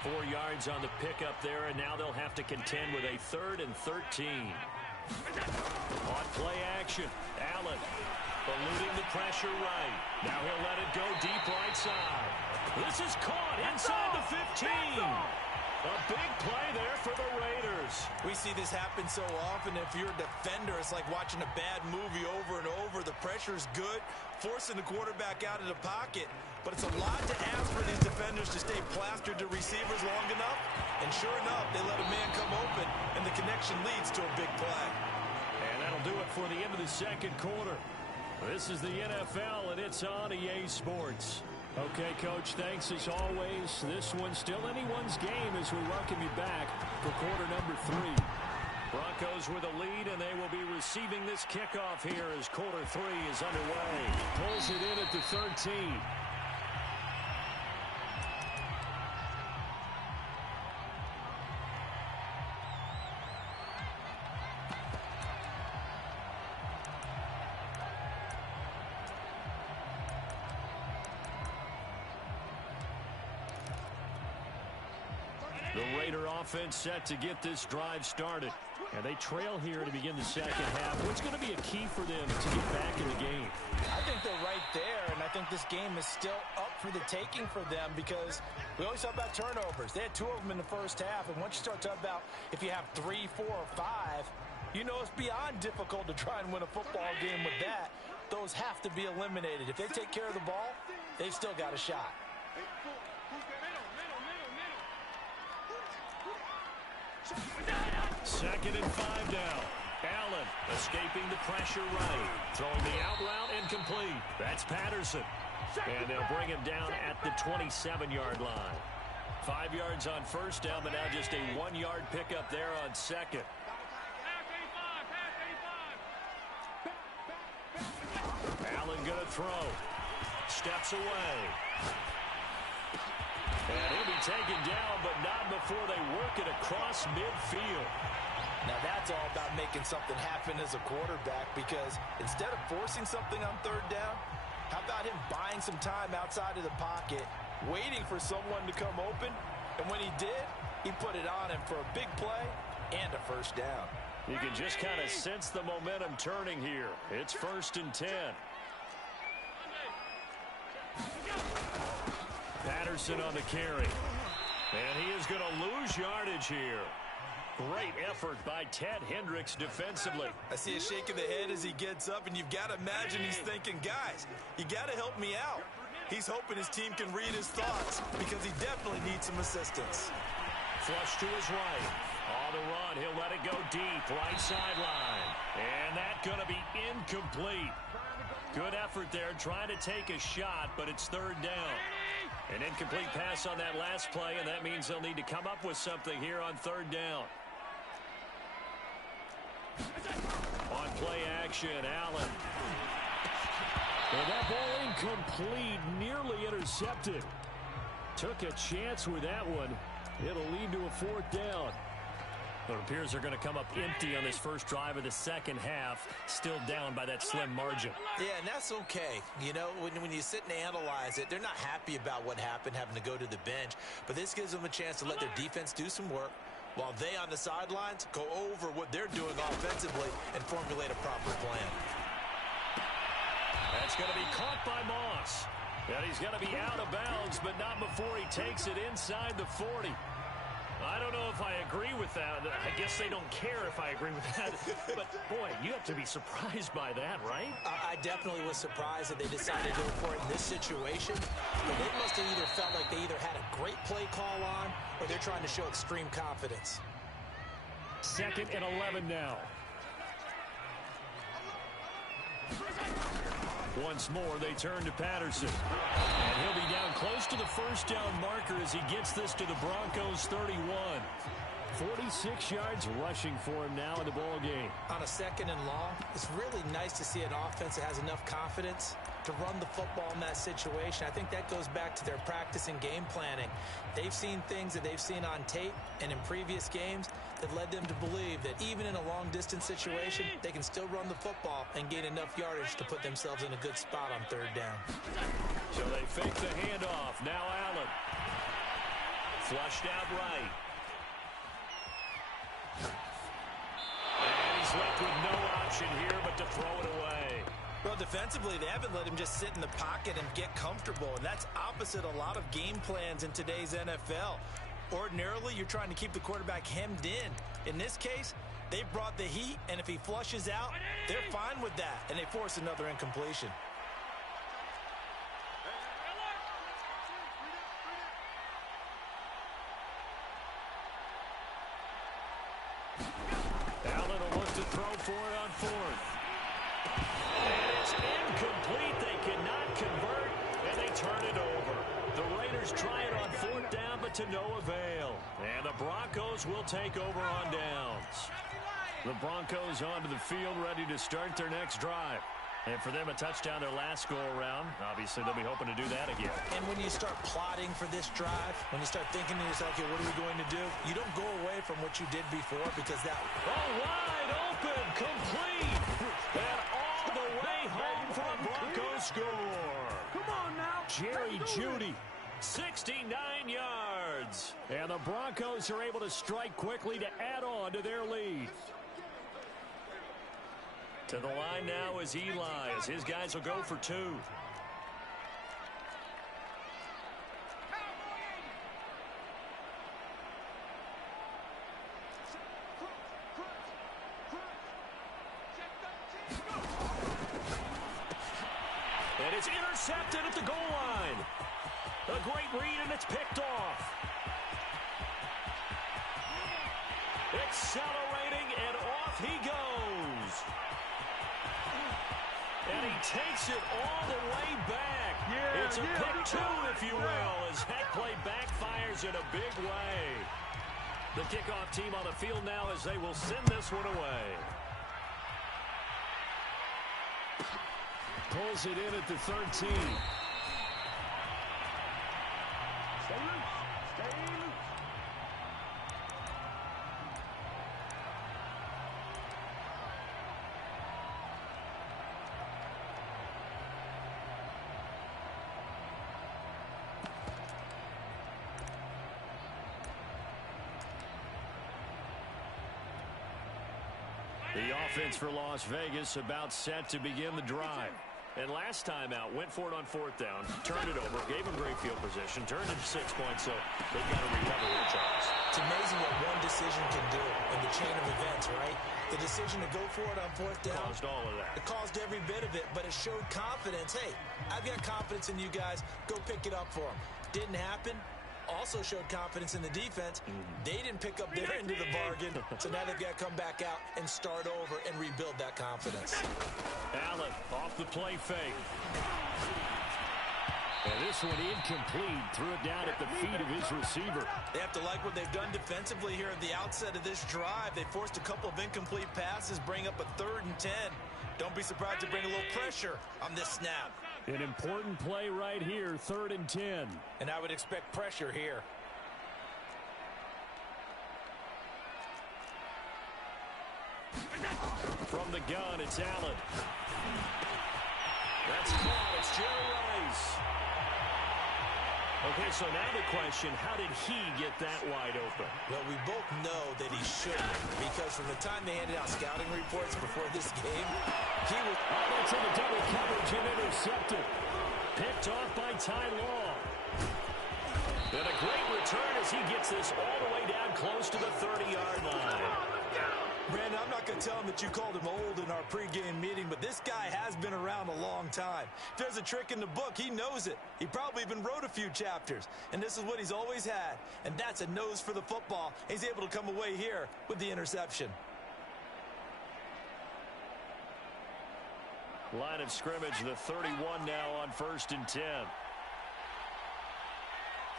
4 yards on the pickup there, and now they'll have to contend with a 3rd and 13. On play action, Allen eluding the pressure right. Now he'll let it go deep right side. This is caught inside the 15. A big play there for the Raiders. We see this happen so often. If you're a defender, it's like watching a bad movie over and over. The pressure's good, forcing the quarterback out of the pocket. But it's a lot to ask for these defenders to stay plastered to receivers long enough. And sure enough, they let a man come open, and the connection leads to a big play. And that'll do it for the end of the second quarter. This is the NFL, and it's on EA Sports. Okay, Coach, thanks as always. This one's still anyone's game as we welcome you back for quarter number 3. Broncos with a lead, and they will be receiving this kickoff here as quarter 3 is underway. Pulls it in at the 13. The Raider offense set to get this drive started. And they trail here to begin the second half. What's going to be a key for them to get back in the game? I think they're right there, and I think this game is still up for the taking for them because we always talk about turnovers. They had 2 of them in the first half, and once you start talking about if you have 3, 4, or 5, you know it's beyond difficult to try and win a football game with that. Those have to be eliminated. If they take care of the ball, they've still got a shot. Second and 5 now. Allen escaping the pressure right. Throwing the out route incomplete. That's Patterson. And they'll bring him down at the 27-yard line. 5 yards on first down, but now just a 1-yard pickup there on second. Allen gonna throw. Steps away. And he'll be taken down, but not before they work it across midfield. Now that's all about making something happen as a quarterback because instead of forcing something on 3rd down, how about him buying some time outside of the pocket, waiting for someone to come open, and when he did, he put it on him for a big play and a first down. You can just kind of sense the momentum turning here. It's 1st and 10. Patterson on the carry. And he is going to lose yardage here. Great effort by Ted Hendricks defensively. I see a shake of the head as he gets up, and you've got to imagine he's thinking, guys, you got to help me out. He's hoping his team can read his thoughts because he definitely needs some assistance. Flush to his right. On the run, he'll let it go deep, right sideline. And that's going to be incomplete. Good effort there, trying to take a shot, but it's 3rd down. An incomplete pass on that last play, and that means they'll need to come up with something here on 3rd down. On play action, Allen. And that ball incomplete, nearly intercepted. Took a chance with that one. It'll lead to a 4th down. It appears they're going to come up empty on this first drive of the second half, still down by that slim margin. Yeah, and that's okay. You know, when you sit and analyze it, they're not happy about what happened, having to go to the bench. But this gives them a chance to let their defense do some work while they on the sidelines go over what they're doing offensively and formulate a proper plan. That's going to be caught by Moss. And he's going to be out of bounds, but not before he takes it inside the 40. I don't know if I agree with that. I guess they don't care if I agree with that. But, boy, you have to be surprised by that, right? I definitely was surprised that they decided to go for it in this situation. But they must have either felt like they either had a great play call on or they're trying to show extreme confidence. 2nd and 11 now. Once more, they turn to Patterson. And he'll be down close to the first down marker as he gets this to the Broncos 31. 46 yards rushing for him now in the ball game. On a 2nd and long, it's really nice to see an offense that has enough confidence to run the football in that situation. I think that goes back to their practice and game planning. They've seen things that they've seen on tape and in previous games that led them to believe that even in a long-distance situation, they can still run the football and gain enough yardage to put themselves in a good spot on 3rd down. So they fake the handoff. Now Allen. Flushed out right. And he's left with no option here but to throw it away. Well, defensively, they haven't let him just sit in the pocket and get comfortable, and that's opposite a lot of game plans in today's NFL. Ordinarily, you're trying to keep the quarterback hemmed in. In this case, they brought the heat, and if he flushes out, they're fine with that, and they force another incompletion. Allen will look to throw for it on 4th. And it's incomplete. They cannot convert, and they turn it over. The Raiders try it on 4th down, but to no avail. And the Broncos will take over on downs. The Broncos onto the field, ready to start their next drive. And for them, a touchdown their last go-around. Obviously, they'll be hoping to do that again. And when you start plotting for this drive, when you start thinking to yourself, okay, what are we going to do? You don't go away from what you did before because that... Oh, wide open, complete. And all the way home for a Broncos score. Come on now. Jerry Jeudy, 69 yards. And the Broncos are able to strike quickly to add on to their lead. To the line now is Eli, as his guys will go for 2. And it's intercepted at the goal line. A great read, and it's picked off. Accelerating, and off he goes. And he takes it all the way back. It's a pick 2, if you will, as that play backfires in a big way. The kickoff team on the field now as they will send this one away. Pulls it in at the 13. Stay loose. Stay loose. The offense for Las Vegas about set to begin the drive. And last time out, went for it on 4th down, turned it over, gave him great field position, turned it to 6 points, so they've got to recover their charge. It's amazing what one decision can do in the chain of events, right? The decision to go for it on 4th down. Caused all of that. It caused every bit of it, but it showed confidence. Hey, I've got confidence in you guys. Go pick it up for them. Didn't happen. Also showed confidence in the defense. They didn't pick up their end of the bargain, so now they've got to come back out and start over and rebuild that confidence. Allen off the play fake. And this one incomplete. Threw it down at the feet of his receiver. They have to like what they've done defensively here at the outset of this drive. They forced a couple of incomplete passes, bring up a 3rd and 10. Don't be surprised to bring a little pressure on this snap. An important play right here, 3rd and 10. And I would expect pressure here. From the gun, it's Allen. That's caught. It's Jerry Rice. Okay, so now the question, how did he get that wide open? Well, we both know that he shouldn't, because from the time they handed out scouting reports before this game, he was... That's in the double coverage and intercepted. Picked off by Ty Law. And a great return as he gets this all the way down close to the 30-yard line. Brandon, I'm not going to tell him that you called him old in our pregame meeting, but this guy has been around a long time. If there's a trick in the book, he knows it. He probably even wrote a few chapters, and this is what he's always had, and that's a nose for the football. He's able to come away here with the interception. Line of scrimmage, the 31 now on 1st and 10.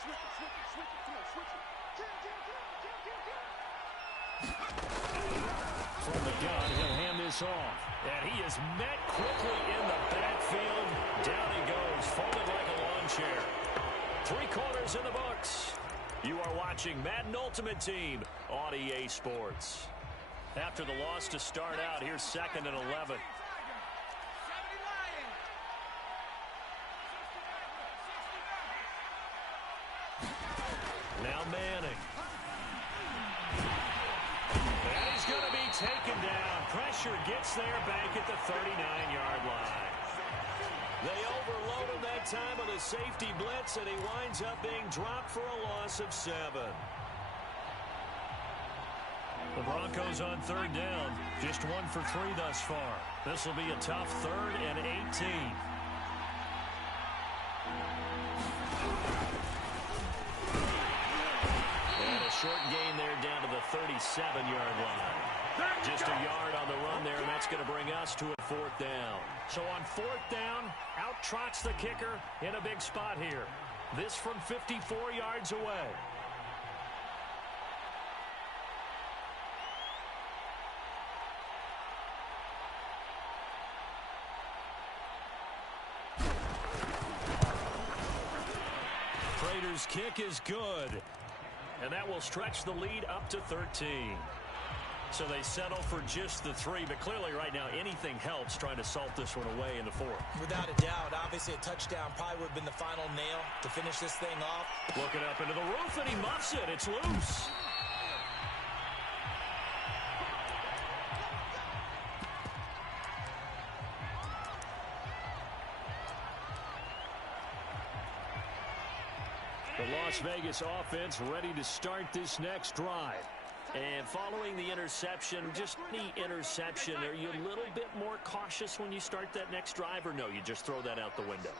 Switch it. Come on, switch it. Jim. From the gun, he'll hand this off. And he is met quickly in the backfield. Down he goes, folded like a lawn chair. 3 quarters in the books. You are watching Madden Ultimate Team on EA Sports. After the loss to start out, here's 2nd and 11. Now Manning. And he's going to be taken down. Pressure gets there back at the 39-yard line. They overload him that time on a safety blitz, and he winds up being dropped for a loss of 7. The Broncos on 3rd down. Just 1 for 3 thus far. This will be a tough 3rd and 18. Short gain there down to the 37-yard line. Just a yard on the run there, and that's going to bring us to a 4th down. So on 4th down, out trots the kicker in a big spot here. This from 54 yards away. Prater's kick is good. And that will stretch the lead up to 13. So they settle for just the 3. But clearly right now anything helps trying to salt this one away in the 4th. Without a doubt. Obviously a touchdown probably would have been the final nail to finish this thing off. Looking up into the roof, and he muffs it. It's loose. The Las Vegas offense ready to start this next drive. And following the interception, just the interception, are you a little bit more cautious when you start that next drive, or no, you just throw that out the window?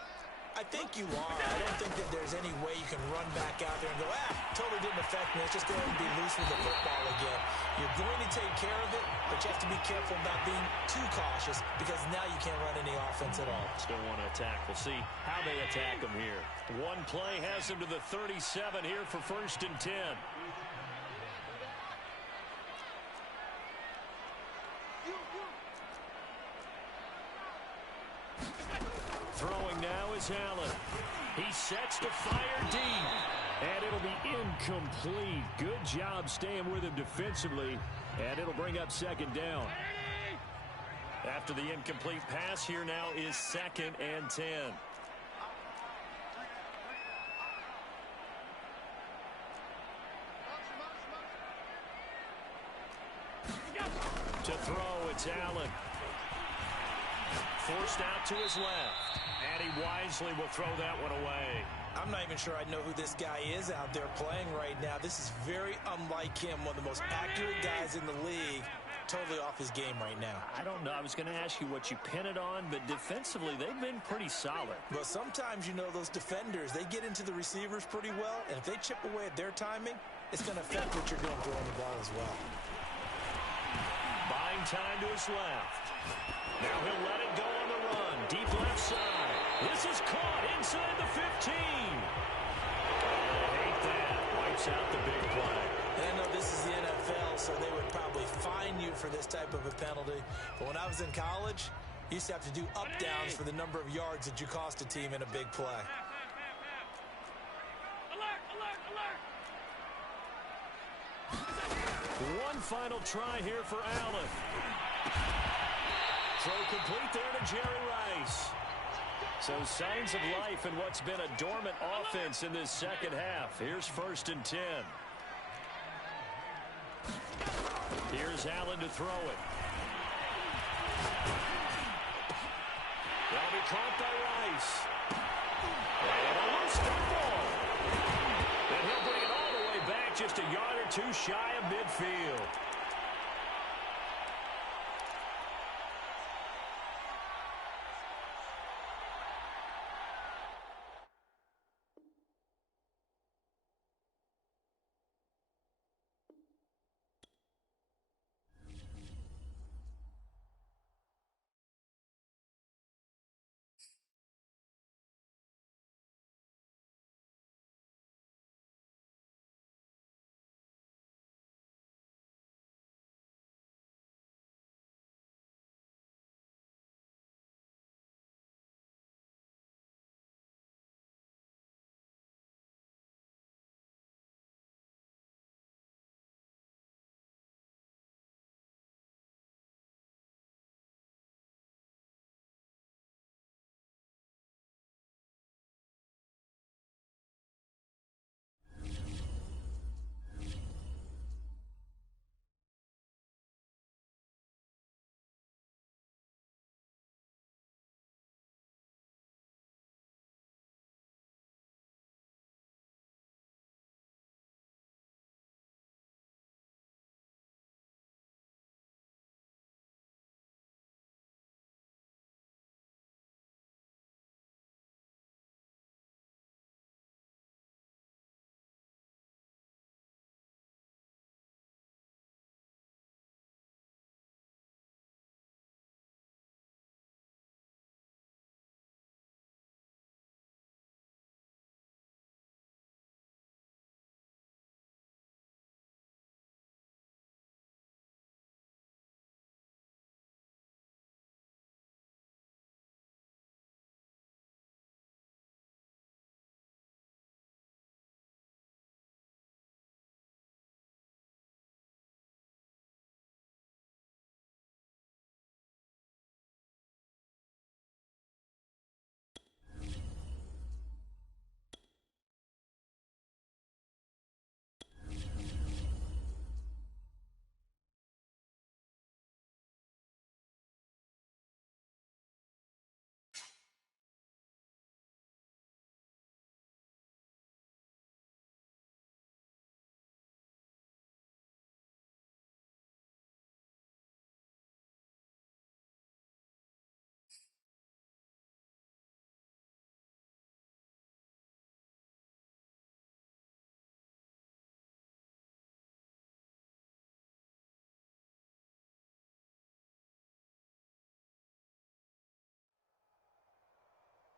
I think you are. I don't think that there's any way you can run back out there and go, totally didn't affect me. Let's just go ahead and be loose with the football again. You're going to take care of it, but you have to be careful about being too cautious because now you can't run any offense at all. Still want to attack. We'll see how they attack them here. One play has them to the 37 here for 1st and 10. Throwing now is Allen. He sets to fire deep. And it'll be incomplete. Good job staying with him defensively. And it'll bring up 2nd down. After the incomplete pass, here now is 2nd and 10. To throw, it's Allen. Forced out to his left. And he wisely will throw that one away. I'm not even sure I know who this guy is out there playing right now. This is very unlike him, one of the most accurate guys in the league. Totally off his game right now. I don't know. I was going to ask you what you pin it on, but defensively, they've been pretty solid. Well, sometimes, you know, those defenders, they get into the receivers pretty well, and if they chip away at their timing, it's going to affect what you're doing throwing the ball as well. Buying time to his left. Now he'll let it go on the run. Deep left side. This is caught inside the 15. I hate that. Wipes out the big play. And I know this is the NFL, so they would probably fine you for this type of a penalty. But when I was in college, you used to have to do up-downs for the number of yards that you cost a team in a big play. Alert, alert, alert! One final try here for Allen. Throw complete there to Jerry Rice. So signs of life in what's been a dormant offense in this 2nd half. Here's 1st and 10. Here's Allen to throw it. That'll be caught by Rice. And a loose football. And he'll bring it all the way back just a yard or 2 shy of midfield.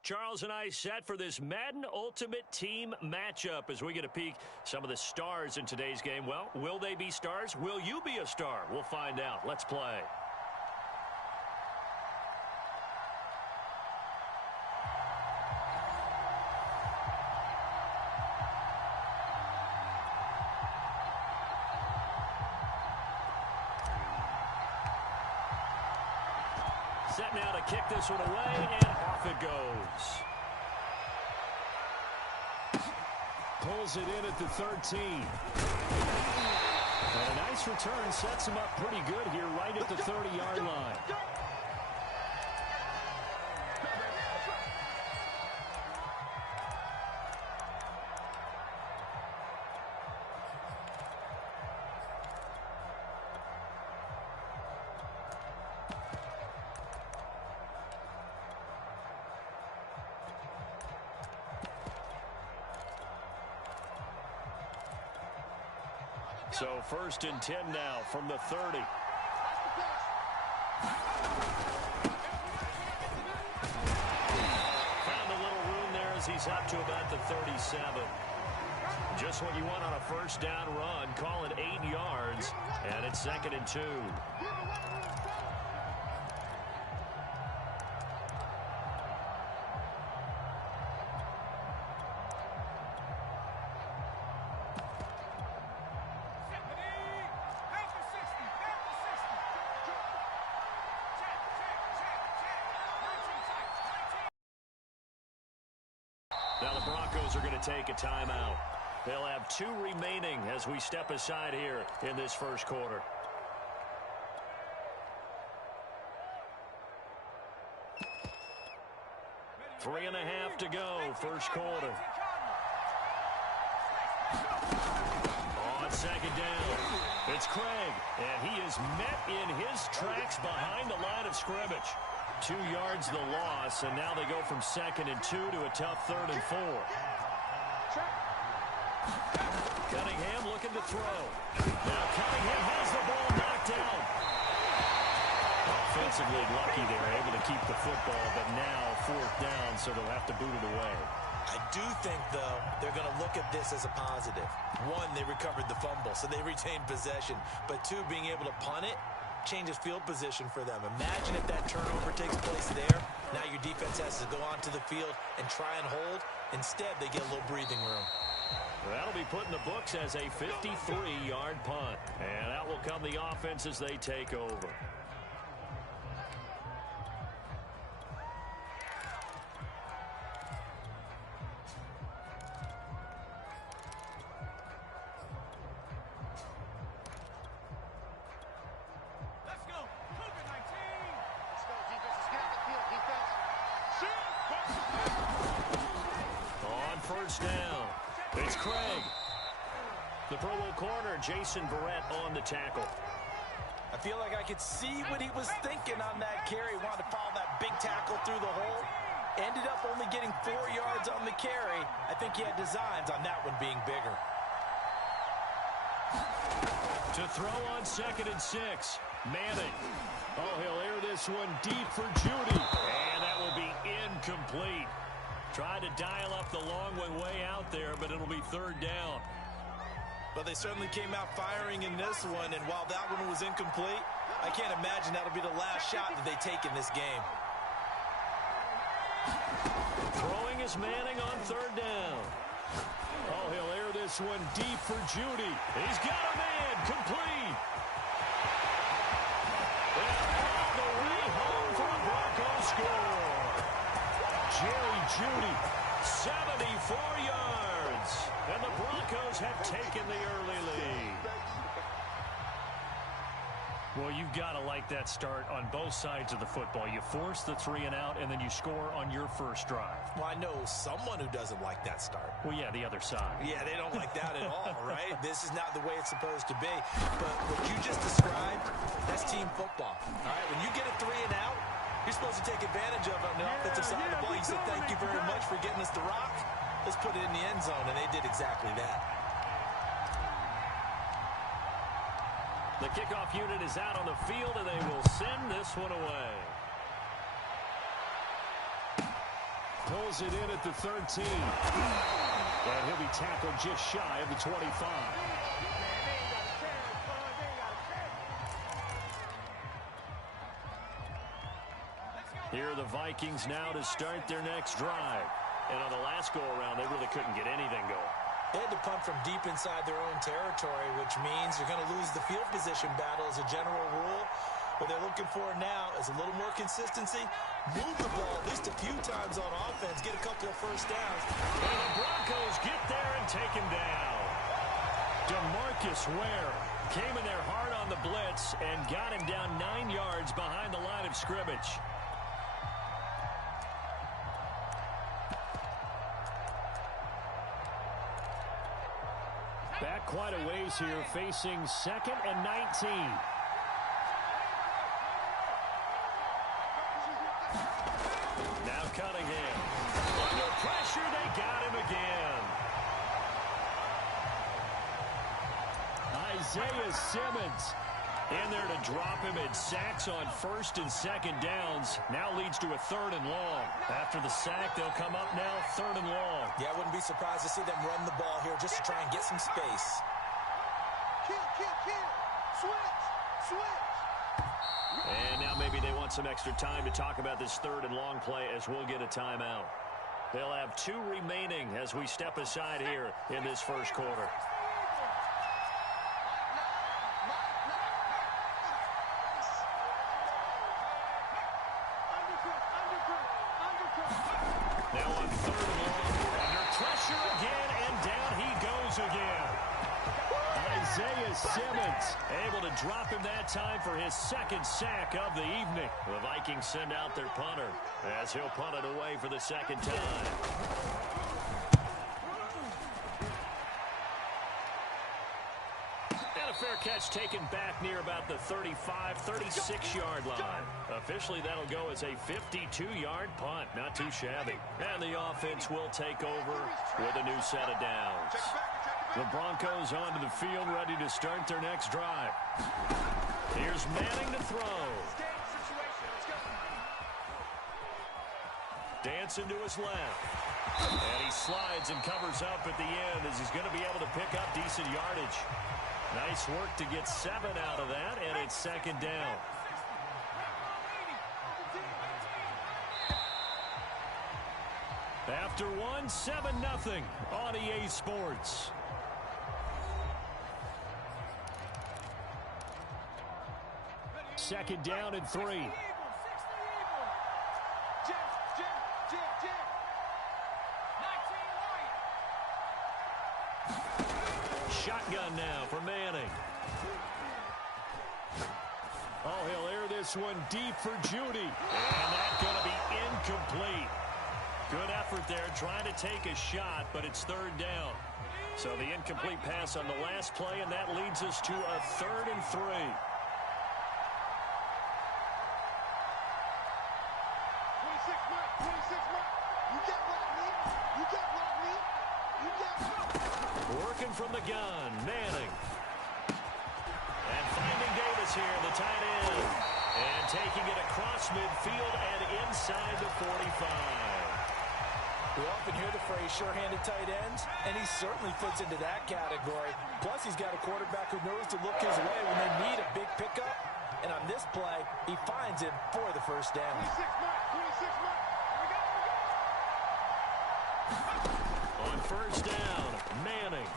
Charles and I set for this Madden Ultimate Team matchup as we get a peek some of the stars in today's game. Well, will they be stars? Will you be a star? We'll find out. Let's play. Set now to kick this one away, and off it goes. Pulls it in at the 13. And a nice return sets him up pretty good here right at the 30-yard line. So 1st and 10 now from the 30. Found a little room there as he's up to about the 37. Just what you want on a first down run. Call it 8 yards, and it's 2nd and 2. Now the Broncos are going to take a timeout. They'll have 2 remaining as we step aside here in this first quarter. Three and a half to go, first quarter. On 2nd down, it's Craig, and he is met in his tracks behind the line of scrimmage. 2 yards the loss, and now they go from 2nd and 2 to a tough 3rd and 4. Cunningham looking to throw. Now Cunningham has the ball knocked down. Offensively lucky they're able to keep the football, but now 4th down, so they'll have to boot it away. I do think, though, they're going to look at this as a positive. 1, they recovered the fumble, so they retained possession. But 2, being able to punt it changes field position for them. Imagine if that turnover takes place there. Now your defense has to go onto the field and try and hold. Instead, they get a little breathing room. That'll be put in the books as a 53-yard punt. And out will come the offense as they take over. Down. It's Craig. The Pro Bowl corner, Jason Verrett, on the tackle. I feel like I could see what he was thinking on that carry. Wanted to follow that big tackle through the hole. Ended up only getting 4 yards on the carry. I think he had designs on that one being bigger. To throw on 2nd and 6. Manning. Oh, he'll air this one deep for Judy. And that will be incomplete. Tried to dial up the long one way out there, but it'll be 3rd down. But they certainly came out firing in this one, and while that one was incomplete, I can't imagine that'll be the last shot that they take in this game. Throwing is Manning on 3rd down. Oh, he'll air this one deep for Judy. He's got a man, complete. And all the way home for a Broncos score. Jerry Judy, 74 yards. And the Broncos have taken the early lead. Well, you've got to like that start on both sides of the football. You force the 3 and out, and then you score on your first drive. Well, I know someone who doesn't like that start. Well, yeah, the other side. Yeah, they don't like that at all, right? This is not the way it's supposed to be. But what you just described, that's team football. All right, when you get a 3 and out, you're supposed to take advantage of it on the offensive side of the ball. You said, thank you very much for getting us the rock. Let's put it in the end zone, and they did exactly that. The kickoff unit is out on the field, and they will send this one away. Pulls it in at the 13. And he'll be tackled just shy of the 25. Here are the Vikings now to start their next drive. And on the last go-around, they really couldn't get anything going. They had to punt from deep inside their own territory, which means you're going to lose the field position battle as a general rule. What they're looking for now is a little more consistency. Move the ball at least a few times on offense. Get a couple of first downs. And the Broncos get there and take him down. DeMarcus Ware came in there hard on the blitz and got him down 9 yards behind the line of scrimmage. Back quite a ways here, facing 2nd and 19. Now Cunningham. Under pressure, they got him again. Isaiah Simmons in there to drop him. It sacks on 1st and 2nd downs. Now leads to a 3rd and long. After the sack, they'll come up now 3rd and long. Yeah, I wouldn't be surprised to see them run the ball here just to try and get some space. Kill. Switch. And now maybe they want some extra time to talk about this 3rd and long play as we'll get a timeout. They'll have 2 remaining as we step aside here in this first quarter. Now on 3rd and long, under pressure again, and down he goes again. Isaiah Simmons able to drop him that time for his 2nd sack of the evening. The Vikings send out their punter as he'll punt it away for the 2nd time. And a fair catch taken back near about the 35, 36-yard line. Officially, that'll go as a 52-yard punt. Not too shabby. And the offense will take over with a new set of downs. The Broncos onto the field, ready to start their next drive. Here's Manning to throw. Dancing to his left. And he slides and covers up at the end as he's going to be able to pick up decent yardage. Nice work to get 7 out of that, and it's 2nd down. After 1, 7-0 on EA Sports. Second down and 3. Shotgun now for Manning. Oh, he'll air this one deep for Judy. And that's going to be incomplete. Good effort there, trying to take a shot, but it's 3rd down. So the incomplete pass on the last play, and that leads us to a 3rd and 3. Working from the gun, Manning. And finding Davis here, the tight end. And taking it across midfield and inside the 45. We often hear the phrase sure-handed tight ends, and he certainly fits into that category. Plus, he's got a quarterback who knows to look his way when they need a big pickup. And on this play, he finds him for the 1st down. On 1st down, Manning.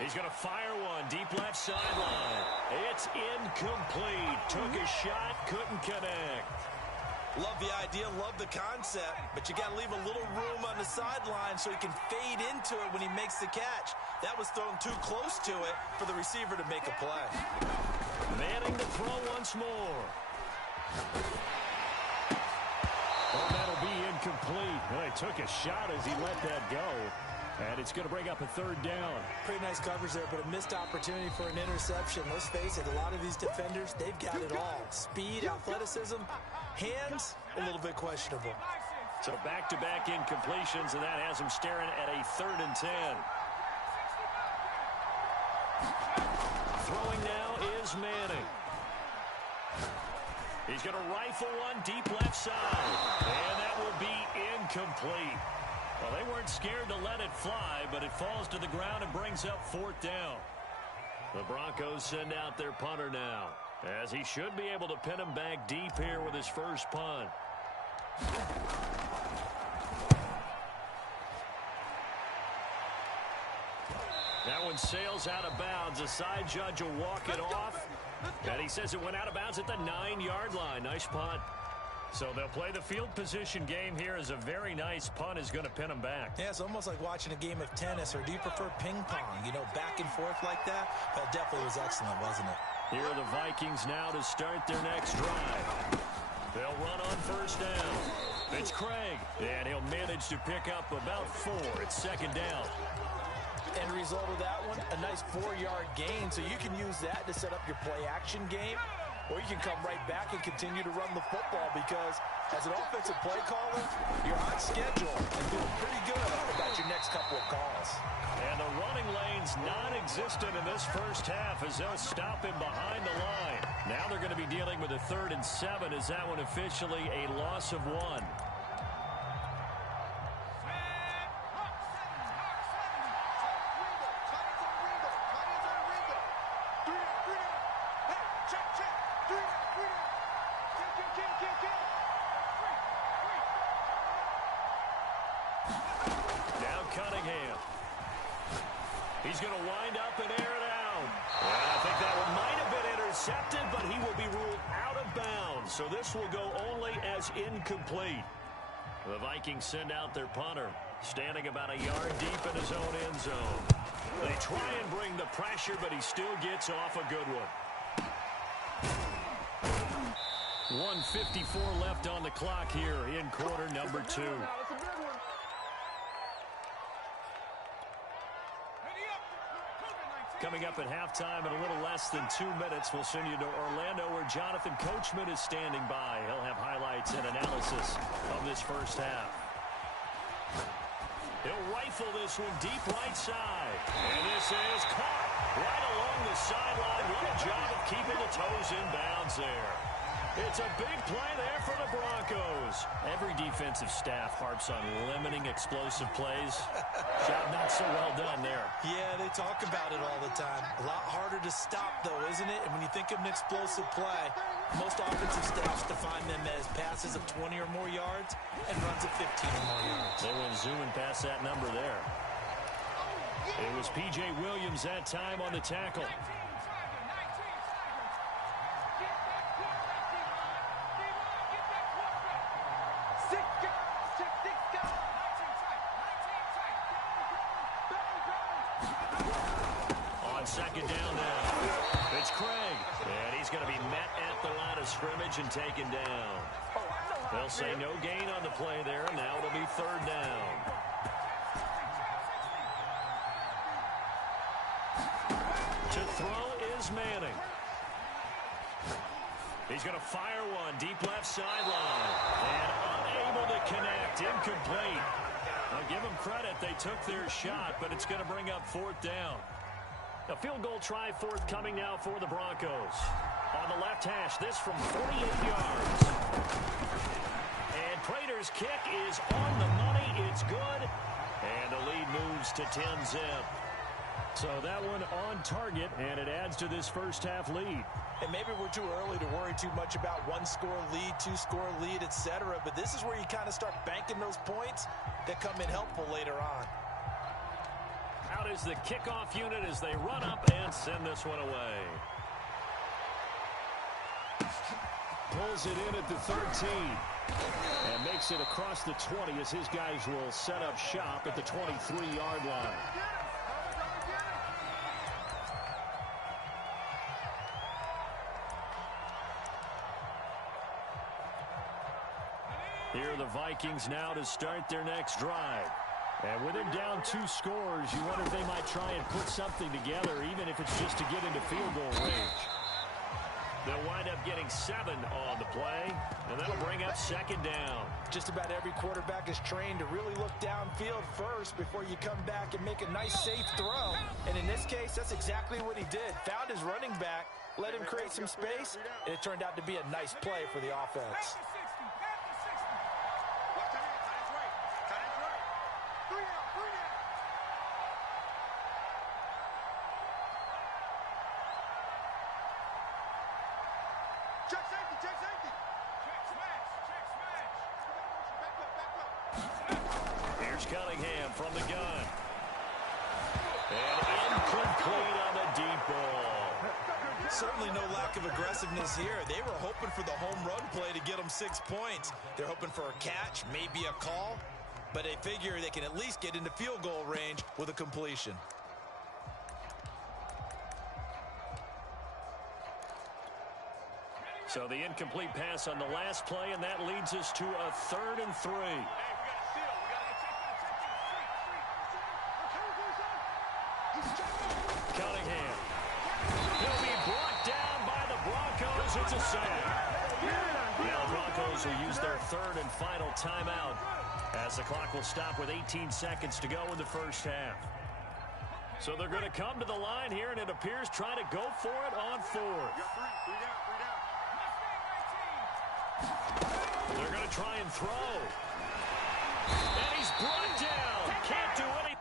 He's going to fire one deep left sideline. It's incomplete. Took a shot, couldn't connect. Love the idea, love the concept, but you got to leave a little room on the sideline so he can fade into it when he makes the catch. That was thrown too close to it for the receiver to make a play. Manning to throw once more. Oh, that'll be incomplete. Well, he took a shot as he let that go. And it's going to bring up a 3rd down. Pretty nice coverage there, but a missed opportunity for an interception. Let's face it, a lot of these defenders, they've got it all. Speed, athleticism, hands, a little bit questionable. So back-to-back incompletions, and that has him staring at a 3rd and 10. Throwing now is Manning. He's going to rifle one deep left side. And that that will be incomplete. Well, they weren't scared to let it fly, but it falls to the ground and brings up 4th down. The Broncos send out their punter now, as he should be able to pin him back deep here with his first punt. That one sails out of bounds. The side judge will walk it off. And he says it went out of bounds at the 9-yard line. Nice punt. So they'll play the field position game here as a very nice punt is going to pin them back. Yeah, it's almost like watching a game of tennis, or do you prefer ping pong? You know, back and forth like that? That definitely was excellent, wasn't it? Here are the Vikings now to start their next drive. They'll run on 1st down. It's Craig, and he'll manage to pick up about 4. It's 2nd down. End result of that one, a nice 4-yard gain, so you can use that to set up your play-action game, or you can come right back and continue to run the football, because as an offensive play caller, you're on schedule and doing pretty good about your next couple of calls. And the running lane's non-existent in this first half as they'll stop him behind the line. Now they're going to be dealing with a 3rd and 7 as that one officially a loss of 1. He's going to wind up and air it out. And I think that one might have been intercepted, but he will be ruled out of bounds. So this will go only as incomplete. The Vikings send out their punter, standing about a yard deep in his own end zone. They try and bring the pressure, but he still gets off a good one. 1:54 left on the clock here in quarter number 2. Coming up at halftime in a little less than 2 minutes, we'll send you to Orlando where Jonathan Coachman is standing by. He'll have highlights and analysis of this first half. He'll rifle this one deep right side. And this is caught right along the sideline. What a job of keeping the toes in bounds there. It's a big play there for the Broncos. Every defensive staff harps on limiting explosive plays. Job not so well done there. Yeah, they talk about it all the time. A lot harder to stop, though, isn't it? And when you think of an explosive play, most offensive staffs define them as passes of 20 or more yards and runs of 15 or more yards. They went zooming past that number there. It was P.J. Williams that time on the tackle. Second down now. It's Craig. And he's going to be met at the line of scrimmage and taken down. They'll say no gain on the play there. Now it'll be 3rd down. To throw is Manning. He's going to fire one deep left sideline. And unable to connect. Incomplete. I'll give them credit. They took their shot, but it's going to bring up 4th down. A field goal try forthcoming now for the Broncos. On the left hash, this from 48 yards. And Prater's kick is on the money. It's good. And the lead moves to 10-zip. So that one on target, and it adds to this first half lead. And maybe we're too early to worry too much about 1-score lead, 2-score lead, etc. But this is where you kind of start banking those points that come in helpful later on. Out is the kickoff unit as they run up and send this one away. Pulls it in at the 13 and makes it across the 20 as his guys will set up shop at the 23-yard line. Here are the Vikings now to start their next drive. And with him down 2 scores, you wonder if they might try and put something together, even if it's just to get into field goal range. They'll wind up getting 7 on the play, and that'll bring up 2nd down. Just about every quarterback is trained to really look downfield first before you come back and make a nice, safe throw. And in this case, that's exactly what he did. Found his running back, let him create some space, and it turned out to be a nice play for the offense. Cunningham from the gun. And incomplete on the deep ball. Certainly no lack of aggressiveness here. They were hoping for the home run play to get them 6 points. They're hoping for a catch, maybe a call, but they figure they can at least get into field goal range with a completion. So the incomplete pass on the last play, and that leads us to a 3rd and 3. Cunningham. He'll be brought down by the Broncos. It's a sack. Now the Broncos will use their 3rd and final timeout as the clock will stop with 18 seconds to go in the first half. So they're going to come to the line here, and it appears trying to go for it on 4th. They're going to try and throw. And he's brought down. Can't do anything.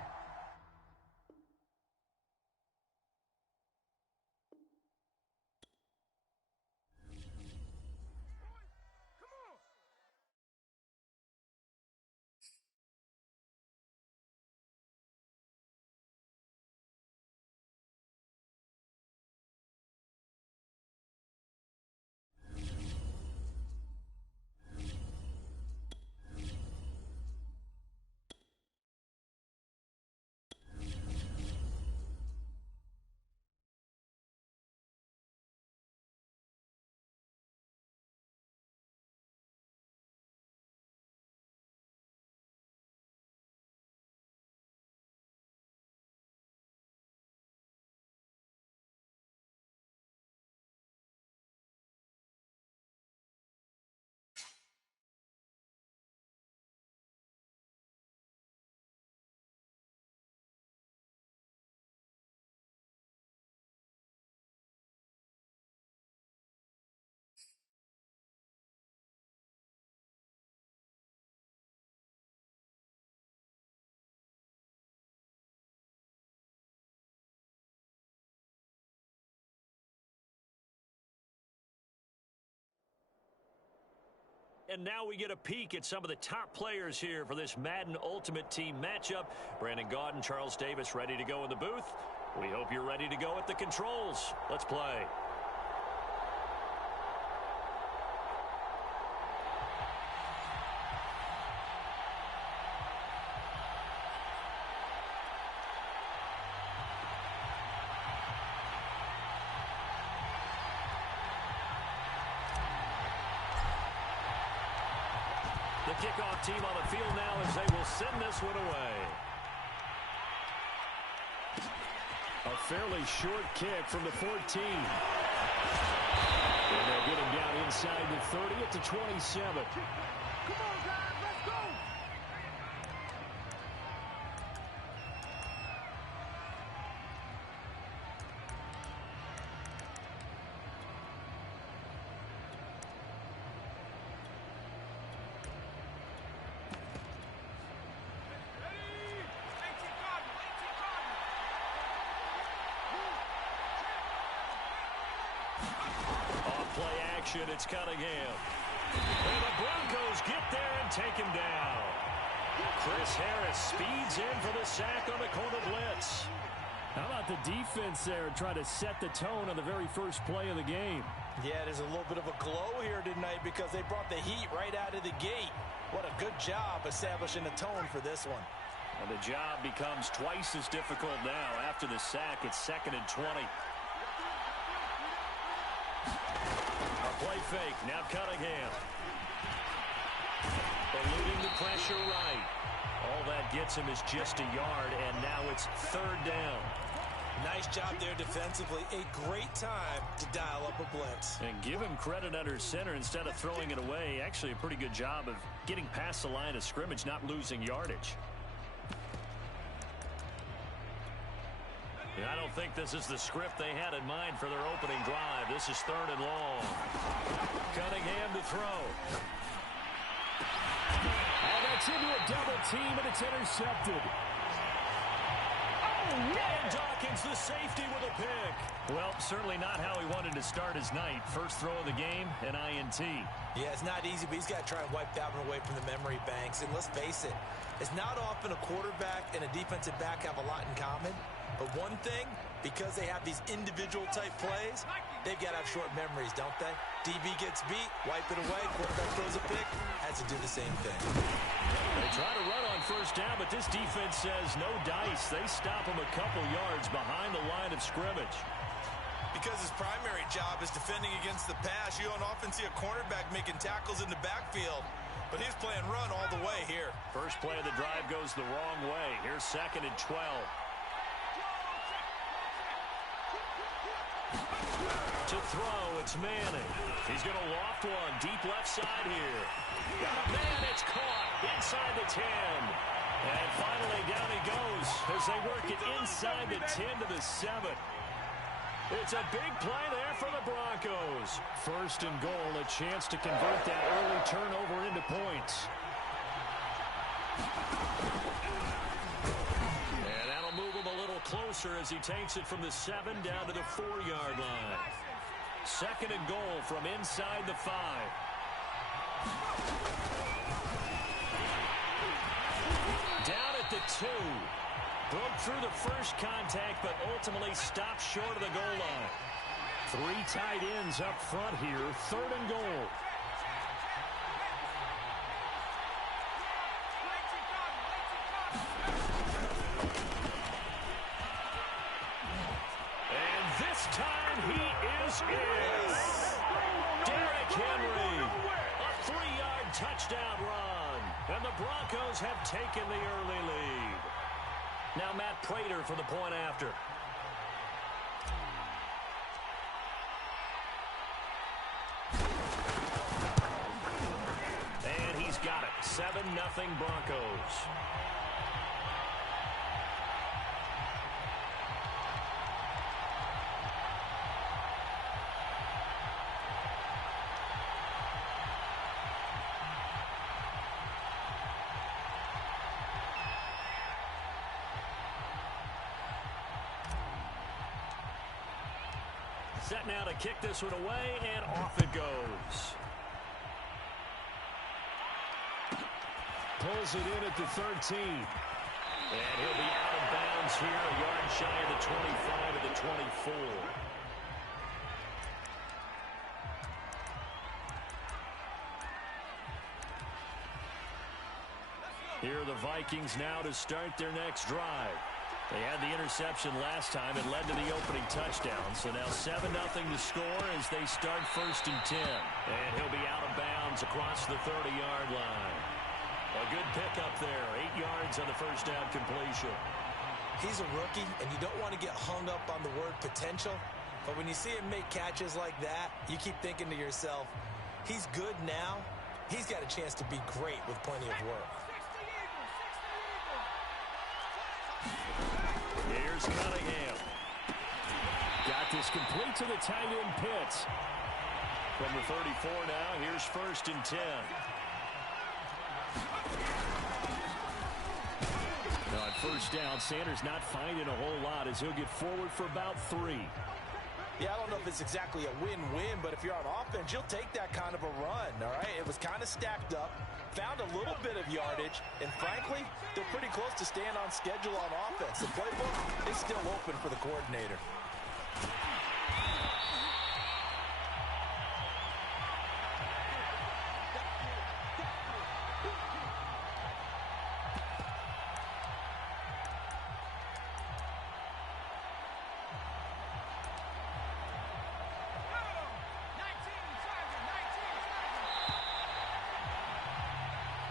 And now we get a peek at some of the top players here for this Madden Ultimate Team matchup. Brandon Gaudin, Charles Davis ready to go in the booth. We hope you're ready to go at the controls. Let's play. The kickoff team on the field now as they will send this one away. A fairly short kick from the 14. And they'll get him down inside the 30 at the 27. Come on, guys, let's go. Play action, it's Cunningham. And the Broncos get there and take him down. Chris Harris speeds in for the sack on the corner blitz. How about the defense there trying to set the tone on the very first play of the game? Yeah, there's a little bit of a glow here tonight because they brought the heat right out of the gate. What a good job establishing the tone for this one. And the job becomes twice as difficult now. After the sack, it's 2nd and 20. A play fake, now Cunningham. Eluding the pressure right. All that gets him is just a yard, and now it's 3rd down. Nice job there defensively. A great time to dial up a blitz. And give him credit under center instead of throwing it away. Actually a pretty good job of getting past the line of scrimmage, not losing yardage. I don't think this is the script they had in mind for their opening drive. This is 3rd and long. Cunningham to throw. And that's into a double team, and it's intercepted. And Dawkins, the safety, with a pick. Well, certainly not how he wanted to start his night. First throw of the game, an INT. Yeah, it's not easy, but he's got to try and wipe that one away from the memory banks. And let's face it, it's not often a quarterback and a defensive back have a lot in common. But one thing, because they have these individual type plays, they've got to have short memories, don't they? DB gets beat, wipe it away, quarterback throws a pick, has to do the same thing. They try to run on first down, but this defense says no dice. They stop him a couple yards behind the line of scrimmage. Because his primary job is defending against the pass, you don't often see a cornerback making tackles in the backfield. But he's playing run all the way here. First play of the drive goes the wrong way. Here's 2nd and 12. To throw, it's Manning. He's going to loft one deep left side here. Got a man, it's caught inside the 10. And finally down he goes as they work it inside the 10 to the 7. It's a big play there for the Broncos. First and goal, a chance to convert that early turnover into points. And that'll move him a little closer as he takes it from the 7 down to the 4-yard line. 2nd and goal from inside the 5. Down at the 2. Broke through the first contact, but ultimately stopped short of the goal line. 3 tight ends up front here. 3rd and goal. And this time he is in. Derrick Henry. A 3-yard touchdown run. And the Broncos have taken the early lead. Now Matt Prater for the point after. And he's got it. 7-0 Broncos. Set now to kick this one away, and off it goes. Pulls it in at the 13. And he'll be out of bounds here, a yard shy of the 25 to the 24. Here are the Vikings now to start their next drive. They had the interception last time. It led to the opening touchdown. So now 7-0 to score as they start 1st and 10. And he'll be out of bounds across the 30-yard line. A good pickup there. 8 yards on the first down completion. He's a rookie, and you don't want to get hung up on the word potential. But when you see him make catches like that, you keep thinking to yourself, he's good now. He's got a chance to be great with plenty of work. Here's Cunningham. Got this complete to the tight end Pitts. From the 34 now, here's 1st and 10. Now at first down, Sanders not finding a whole lot as he'll get forward for about 3. Yeah, I don't know if it's exactly a win-win, but if you're on offense, you'll take that kind of a run, all right? It was kind of stacked up, found a little bit of yardage, and frankly, they're pretty close to staying on schedule on offense. The playbook is still open for the coordinator.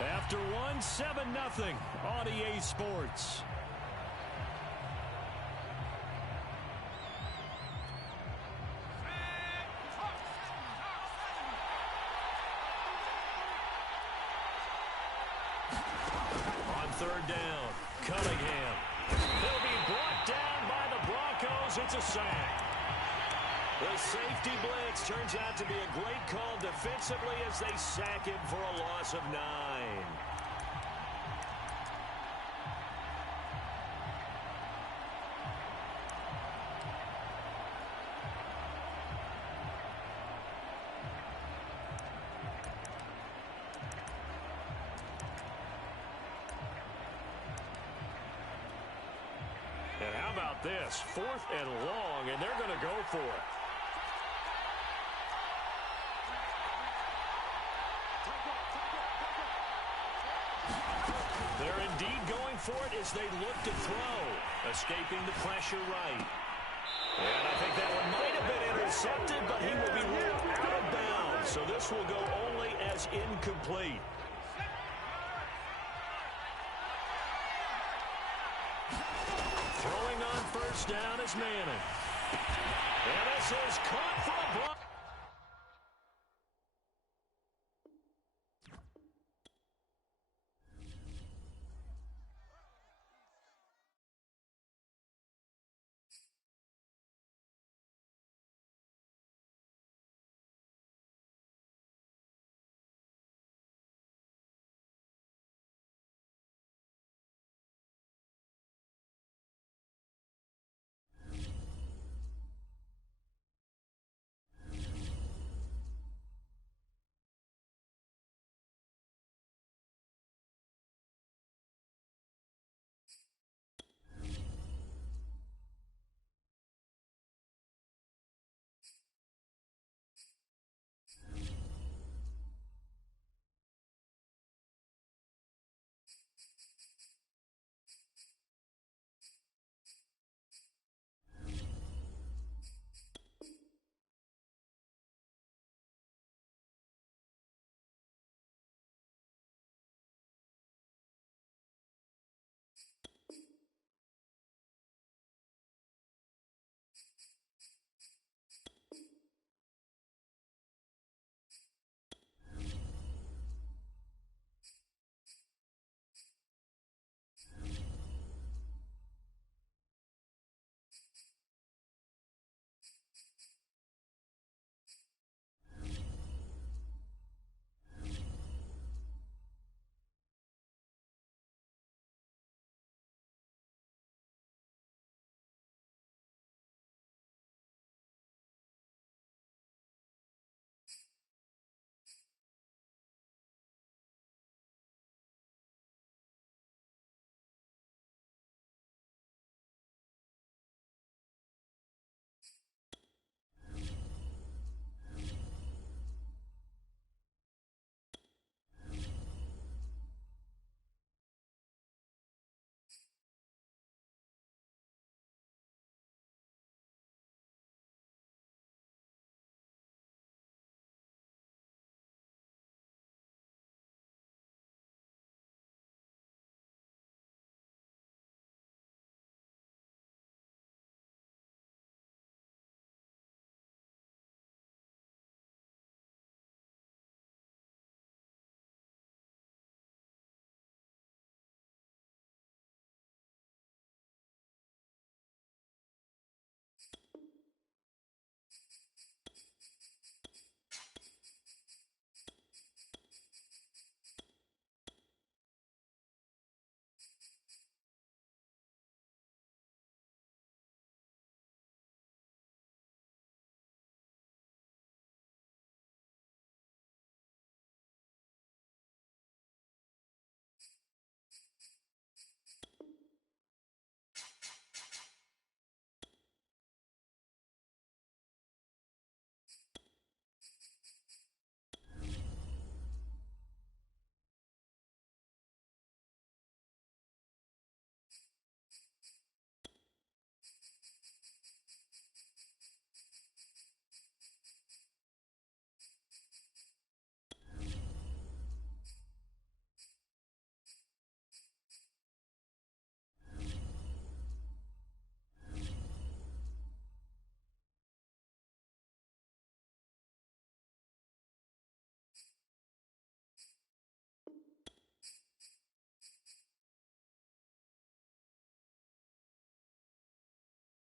After one, 7-0 on EA Sports. On 3rd down, Cunningham. He'll be brought down by the Broncos. It's a sack. The safety blitz turns out to be a great call defensively as they sack him for a loss of 9. this. 4th and long, and they're going to go for it. They're indeed going for it as they look to throw. Escaping the pressure right. And I think that one might have been intercepted, but he will be ruled out of bounds. So this will go only as incomplete. Throwing on first down is Manning. And this is caught for a block.